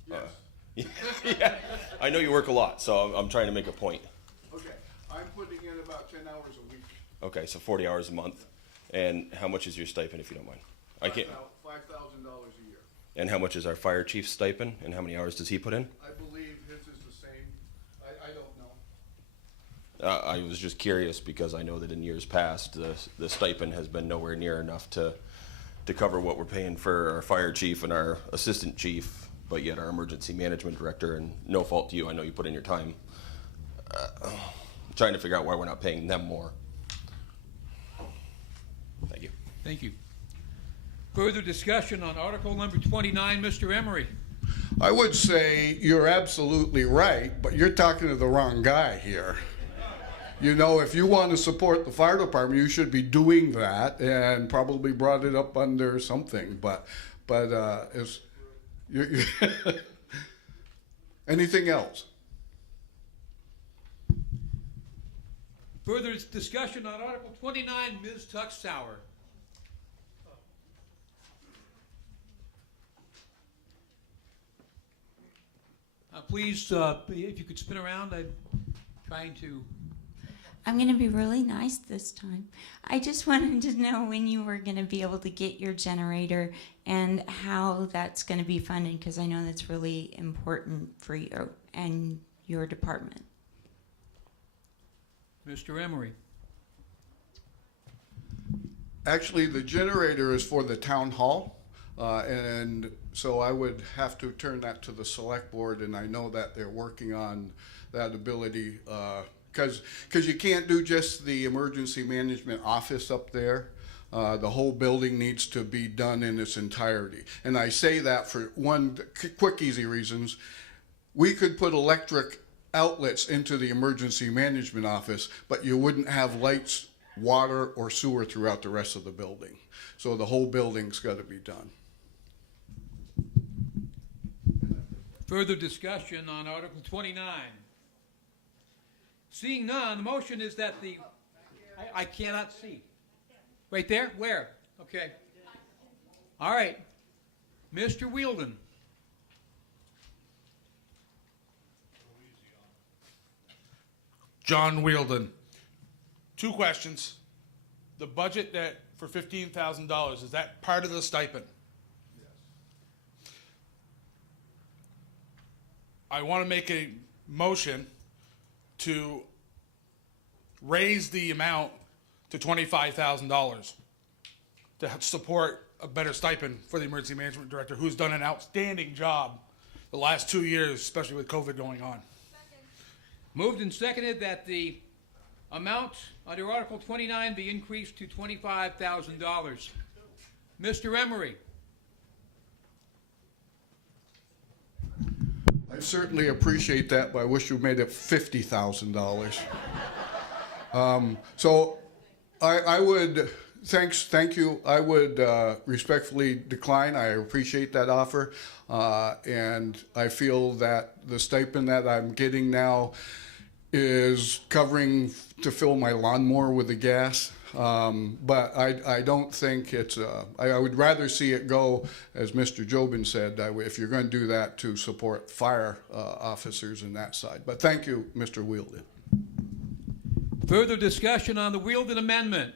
Yes. Yeah, I know you work a lot, so I'm trying to make a point. Okay, I'm putting in about 10 hours a week. Okay, so 40 hours a month. And how much is your stipend, if you don't mind? I can't. $5,000 a year. And how much is our fire chief's stipend? And how many hours does he put in? I believe his is the same. I don't know. I was just curious because I know that in years past, the stipend has been nowhere near enough to cover what we're paying for our fire chief and our assistant chief, but yet our emergency management director, and no fault to you, I know you put in your time, trying to figure out why we're not paying them more. Thank you. Thank you. Further discussion on Article number 29, Mr. Emery. I would say you're absolutely right, but you're talking to the wrong guy here. You know, if you want to support the fire department, you should be doing that, and probably brought it up under something. But it's anything else? Further discussion on Article 29, Ms. Tuxauer. Please, if you could spin around, I'm trying to. I'm going to be really nice this time. I just wanted to know when you were going to be able to get your generator and how that's going to be funded, because I know that's really important for you and your department. Mr. Emery. Actually, the generator is for the town hall, and so I would have to turn that to the select board, and I know that they're working on that ability, because you can't do just the emergency management office up there. The whole building needs to be done in its entirety. And I say that for one quick, easy reasons. We could put electric outlets into the emergency management office, but you wouldn't have lights, water, or sewer throughout the rest of the building. So the whole building's got to be done. Further discussion on Article 29. Seeing none, the motion is that the, I cannot see. Right there? Where? Okay. All right. Mr. Wielden. John Wielden. Two questions. The budget that for $15,000, is that part of the stipend? Yes. I want to make a motion to raise the amount to $25,000 to support a better stipend for the emergency management director, who's done an outstanding job the last 2 years, especially with COVID going on. Moved and seconded that the amount under Article 29 be increased to $25,000. Mr. Emery. I certainly appreciate that, but I wish you made it $50,000. So I would, thank you. I would respectfully decline. I appreciate that offer. And I feel that the stipend that I'm getting now is covering to fill my lawnmower with the gas. But I don't think it's, I would rather see it go, as Mr. Jobin said, if you're going to do that, to support fire officers in that side. But thank you, Mr. Wielden. Further discussion on the Wielden amendment.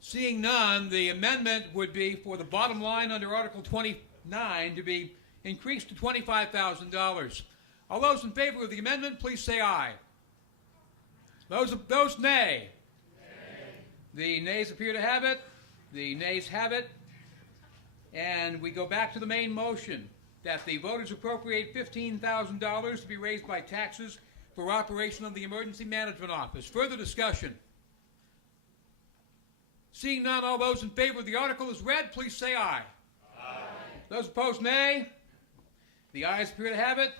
Seeing none, the amendment would be for the bottom line under Article 29 to be increased to $25,000. All those in favor of the amendment, please say aye. Those opposed, nay. The nays appear to have it. The nays have it. And we go back to the main motion that the voters appropriate $15,000 to be raised by taxes for operation of the Emergency Management Office. Further discussion? Seeing none, all those in favor of the article as read, please say aye. Aye. Those opposed, nay. The ayes appear to have it.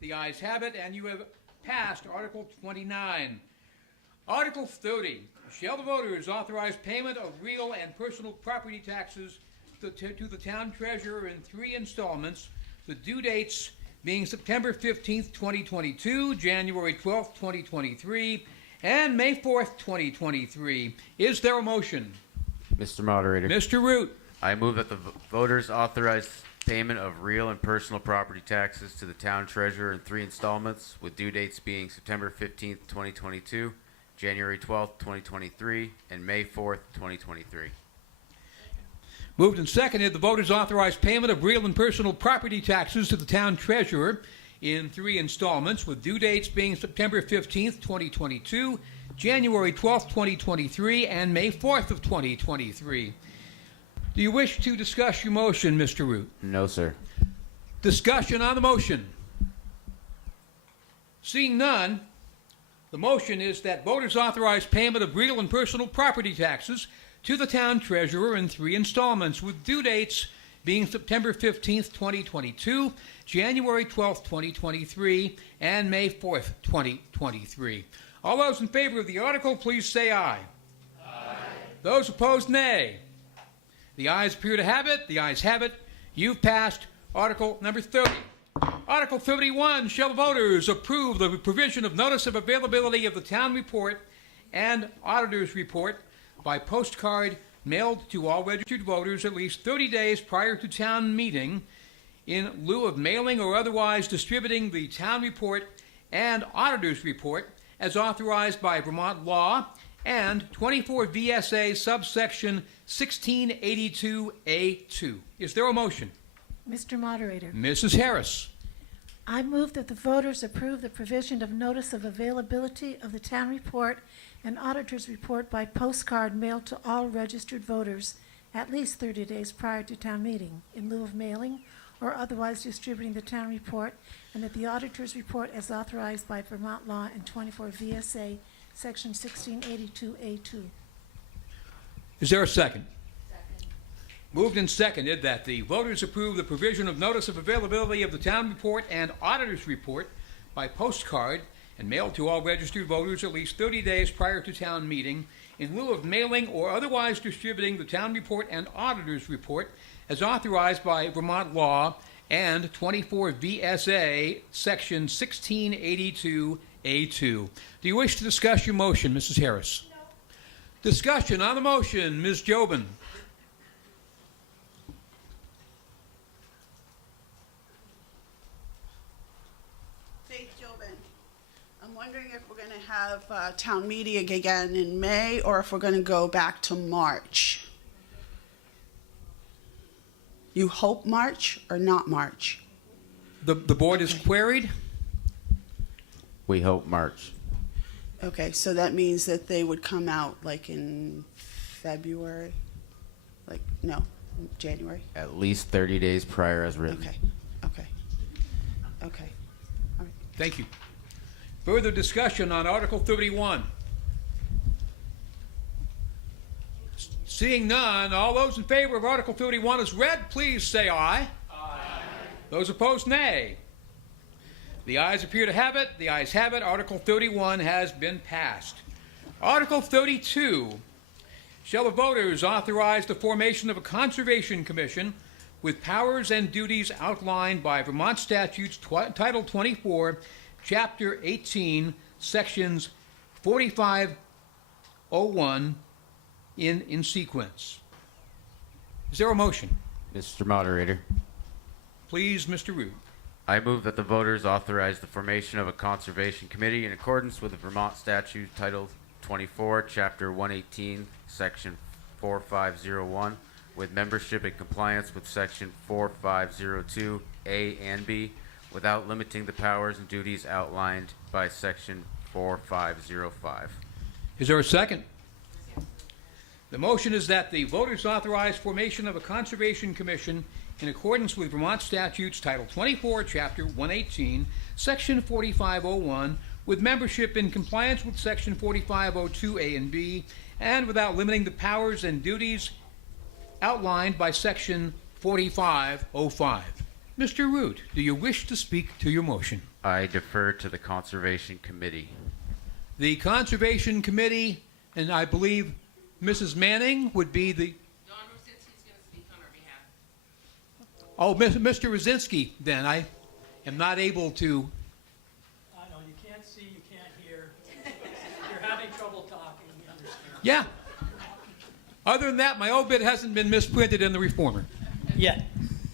The ayes have it, and you have passed Article 29. Article 30. Shall the voters authorize payment of real and personal property taxes to the town treasurer in 3 installments, the due dates being September 15th, 2022, January 12th, 2023, and May 4th, 2023. Is there a motion? Mr. Moderator. Mr. Root. I move that the voters authorize payment of real and personal property taxes to the town treasurer in 3 installments, with due dates being September 15th, 2022, January 12th, 2023, and May 4th, 2023. Moved and seconded, the voters authorize payment of real and personal property taxes to the town treasurer in 3 installments, with due dates being September 15th, 2022, January 12th, 2023, and May 4th of 2023. Do you wish to discuss your motion, Mr. Root? No, sir. Discussion on the motion. Seeing none, the motion is that voters authorize payment of real and personal property taxes to the town treasurer in 3 installments, with due dates being September 15th, 2022, January 12th, 2023, and May 4th, 2023. All those in favor of the article, please say aye. Aye. Those opposed, nay. The ayes appear to have it. The ayes have it. You've passed Article number 30. Article 31, shall the voters approve the provision of notice of availability of the town report and auditor's report by postcard mailed to all registered voters at least 30 days prior to town meeting, in lieu of mailing or otherwise distributing the town report and auditor's report as authorized by Vermont law and 24 VSA subsection 1682A2. Is there a motion? Mr. Moderator. Mrs. Harris. I move that the voters approve the provision of notice of availability of the town report and auditor's report by postcard mailed to all registered voters at least 30 days prior to town meeting, in lieu of mailing or otherwise distributing the town report, and that the auditor's report as authorized by Vermont law and 24 VSA section 1682A2. Is there a second? Second. Moved and seconded that the voters approve the provision of notice of availability of the town report and auditor's report by postcard and mailed to all registered voters at least 30 days prior to town meeting, in lieu of mailing or otherwise distributing the town report and auditor's report as authorized by Vermont law and 24 VSA section 1682A2. Do you wish to discuss your motion, Mrs. Harris? No. Discussion on the motion, Ms. Jobin. Faith Jobin. I'm wondering if we're going to have town meeting again in May, or if we're going to go back to March. You hope March or not March? The board is queried. We hope March. Okay, so that means that they would come out like in February? Like, no, January? At least 30 days prior as written. Okay. All right. Thank you. Further discussion on Article 31. Seeing none, all those in favor of Article 31 as read, please say aye. Aye. Those opposed, nay. The ayes appear to have it. The ayes have it. Article 31 has been passed. Article 32. Shall the voters authorize the formation of a conservation commission with powers and duties outlined by Vermont statutes Title 24, Chapter 18, Sections 4501 in sequence? Is there a motion? Mr. Moderator. Please, Mr. Root. I move that the voters authorize the formation of a conservation committee in accordance with the Vermont statute Title 24, Chapter 118, Section 4501, with membership in compliance with Section 4502A and B, without limiting the powers and duties outlined by Section 4505. Is there a second? The motion is that the voters authorize formation of a conservation commission in accordance with Vermont statutes Title 24, Chapter 118, Section 4501, with membership in compliance with Section 4502A and B, and without limiting the powers and duties outlined by Section 4505. Mr. Root, do you wish to speak to your motion? I defer to the Conservation Committee. The Conservation Committee, and I believe Mrs. Manning would be the... Don Rosinski's going to speak on our behalf. Oh, Mr. Rosinski, then. I am not able to... I know, you can't see, you can't hear. You're having trouble talking, we understand. Yeah. Other than that, my obit hasn't been misprinted in the Reformer. Yet.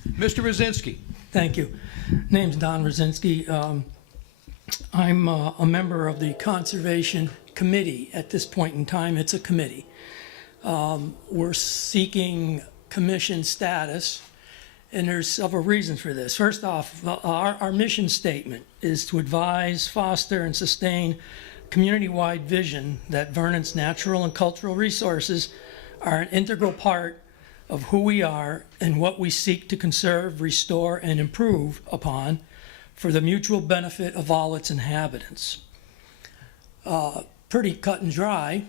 Mr. Rosinski. Thank you. Name's Don Rosinski. I'm a member of the Conservation Committee. At this point in time, it's a committee. We're seeking commission status, and there's several reasons for this. First off, our mission statement is to advise, foster, and sustain community-wide vision that Vernon's natural and cultural resources are an integral part of who we are and what we seek to conserve, restore, and improve upon for the mutual benefit of all its inhabitants. Pretty cut and dry.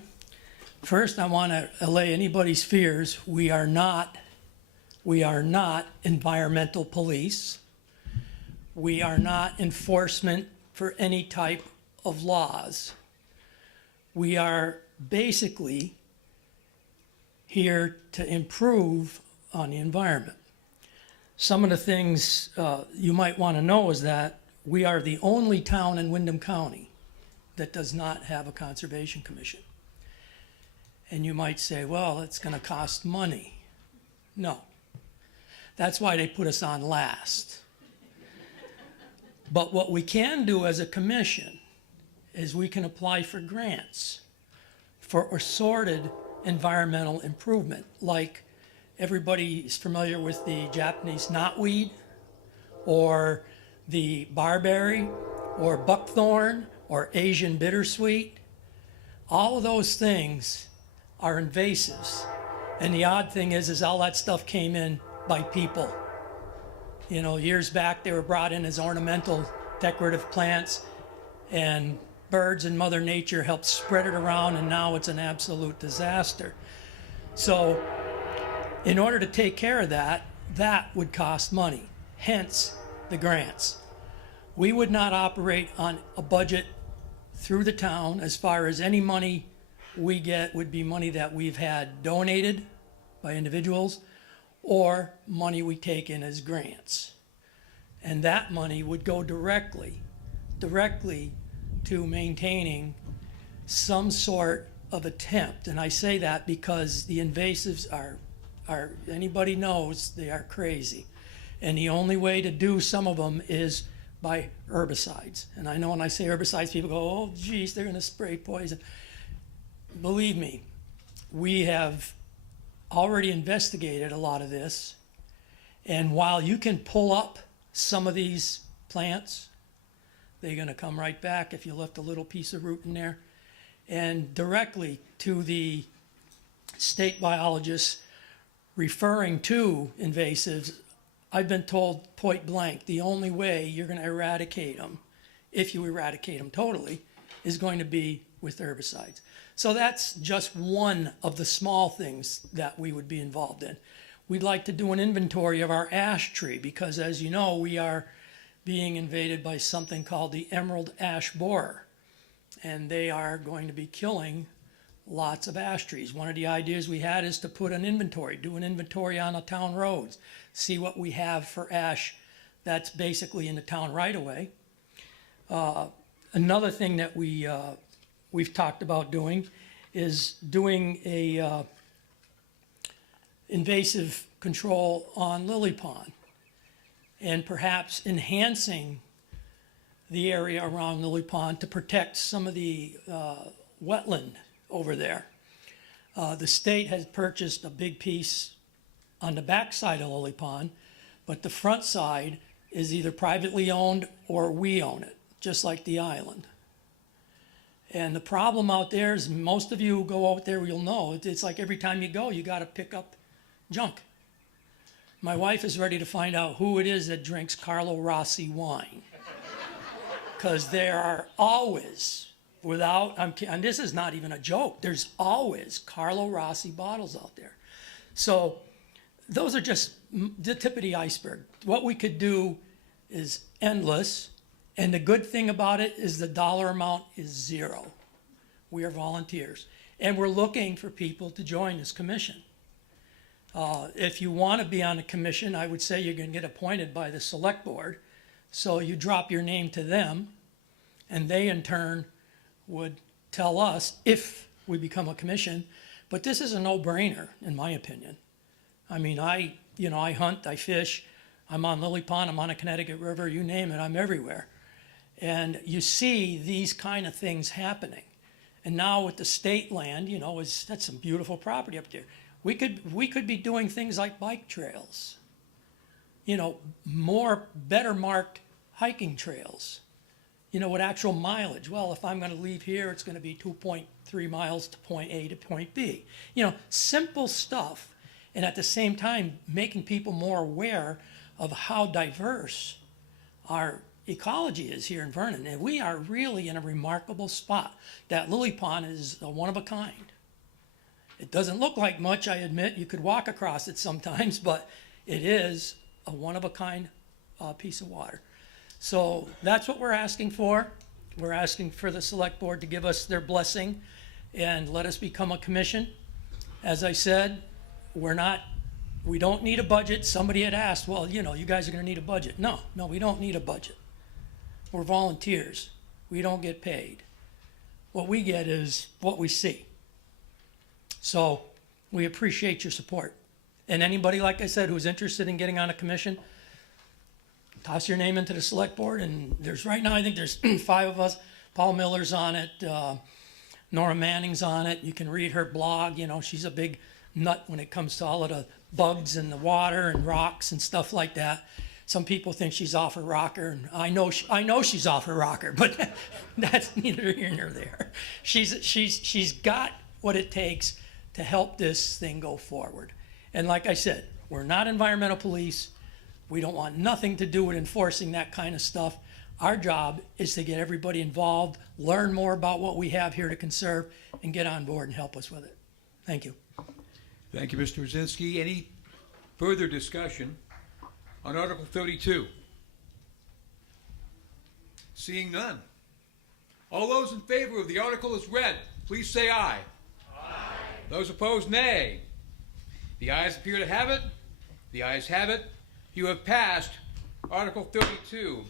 First, I want to allay anybody's fears. We are not environmental police. We are not enforcement for any type of laws. We are basically here to improve on the environment. Some of the things you might want to know is that we are the only town in Windham County that does not have a conservation commission. And you might say, well, it's going to cost money. No. That's why they put us on last. But what we can do as a commission is we can apply for grants for assorted environmental improvement, like everybody is familiar with the Japanese knotweed or the barberry or buckthorn or Asian bittersweet. All of those things are invasives. And the odd thing is all that stuff came in by people. You know, years back they were brought in as ornamental decorative plants, and birds and Mother Nature helped spread it around, and now it's an absolute disaster. So in order to take care of that, that would cost money, hence the grants. We would not operate on a budget through the town. As far as any money we get would be money that we've had donated by individuals or money we take in as grants. And that money would go directly to maintaining some sort of attempt. And I say that because the invasives are anybody knows they are crazy. And the only way to do some of them is by herbicides. And I know when I say herbicides, people go, oh, geez, they're going to spray poison. Believe me, we have already investigated a lot of this. And while you can pull up some of these plants, they're going to come right back if you left a little piece of root in there. And directly to the state biologists referring to invasives, I've been told point blank, the only way you're going to eradicate them, if you eradicate them totally, is going to be with herbicides. So that's just one of the small things that we would be involved in. We'd like to do an inventory of our ash tree because, as you know, we are being invaded by something called the emerald ash borer, and they are going to be killing lots of ash trees. One of the ideas we had is to put an inventory, do an inventory on the town roads, see what we have for ash that's basically in the town right away. Another thing that we've talked about doing is doing a invasive control on Lily Pond, and perhaps enhancing the area around Lily Pond to protect some of the wetland over there. The state has purchased a big piece on the back side of Lily Pond, but the front side is either privately owned or we own it, just like the island. And the problem out there is most of you who go out there, you'll know, it's like every time you go, you got to pick up junk. My wife is ready to find out who it is that drinks Carlo Rossi wine. Because there are always, and this is not even a joke, there's always Carlo Rossi bottles out there. So those are just the tip of the iceberg. What we could do is endless. And the good thing about it is the dollar amount is zero. We are volunteers. And we're looking for people to join this commission. If you want to be on a commission, I would say you're going to get appointed by the select board. So you drop your name to them, and they in turn would tell us if we become a commission. But this is a no-brainer, in my opinion. I mean, I hunt, I fish, I'm on Lily Pond, I'm on a Connecticut River, you name it, I'm everywhere. And you see these kind of things happening. And now with the state land, that's some beautiful property up there. We could be doing things like bike trails, better marked hiking trails, with actual mileage. Well, if I'm going to leave here, it's going to be 2.3 miles to point A to point B. Simple stuff. And at the same time, making people more aware of how diverse our ecology is here in Vernon. And we are really in a remarkable spot. That lily pond is a one of a kind. It doesn't look like much, I admit. You could walk across it sometimes, but it is a one of a kind piece of water. So that's what we're asking for. We're asking for the select board to give us their blessing and let us become a commission. As I said, we don't need a budget. Somebody had asked, well, you guys are going to need a budget. No, we don't need a budget. We're volunteers. We don't get paid. What we get is what we see. So we appreciate your support. And anybody, like I said, who's interested in getting on a commission, toss your name into the select board. And right now, I think there's 5 of us. Paul Miller's on it. Nora Manning's on it. You can read her blog. She's a big nut when it comes to all of the bugs in the water and rocks and stuff like that. Some people think she's off her rocker, and I know she's off her rocker, but that's neither here nor there. She's got what it takes to help this thing go forward. And like I said, we're not environmental police. We don't want nothing to do with enforcing that kind of stuff. Our job is to get everybody involved, learn more about what we have here to conserve, and get on board and help us with it. Thank you. Thank you, Mr. Brzezinski. Any further discussion on Article 32? Seeing none. All those in favor of the article as read, please say aye. Aye. Those opposed, nay. The ayes appear to have it. The ayes have it. You have passed Article 32.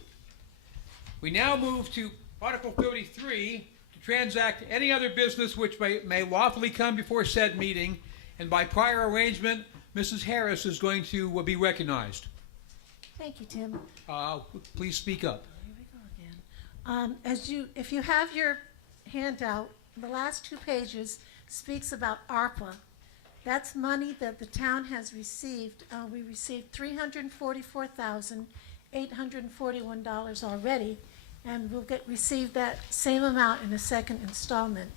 We now move to Article 33, to transact any other business which may lawfully come before said meeting, and by prior arrangement, Mrs. Harris is going to be recognized. Thank you, Tim. Please speak up. Here we go again. If you have your handout, the last 2 pages speaks about ARPA. That's money that the town has received. We received $344,841 already, and we'll receive that same amount in a second installment.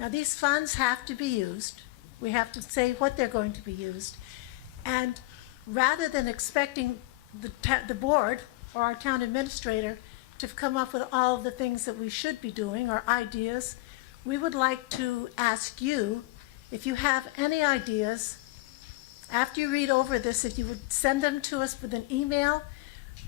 Now, these funds have to be used. We have to say what they're going to be used. And rather than expecting the board or our town administrator to come up with all of the things that we should be doing or ideas, we would like to ask you if you have any ideas. After you read over this, if you would send them to us with an email.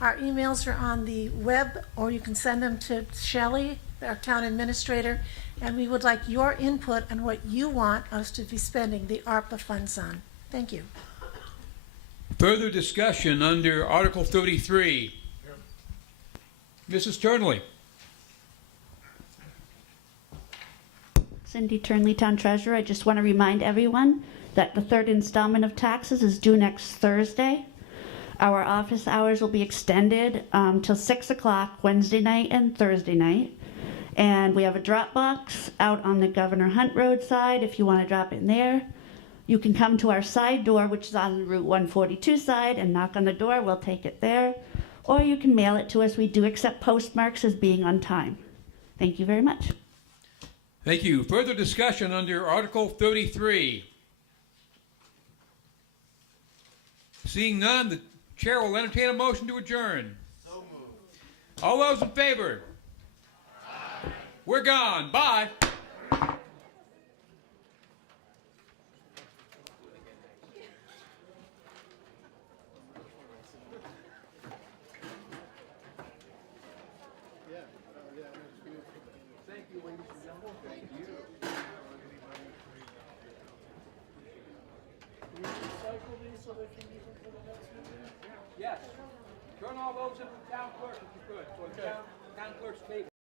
Our emails are on the web, or you can send them to Shelley, our town administrator, and we would like your input on what you want us to be spending the ARPA funds on. Thank you. Further discussion under Article 33. Mrs. Turnley. Cindy Turnley, Town Treasurer. I just want to remind everyone that the 3rd installment of taxes is due next Thursday. Our office hours will be extended till 6 o'clock Wednesday night and Thursday night. And we have a drop box out on the Governor Hunt Road side if you want to drop in there. You can come to our side door, which is on the Route 142 side, and knock on the door. We'll take it there. Or you can mail it to us. We do accept postmarks as being on time. Thank you very much. Thank you. Further discussion under Article 33. Seeing none, the chair will entertain a motion to adjourn. So moved. All those in favor? Aye. We're gone. Bye. Yes. Turn all those in the town clerk if you could, or the town clerk's table.